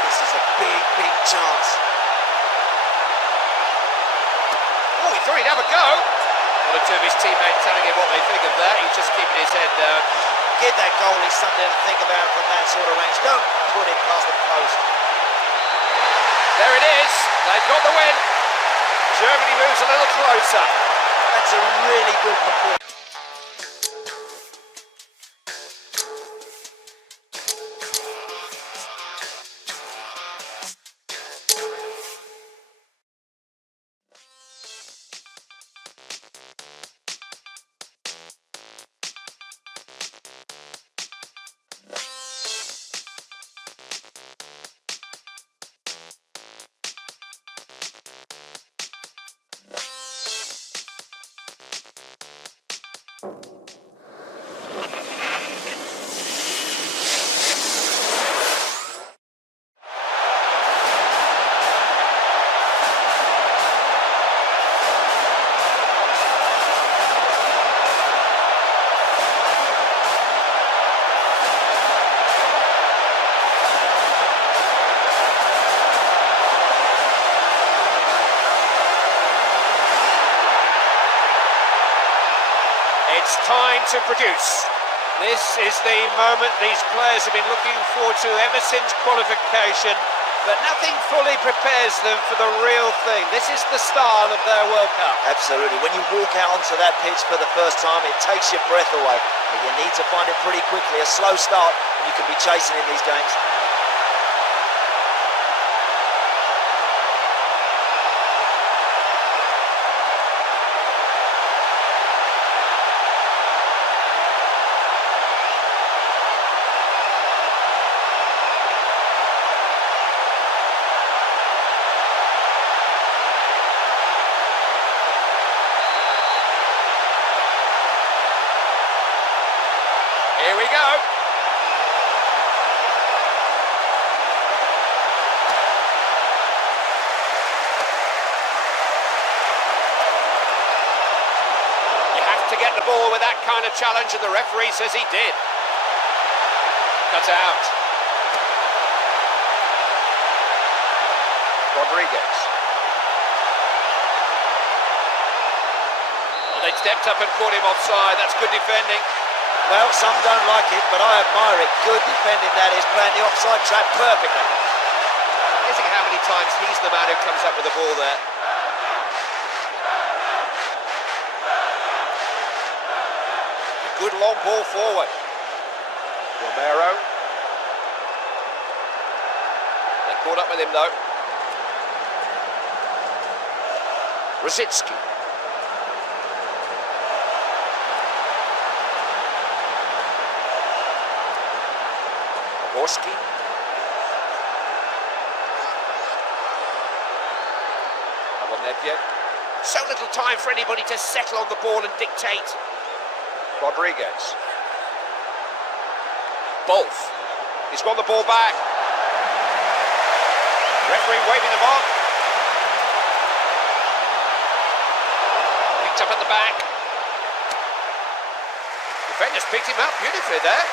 This is a big, big chance. Oh, he thought he'd have a go. One or two of his teammates telling him what they think of that. He's just keeping his head down. Give that goalie something to think about from that sort of range. Don't put it past the post. There it is. They've got the win. Germany moves a little closer. That's a really good performance. It's time to produce. This is the moment these players have been looking forward to ever since qualification, but nothing fully prepares them for the real thing. This is the start of their World Cup. Absolutely. When you walk out onto that pitch for the first time, it takes your breath away. But you need to find it pretty quickly. A slow start, and you can be chasing in these games. Here we go. comfortable with that kind of challenge, and the referee says he did. Cut out. Rodriguez. Well, they stepped up and caught him offside. That's good defending. Well, some don't like it, but I admire it. Good defending, that is, playing the offside trap perfectly. Amazing how many times he's the man who comes up with the ball there. A good long ball forward. Romero. They caught up with him though. Rosicki. Borski. So little time for anybody to settle on the ball and dictate. Rodriguez. Both. He's won the ball back. Referee waving them on. Picked up at the back. Defenders picked him up beautifully there.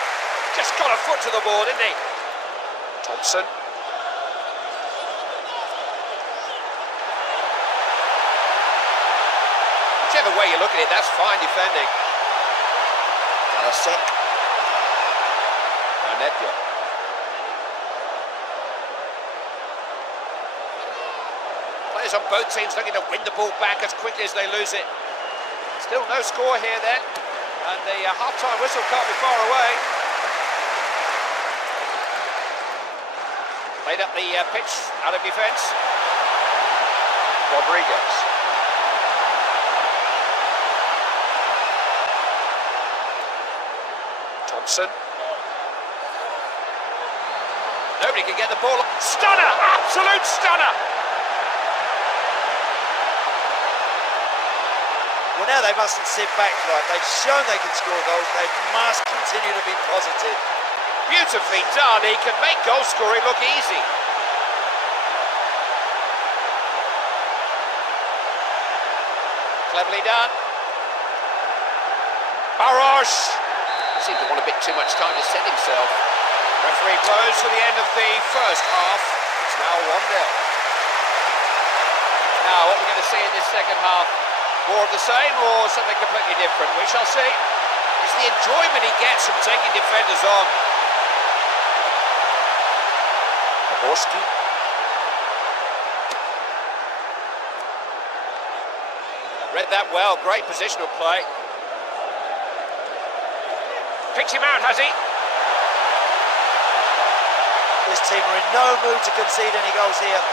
Just got a foot to the ball, didn't he? Thompson. Whichever way you look at it, that's fine defending. Galasek. Anedja. Players on both teams looking to win the ball back as quickly as they lose it. Still no score here then, and the half-time whistle can't be far away. Played up the pitch, out of defence. Rodriguez. Thompson. Nobody can get the ball. Stunner! Absolute stunner! Well, now they mustn't sit back, like they've shown they can score goals. They must continue to be positive. Beautifully done. He can make goal scoring look easy. Cleverly done. Barros. He seemed to want a bit too much time to set himself. Referee blows for the end of the first half. It's now 1-0. Now, what we're going to see in this second half, more of the same or something completely different? We shall see. It's the enjoyment he gets from taking defenders on. Borski. Read that well, great positional play. Picked him out, has he? This team are in no mood to concede any goals here.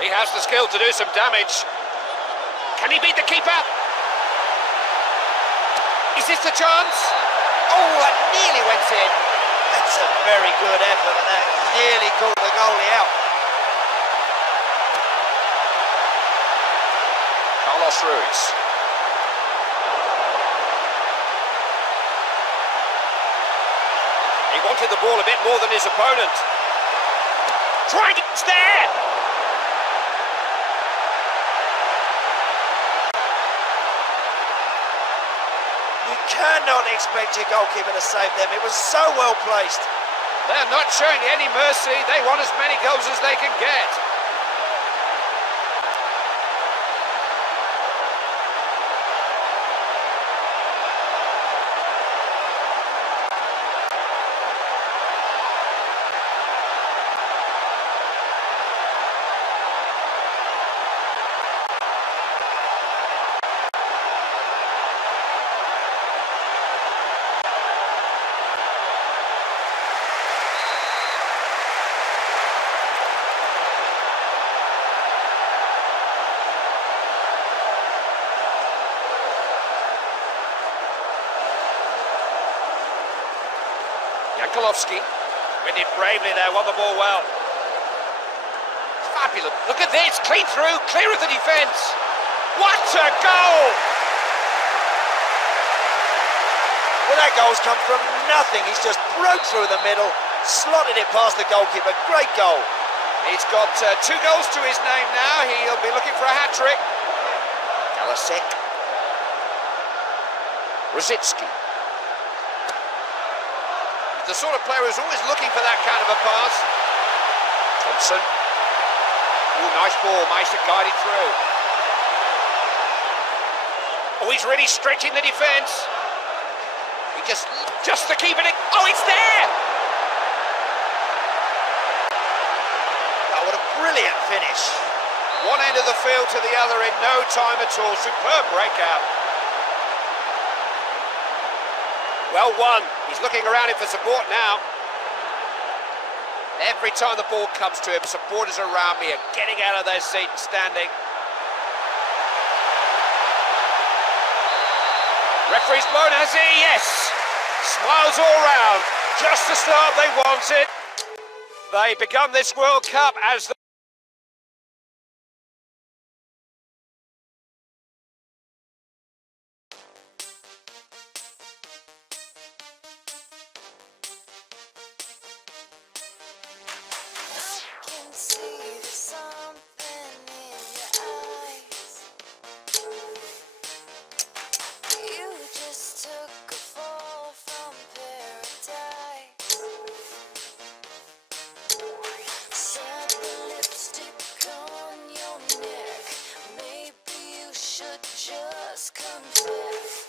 He has the skill to do some damage. Can he beat the keeper? Is this the chance? Oh, that nearly went in. That's a very good effort, and that nearly caught the goalie out. Carlos Ruiz. He wanted the ball a bit more than his opponent. Trying to there. You cannot expect your goalkeeper to save them. It was so well placed. They're not showing any mercy. They want as many goals as they can get. Yankolovsky went in bravely there, won the ball well. Fabulous. Look at this, clean through, clear of the defence. What a goal! Well, that goal's come from nothing. He's just broke through the middle, slotted it past the goalkeeper. Great goal. He's got 2 goals to his name now. He'll be looking for a hat-trick. Kalasek. Rosicki. The sort of player who's always looking for that kind of a pass. Thompson. Oh, nice ball. Managed to guide it through. Oh, he's really stretching the defence. He just to keep it. Oh, it's there! Oh, what a brilliant finish. One end of the field to the other in no time at all. Superb breakout. Well won. He's looking around him for support now. Every time the ball comes to him, supporters around me are getting out of their seat and standing. Referee's blown, has he? Yes! Smiles all round. Just the start they wanted. They begun this World Cup as the Can see there's something in your eyes. You just took a fall from paradise. Set the lipstick on your neck. Maybe you should just confess.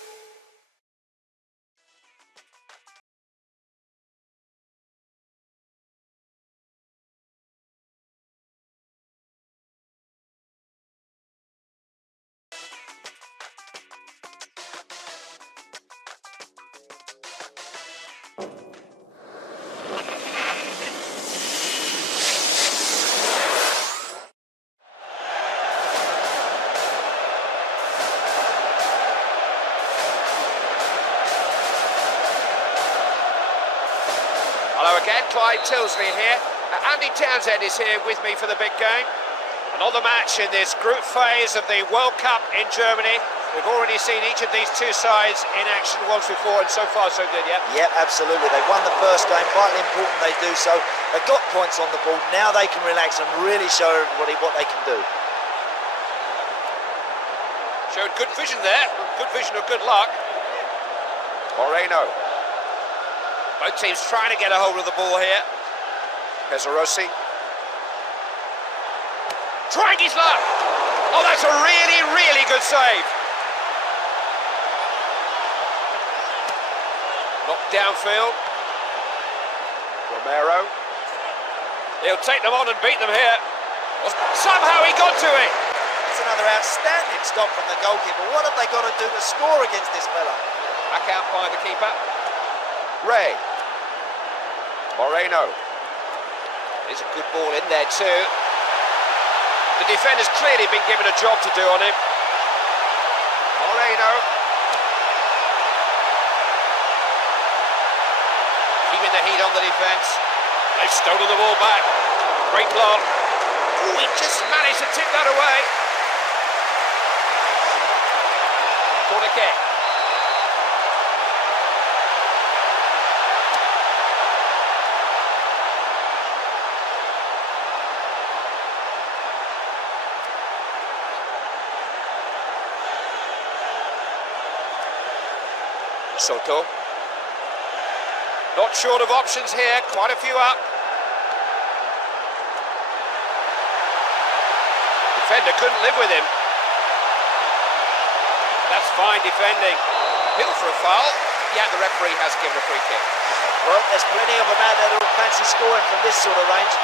Hello again, Clyde Tilsley here. Andy Townsend is here with me for the big game. Another match in this group phase of the World Cup in Germany. We've already seen each of these two sides in action once before, and so far so good, yeah? Yeah, absolutely. They won the first game, vitally important they do so. They've got points on the board, now they can relax and really show everybody what they can do. Showed good vision there, good vision of good luck. Moreno. Both teams trying to get a hold of the ball here. Pesarossi. Trying his luck. Oh, that's a really, really good save. Knocked downfield. Romero. He'll take them on and beat them here. Somehow he got to it. It's another outstanding stop from the goalkeeper. What have they got to do to score against this fella? Back out by the keeper. Ray. Moreno. There's a good ball in there too. The defender's clearly been given a job to do on him. Moreno. Keeping the heat on the defence. They've stolen the ball back. Great block. Oh, he just managed to tip that away. Corner kick. Soto. Not short of options here, quite a few up. Defender couldn't live with him. That's fine defending. Appeal for a foul. Yeah, the referee has given a free kick. Well, there's plenty of them out there that will fancy scoring from this sort of range.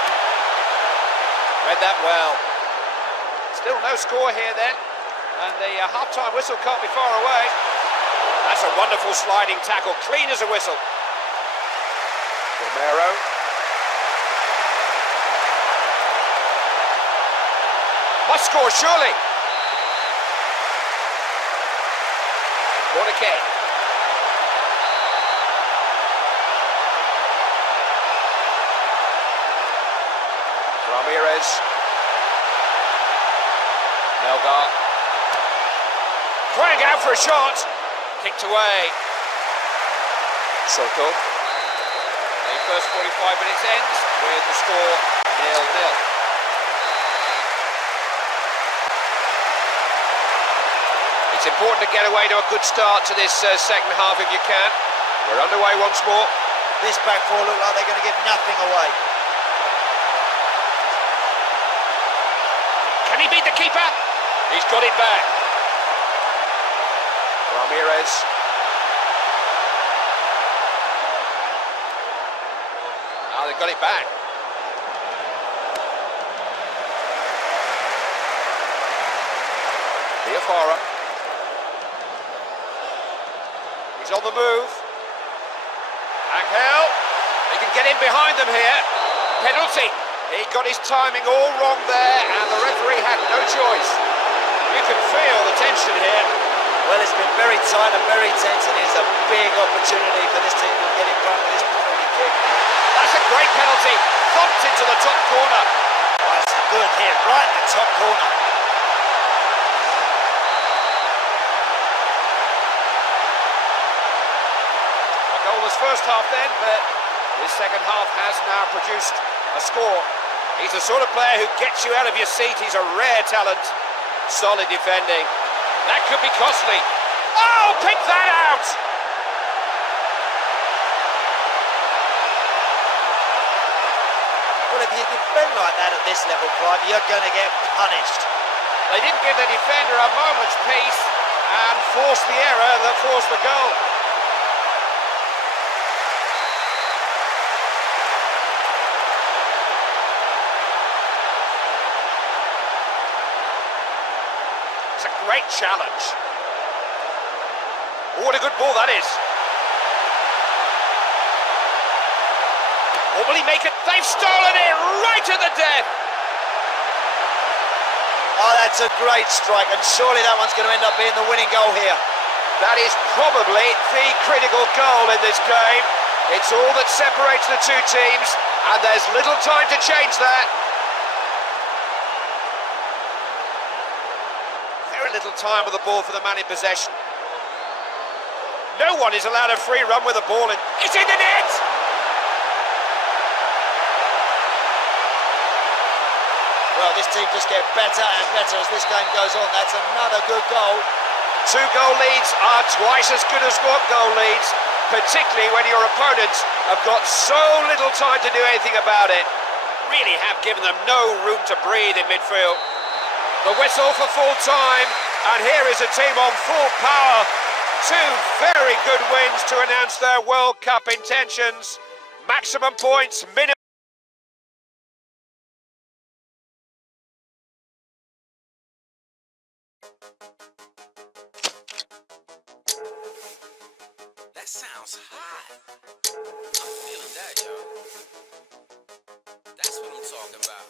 Read that well. Still no score here then. And the half-time whistle can't be far away. That's a wonderful sliding tackle, clean as a whistle. Romero. Must score, surely. Corner kick. Ramirez. Melgar. Trying out for a shot. Kicked away. Soto. The first 45 minutes ends with the score 0-0. It's important to get away to a good start to this second half if you can. We're underway once more. This back four look like they're going to give nothing away. Can he beat the keeper? He's got it back. Ramirez. Now they've got it back. Biafara. He's on the move. Angel. He can get in behind them here. Penalty. He got his timing all wrong there, and the referee had no choice. You can feel the tension here. Well, it's been very tight and very tense, and it's a big opportunity for this team to get in front of this penalty kick. That's a great penalty. Thumped into the top corner. Oh, that's a good hit, right in the top corner. A goalless first half then, but his second half has now produced a score. He's the sort of player who gets you out of your seat. He's a rare talent. Solid defending. That could be costly. Oh, pick that out! Well, if you defend like that at this level, Clive, you're going to get punished. They didn't give the defender a moment's peace and forced the error that forced the goal. It's a great challenge. Oh, what a good ball that is. Or will he make it? They've stolen it right at the death. Oh, that's a great strike, and surely that one's going to end up being the winning goal here. That is probably the critical goal in this game. It's all that separates the two teams, and there's little time to change that. Very little time with the ball for the man in possession. No one is allowed a free run with the ball in. It's in the net! Well, this team just get better and better as this game goes on. That's another good goal. 2 goal leads are twice as good as 1 goal leads, particularly when your opponents have got so little time to do anything about it. Really have given them no room to breathe in midfield. The whistle for full time, and here is a team on full power. 2 very good wins to announce their World Cup intentions. Maximum points, minimum. That sounds hot. I'm feeling that, yo. That's what I'm talking about.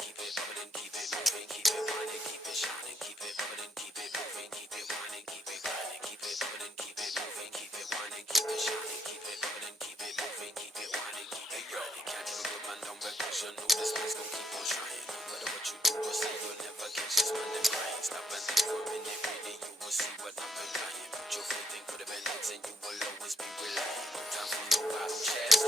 Keep it bubbling, keep it moving, keep it winding, keep it shining, keep it bubbling, keep it moving, keep it winding, keep it grinding, keep it bubbling, keep it moving, keep it winding, keep it shining, keep it bubbling, keep it moving, keep it winding, keep it grinding. Catch a good man down back, cause you know this place gon' keep on trying. No matter what you do or say, you'll never catch this man them crying. Stop and think for a minute, really, you will see what I'm implying. Put your faith in, put it in legs, and you will always be relying. No time for no bottom chairs.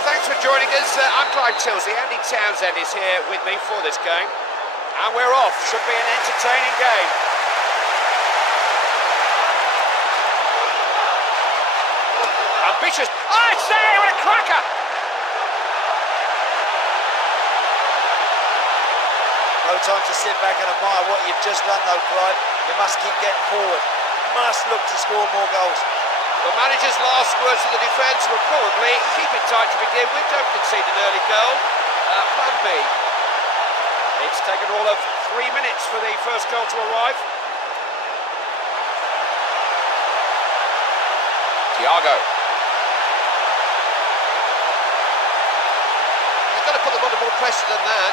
Thanks for joining us. I'm Clive Tilsey. Andy Townsend is here with me for this game. And we're off. Should be an entertaining game. Ambitious. Oh, it's there! What a cracker! No time to sit back and admire what you've just done though, Clive. You must keep getting forward. Must look to score more goals. The manager's last words to the defence were probably keep it tight to begin with, don't concede an early goal. Plan B. It's taken all of 3 minutes for the first goal to arrive. Thiago. You've got to put them under more pressure than that.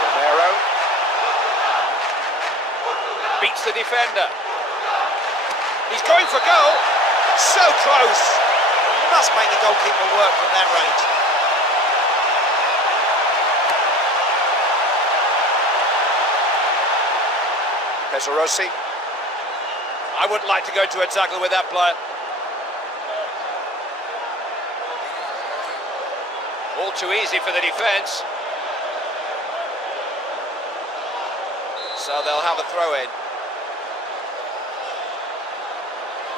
Romero. Beats the defender. He's going for goal. So close. Must make the goalkeeper work from that range. Pesarossi. I wouldn't like to go into a tackle with that player. All too easy for the defence. So they'll have a throw in.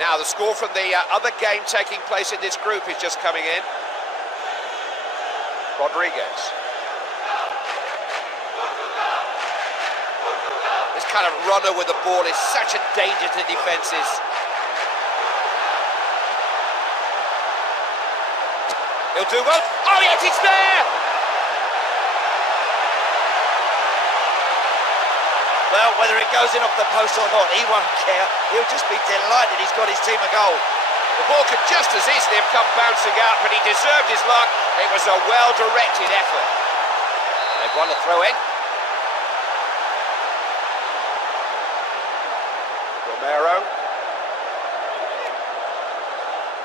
Now the score from the other game taking place in this group is just coming in. Rodriguez. This kind of runner with the ball is such a danger to defences. He'll do well. Oh yes, it's there! Well, whether it goes in off the post or not, he won't care. He'll just be delighted he's got his team a goal. The ball could just as easily have come bouncing out, but he deserved his luck. It was a well-directed effort. They've won a throw-in. Romero.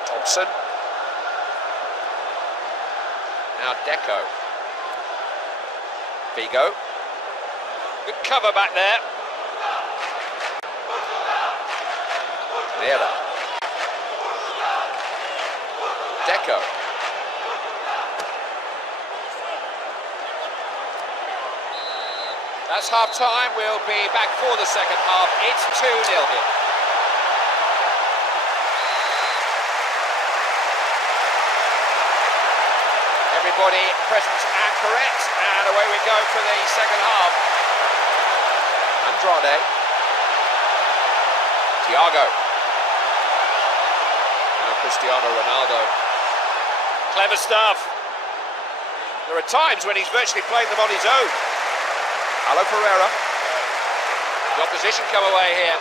Thompson. Now Deco. Figo. Good cover back there. Vera. Deco. That's half time. We'll be back for the second half. It's 2-0 here. Everybody present and correct, and away we go for the second half. Andrade. Thiago. Now Cristiano Ronaldo. Clever stuff. There are times when he's virtually playing them on his own. Alo Ferreira. The opposition come away here.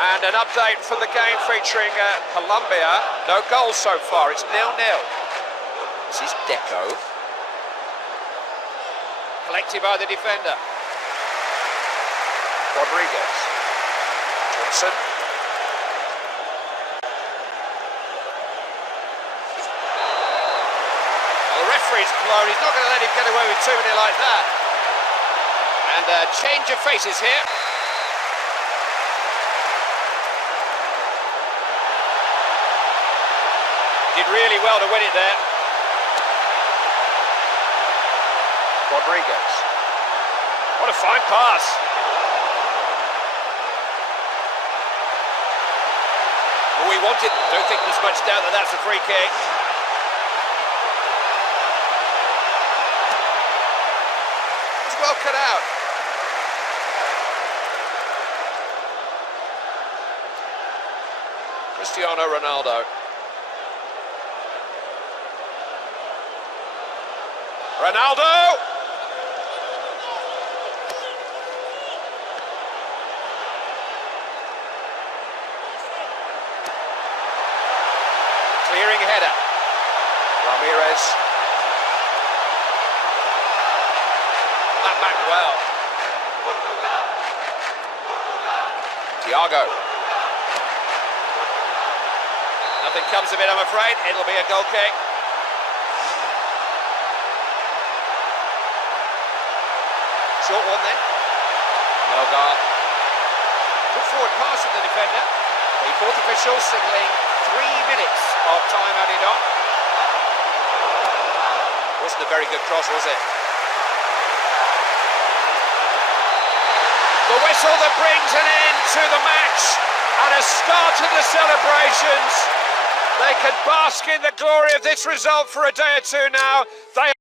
And an update from the game featuring Colombia. No goals so far, it's 0-0. This is Deco. Collected by the defender. Rodriguez. Thompson. Well, the referee's blown. He's not going to let him get away with too many like that. And a change of faces here. Did really well to win it there. Rodriguez. What a fine pass. Well, we wanted, don't think there's much doubt that that's a free kick. It's well cut out. Cristiano Ronaldo. Ronaldo! Clearing header. Ramirez. That back well. Thiago. Nothing comes of it, I'm afraid. It'll be a goal kick. Short one then. Melgar. Good forward pass from the defender. The fourth official signalling 3 minutes of time added on. Wasn't a very good cross, was it? The whistle that brings an end to the match and a start to the celebrations. They can bask in the glory of this result for a day or two now. They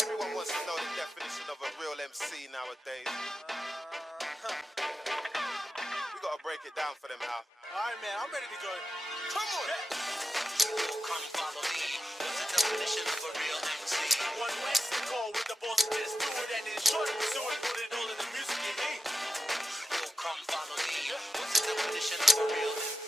Everyone wants to know the definition of a real MC nowadays. We gotta break it down for them, Al. All right, man, I'm ready to go. Come on. Come follow me. What's the definition of a real MC? One less to call with the boss, just do it and enjoy it. So it put it all in the music you hate. Yo, come follow me. What's the definition of a real MC?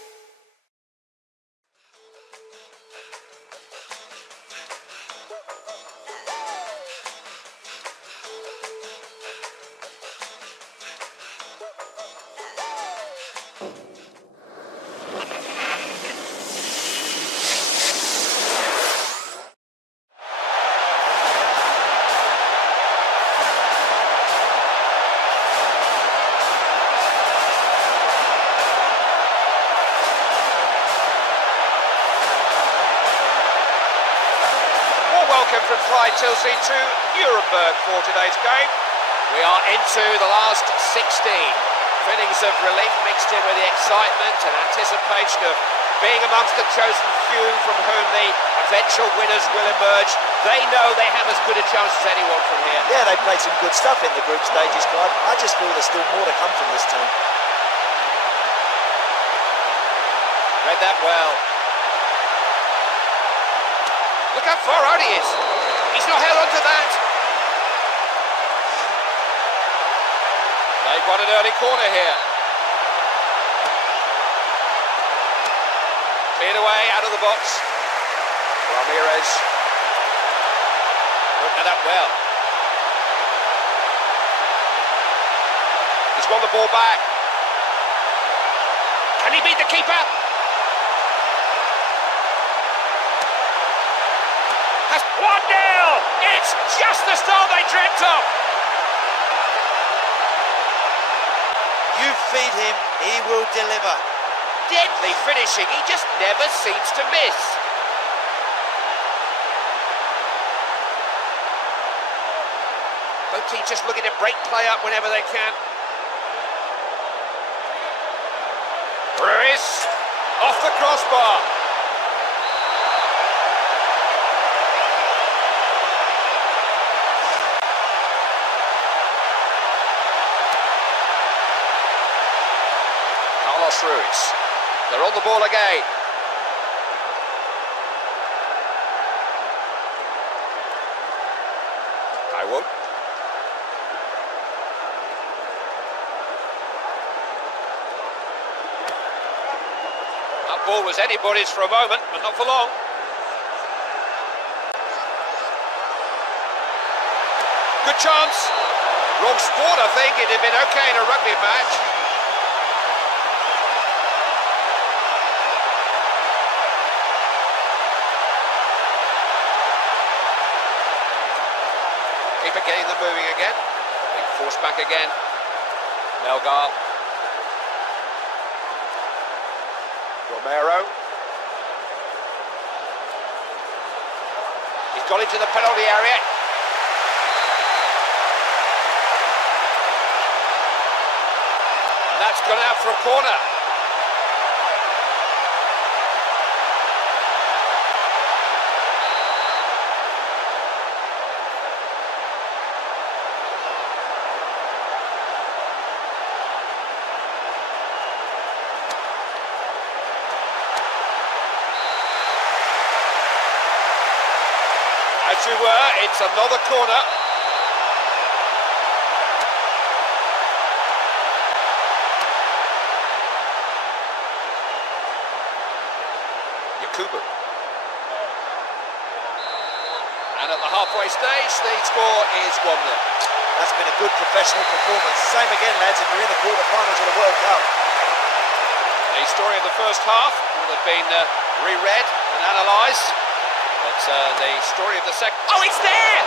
Welcome from Clyde Tilsley to Nuremberg for today's game. We are into the last 16. Feelings of relief mixed in with the excitement and anticipation of being amongst the chosen few from whom the eventual winners will emerge. They know they have as good a chance as anyone from here. Yeah, they played some good stuff in the group stages, Clive. I just feel there's still more to come from this team. Read that well. Look how far out he is. He's not held onto that. They've got an early corner here. Cleared away out of the box. Ramirez. Putting that up well. He's won the ball back. Can he beat the keeper? Has 1-0! It's just the start they dreamt of! You feed him, he will deliver. Deadly finishing, he just never seems to miss. Both teams just looking to break play up whenever they can. Ruiz, off the crossbar. Ruiz. They're on the ball again. Taiwo. That ball was anybody's for a moment, but not for long. Good chance. Wrong sport, I think. It'd have been okay in a rugby match. Getting them moving again. Being forced back again. Melgar. Romero. He's got into the penalty area. And that's gone out for a corner. As you were, it's another corner. Yakubu. And at the halfway stage, the score is 1-0. That's been a good professional performance. Same again, lads, and we're in the quarterfinals of the World Cup. The story of the first half will have been reread and analysed. But the story of the second... Oh, it's there!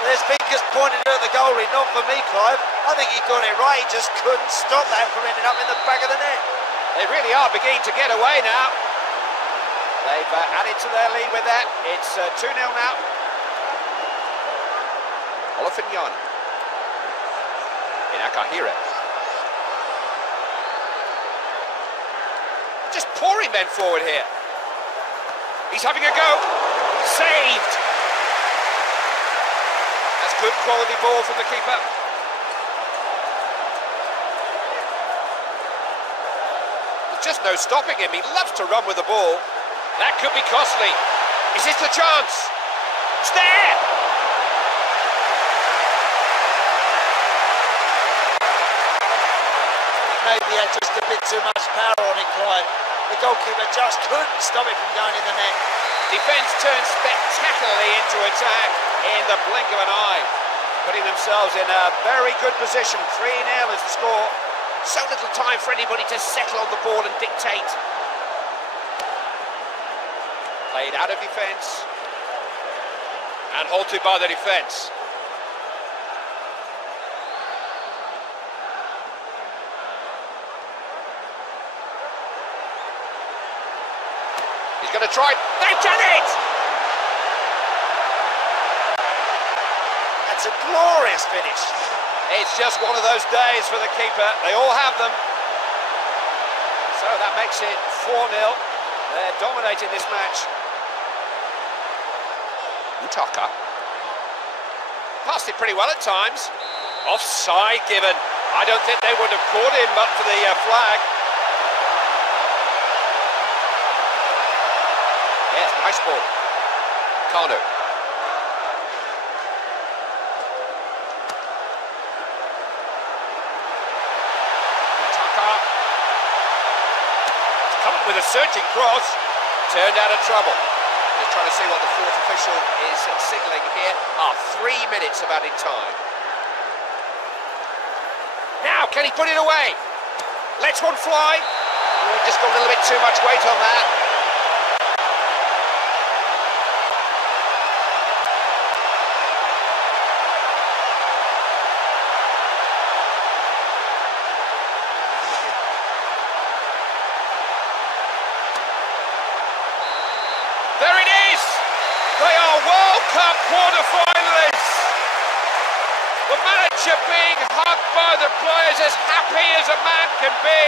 There's fingers pointed at the goalie, not for me, Clive. I think he got it right, he just couldn't stop that from ending up in the back of the net. They really are beginning to get away now. They've added to their lead with that. It's 2-0 now. Olafiniana. In Akahira. Just pouring men forward here. He's having a go. Saved. That's good quality ball from the keeper. just no stopping him. He loves to run with the ball. That could be costly. Is this the chance? It's there! Maybe he had just a bit too much power on it, Clive. The goalkeeper just couldn't stop it from going in the net. Defence turned spectacularly into attack in the blink of an eye, putting themselves in a very good position. 3-0 is the score. So little time for anybody to settle on the ball and dictate. Played out of defence and halted by the defence. He's going to try. They've done it! That's a glorious finish. It's just one of those days for the keeper. They all have them. So that makes it 4-0. They're dominating this match. Utaka. Passed it pretty well at times. Offside given. I don't think they would have caught him but for the flag. Yes, nice ball. Kanu. Come up with a searching cross, turned out of trouble. Just trying to see what the fourth official is signalling here. 3 minutes of added time. Now, can he put it away? Lets one fly. Just got a little bit too much weight on that. There it is! They are World Cup quarter-finalists! The manager being hugged by the players, as happy as a man can be.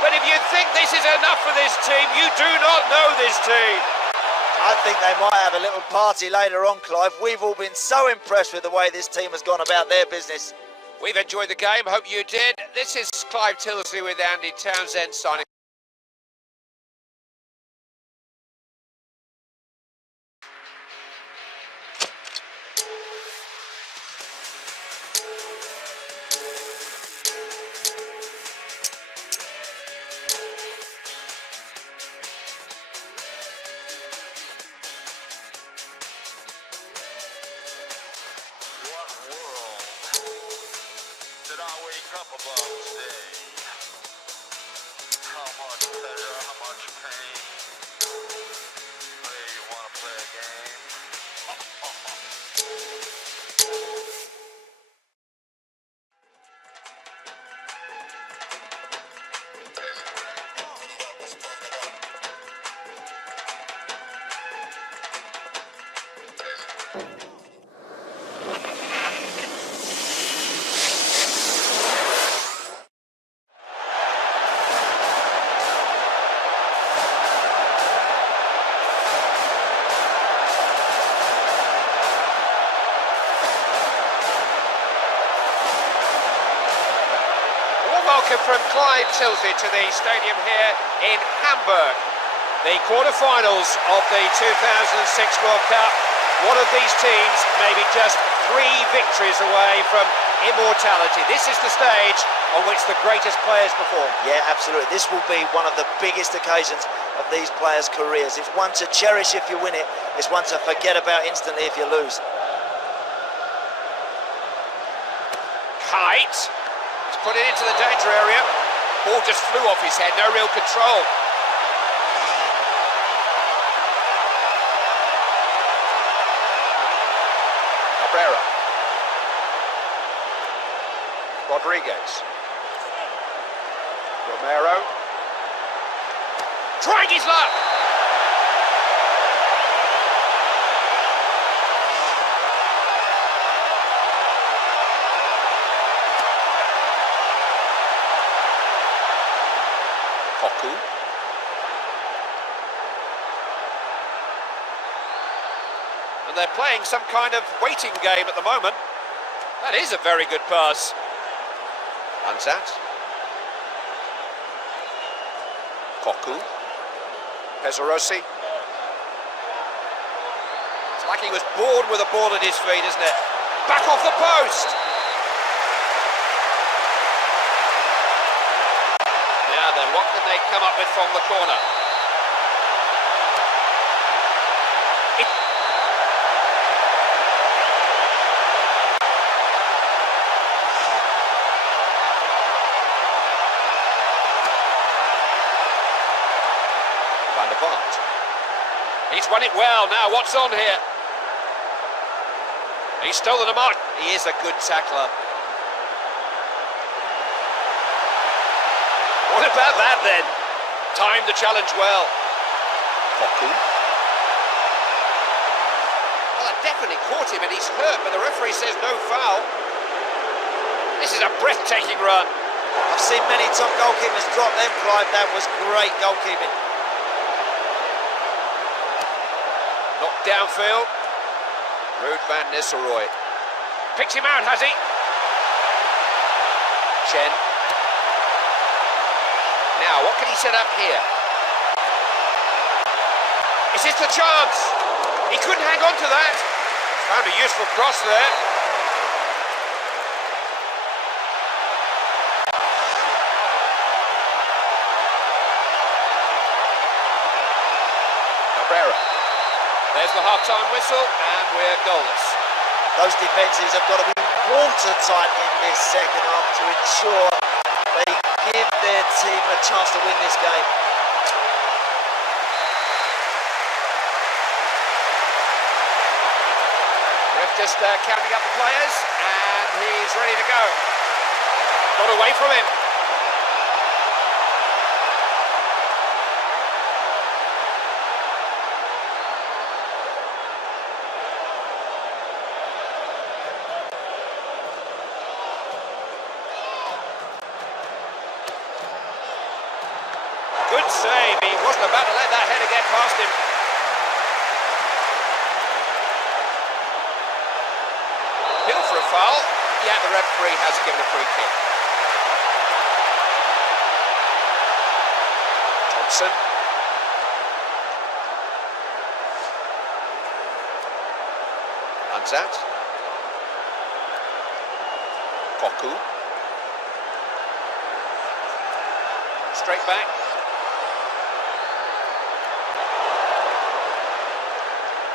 But if you think this is enough for this team, you do not know this team. I think they might have a little party later on, Clive. We've all been so impressed with the way this team has gone about their business. We've enjoyed the game, hope you did. This is Clive Tilsley with Andy Townsend signing. What world did I wake up above today? How much pleasure, how much pain? Hey, you wanna play a game? Welcome from Clive Tilsley to the stadium here in Hamburg. The quarter-finals of the 2006 World Cup. One of these teams may be just 3 victories away from immortality. This is the stage on which the greatest players perform. Yeah, absolutely. This will be one of the biggest occasions of these players' careers. It's one to cherish if you win it. It's one to forget about instantly if you lose. Kite. He's put it into the danger area. Ball just flew off his head, no real control. Cabrera. Rodriguez. Romero. Trying his luck. Koku. And they're playing some kind of waiting game at the moment. That is a very good pass. Ansat. Koku. Pesarosi. It's like he was born with a ball at his feet, isn't it? Back off the post! Now then, what can they come up with from the corner? Van der Vaart. He's won it well. Now, what's on here? He's stolen the mark. He is a good tackler. What about that then? Timed the challenge well. Koku. Well, that definitely caught him and he's hurt, but the referee says no foul. This is a breathtaking run. I've seen many top goalkeepers drop them, Clive. That was great goalkeeping. Knocked downfield. Ruud van Nistelrooy. Picked him out, has he? Chen. Now, what can he set up here? Is this the chance? He couldn't hang on to that. Found a useful cross there. Cabrera. There's the half-time whistle, and we're goalless. Those defences have got to be watertight in this second half to ensure they give their team a chance to win this game. Ref just counting up the players, and he's ready to go. Got away from him. Good save. He wasn't about to let that header get past him. Hill for a foul. Yeah, the referee has given a free kick. Thompson. Runs out. Koku. Straight back.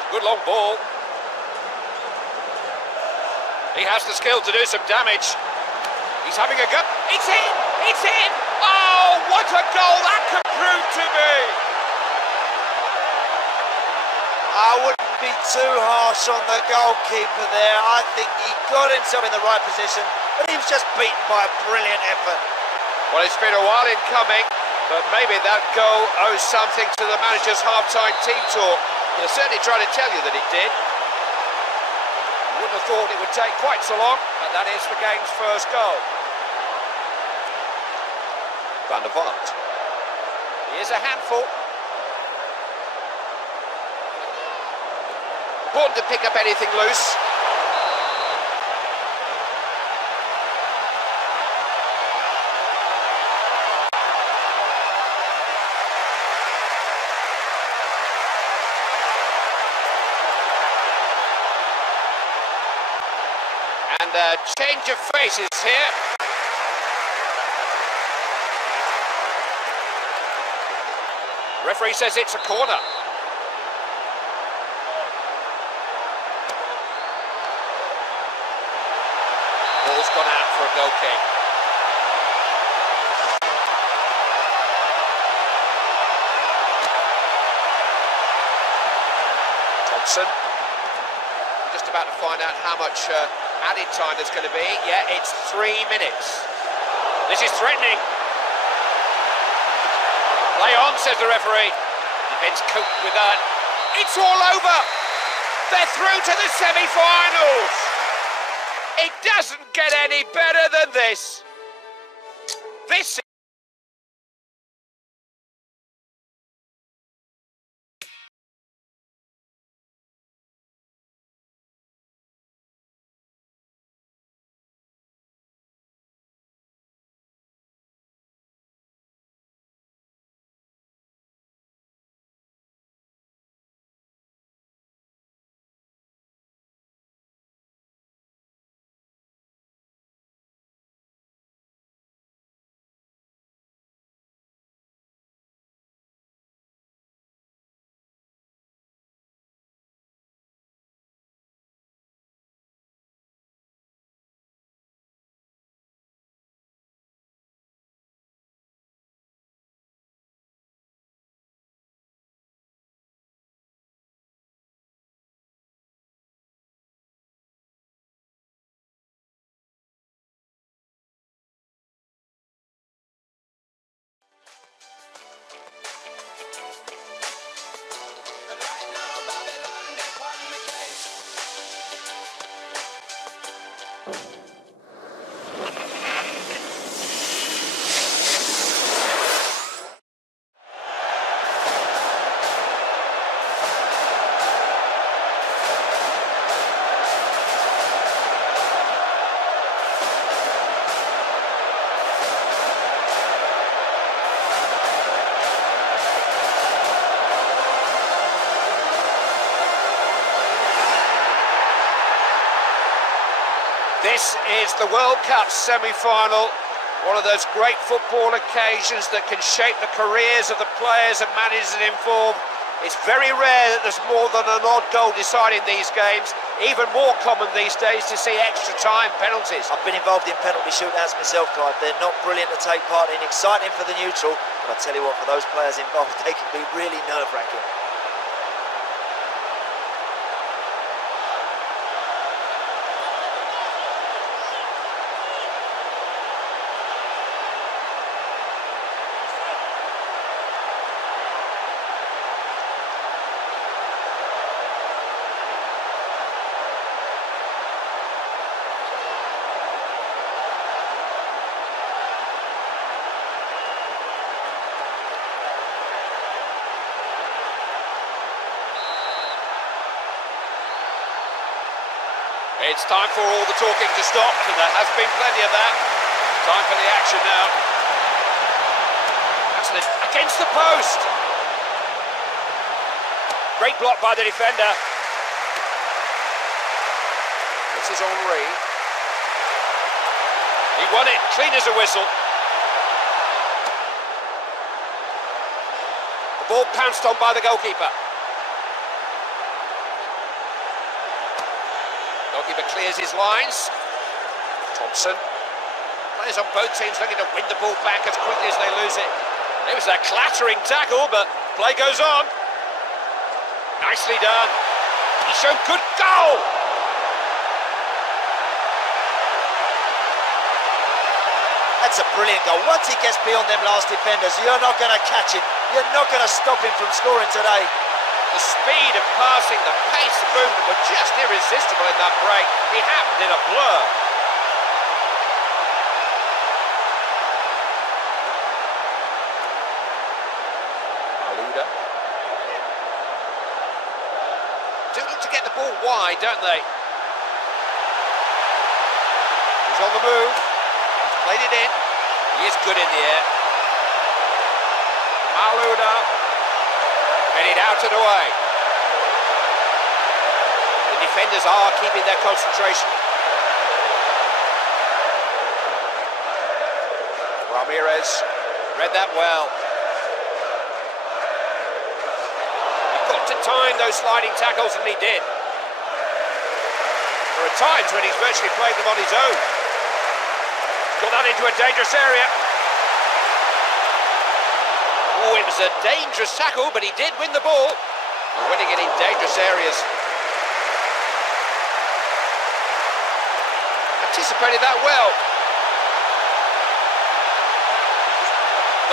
Good long ball. He has the skill to do some damage. He's having a go. It's in! It's in! Oh, what a goal that could prove to be! I wouldn't be too harsh on the goalkeeper there. I think he got himself in the right position, but he was just beaten by a brilliant effort. Well, it's been a while in coming, but maybe that goal owes something to the manager's half-time team talk. He'll certainly try to tell you that it did. Wouldn't have thought it would take quite so long, but that is the game's first goal. Van der Vaart. He is a handful. Important to pick up anything loose. And a change of faces here. Referee says it's a corner. Ball's gone out for a goal kick. Thompson. We're just about to find out how much added time there's going to be. Yeah, it's 3 minutes. This is threatening. Play on, says the referee. Defence coped with that. It's all over. They're through to the semi-finals. It doesn't get any better than this. This This is the World Cup semi-final, one of those great football occasions that can shape the careers of the players and managers involved. It's very rare that there's more than an odd goal deciding these games. Even more common these days to see extra time penalties. I've been involved in penalty shootouts myself, Clive. They're not brilliant to take part in, exciting for the neutral, but I tell you what, for those players involved, they can be really nerve-wracking. It's time for all the talking to stop, and there has been plenty of that. Time for the action now. That's against the post. Great block by the defender. This is Henri. He won it, clean as a whistle. The ball pounced on by the goalkeeper. Goalkeeper clears his lines. Thompson. Players on both teams looking to win the ball back as quickly as they lose it. It was a clattering tackle, but play goes on. Nicely done. He showed good goal. That's a brilliant goal. Once he gets beyond them last defenders, you're not going to catch him. You're not going to stop him from scoring today. The speed of passing, the pace of movement were just irresistible in that break. He happened in a blur. Malouda. Do look to get the ball wide, don't they? He's on the move. He's played it in. He is good in the air. Malouda. Headed out and away. The defenders are keeping their concentration. Ramirez read that well. He got to time those sliding tackles, and he did. There are times when he's virtually playing them on his own. Got that into a dangerous area. Oh, it was a dangerous tackle, but he did win the ball. And winning it in dangerous areas. Anticipated that well.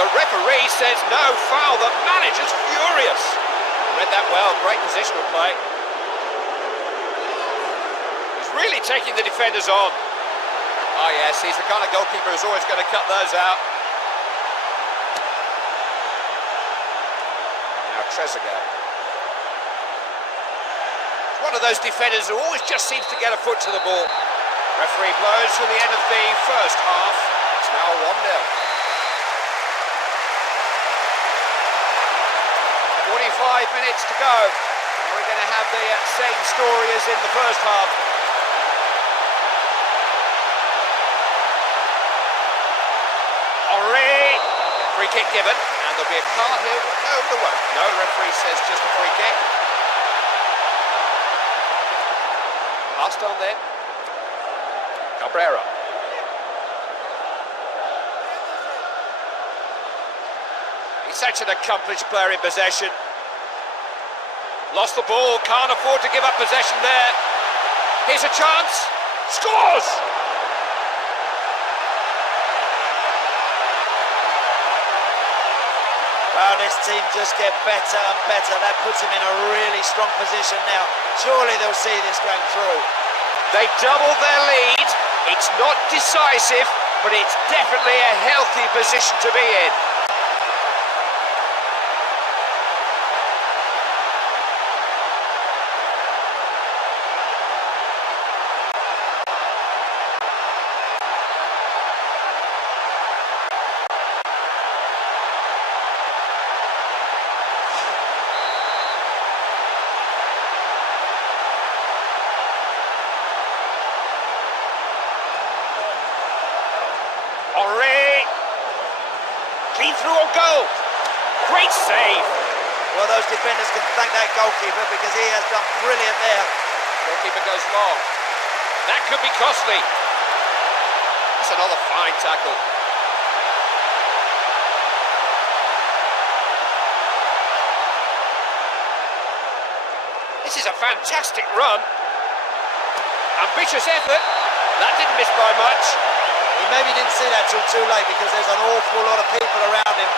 The referee says no foul. The manager's furious. Read that well. Great positional play. He's really taking the defenders on. Oh yes, he's the kind of goalkeeper who's always going to cut those out. Trezeguet. One of those defenders who always just seems to get a foot to the ball. Referee blows for the end of the first half. It's now 1-0. 45 minutes to go. And we're going to have the same story as in the first half. Henri. Free kick given. And there'll be a card here. No, there won't. No, the referee says just a free kick. Passed on then. Cabrera. He's such an accomplished player in possession. Lost the ball, can't afford to give up possession there. Here's a chance. Scores! Well, this team just get better and better. That puts them in a really strong position now. Surely they'll see this going through. They doubled their lead. It's not decisive, but it's definitely a healthy position to be in. through on goal. Great save. Well, those defenders can thank that goalkeeper because he has done brilliant there. Goalkeeper goes long. That could be costly. That's another fine tackle. This is a fantastic run. Ambitious effort. That didn't miss by much. He maybe didn't see that till too late because there's an awful lot of people around him.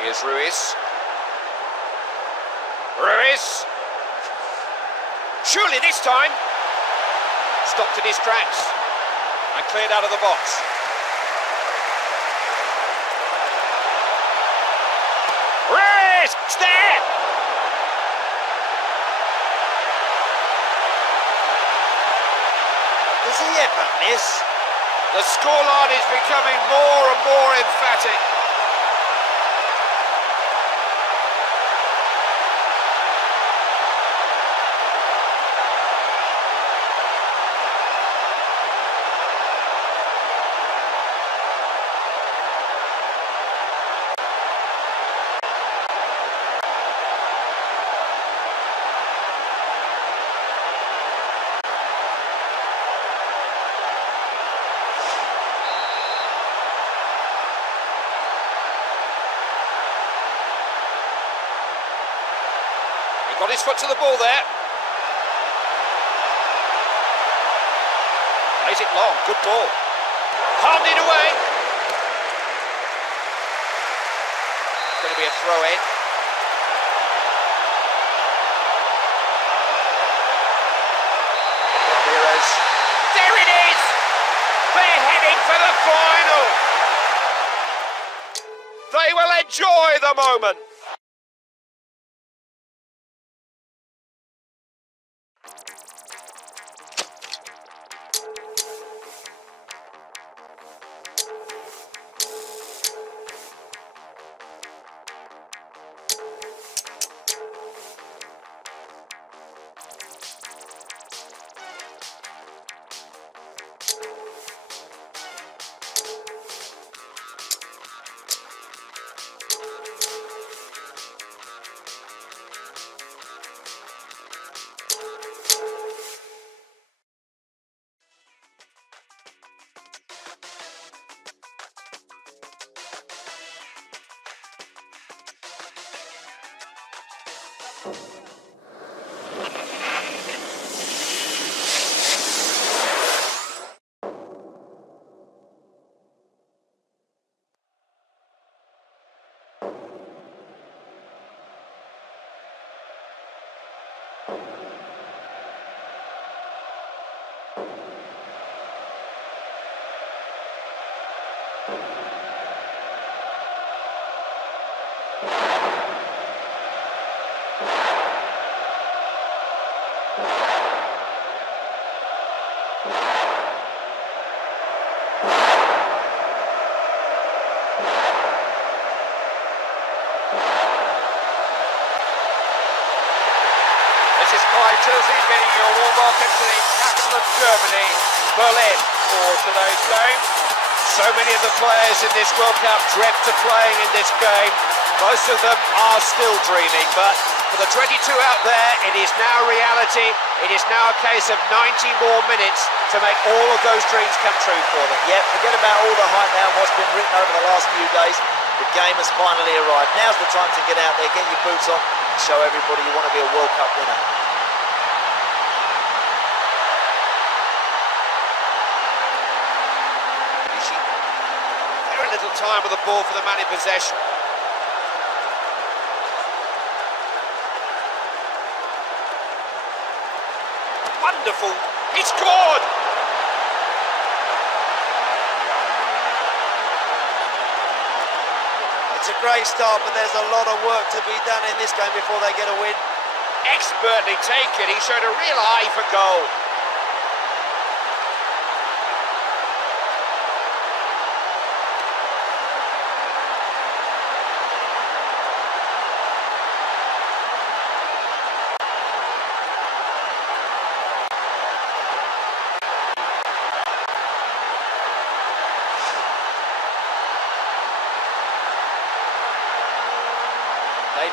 Here's Ruiz. Ruiz. Surely this time. Stopped in his tracks and cleared out of the box. Ruiz! It's there! Does he ever miss? The scoreline is becoming more and more emphatic. Got his foot to the ball there. Plays it long, good ball. Palmed it away. It's going to be a throw in. Ramirez. There it is! They're heading for the final. They will enjoy the moment. Chelsea's getting your warm welcome to the capital of Germany, Berlin, for today's game. So many of the players in this World Cup dreamt of playing in this game. Most of them are still dreaming, but for the 22 out there, it is now reality. It is now a case of 90 more minutes to make all of those dreams come true for them. Yeah, forget about all the hype now and what's been written over the last few days. The game has finally arrived. Now's the time to get out there, get your boots on, and show everybody you want to be a World Cup winner. Very little time with the ball for the man in possession. Wonderful, he scored! It's a great start, but there's a lot of work to be done in this game before they get a win. Expertly taken, he showed a real eye for goal.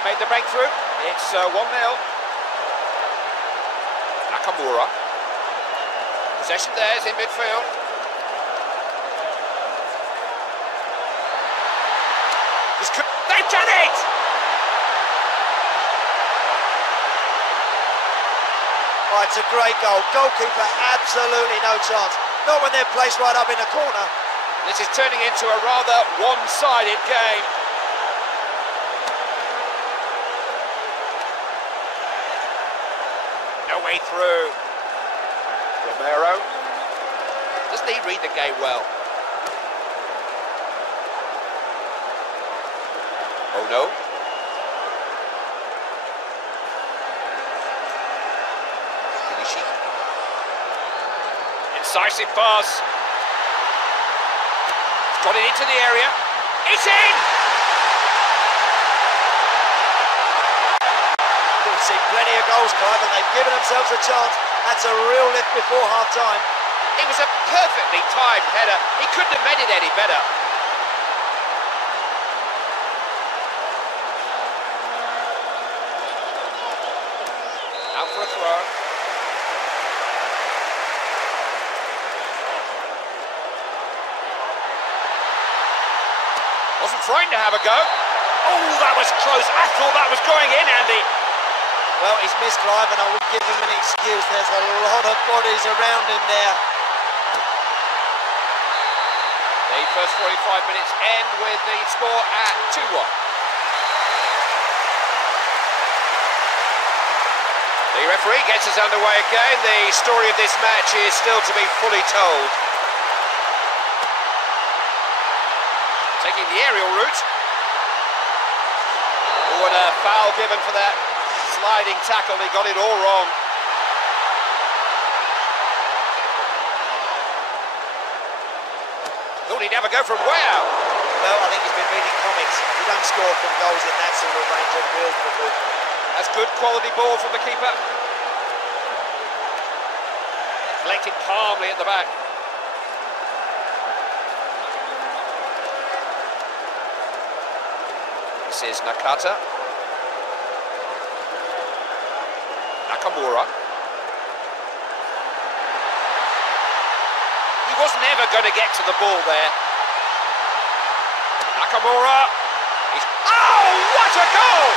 made the breakthrough. It's 1-0. Nakamura. Possession there is in midfield. They've done it! Oh, it's a great goal. Goalkeeper, absolutely no chance. Not when they're placed right up in the corner. This is turning into a rather one-sided game. No way through. Romero. Doesn't he read the game well? Oh no. Finishing. Incisive pass. It's got it into the area. It's in! We've seen plenty of goals, Clive, and they've given themselves a chance. That's a real lift before half-time. It was a perfectly timed header. He couldn't have made it any better. Out for a throw. Wasn't frightened to have a go. Oh, that was close. I thought that was going in, Andy. Well, he's missed, Clive, and I wouldn't give him an excuse. There's a lot of bodies around him there. The first 45 minutes end with the score at 2-1. The referee gets us underway again. The story of this match is still to be fully told. Taking the aerial route. Oh, and a foul given for that sliding tackle. He got it all wrong. Thought he'd have a go from way out. Well, I think he's been reading comics. You don't score from goals in that sort of range of real football. That's good quality ball from the keeper. Collected calmly at the back. This is Nakata. Nakamura. He wasn't ever going to get to the ball there. Nakamura. Oh, what a goal!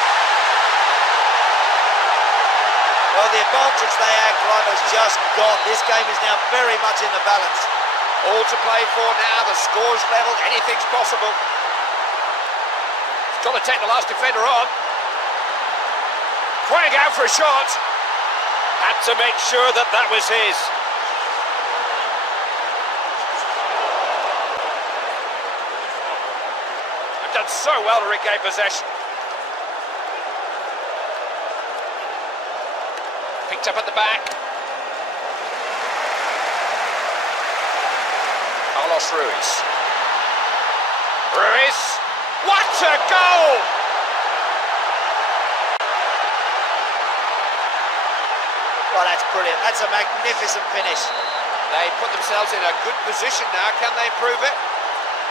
Well, the advantage they had, Clive, has just gone. This game is now very much in the balance. All to play for now. The score's level. Anything's possible. He's got to take the last defender on. Crying out for a shot. Had to make sure that that was his. I've done so well to regain possession. Picked up at the back. Carlos Ruiz. Ruiz. What a goal! Well, that's brilliant. That's a magnificent finish. They put themselves in a good position now. Can they improve it?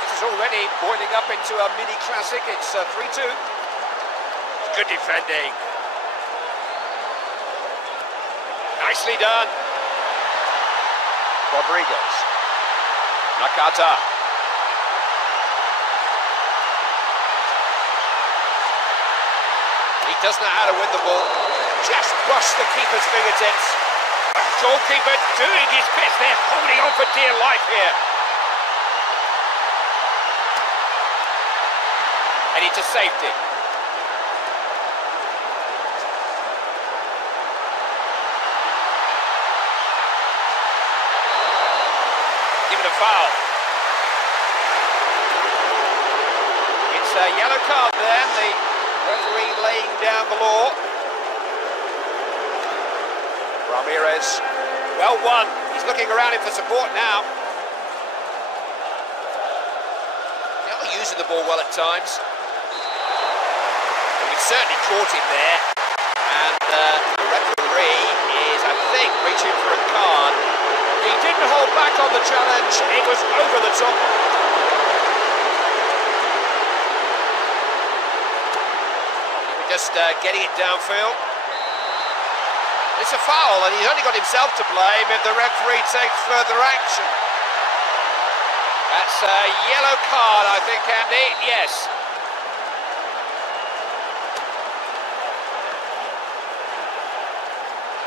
This is already boiling up into a mini classic. It's 3-2. Good defending. Nicely done. Rodriguez. Nakata. He does know how to win the ball. Just brushed the keeper's fingertips. The goalkeeper doing his best. They're holding on for dear life here. Heading to safety. Given a foul. It's a yellow card there. The referee laying down the law. Ramirez, well won. He's looking around him for support now. They're using the ball well at times. Well, we've certainly caught him there. And the referee is, I think, reaching for a card. He didn't hold back on the challenge. It was over the top. just getting it downfield. It's a foul, and he's only got himself to blame if the referee takes further action. That's a yellow card, I think, Andy. Yes.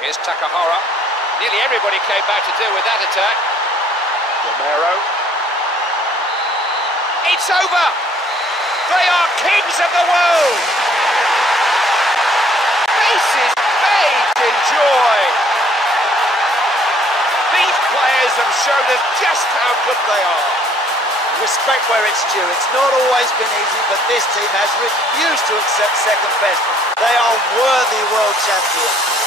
Here's Takahara. Nearly everybody came back to deal with that attack. Romero. It's over! They are kings of the world! Faces bathed in joy! These players have shown us just how good they are. Respect where it's due. It's not always been easy, but this team has refused to accept second best. They are worthy world champions.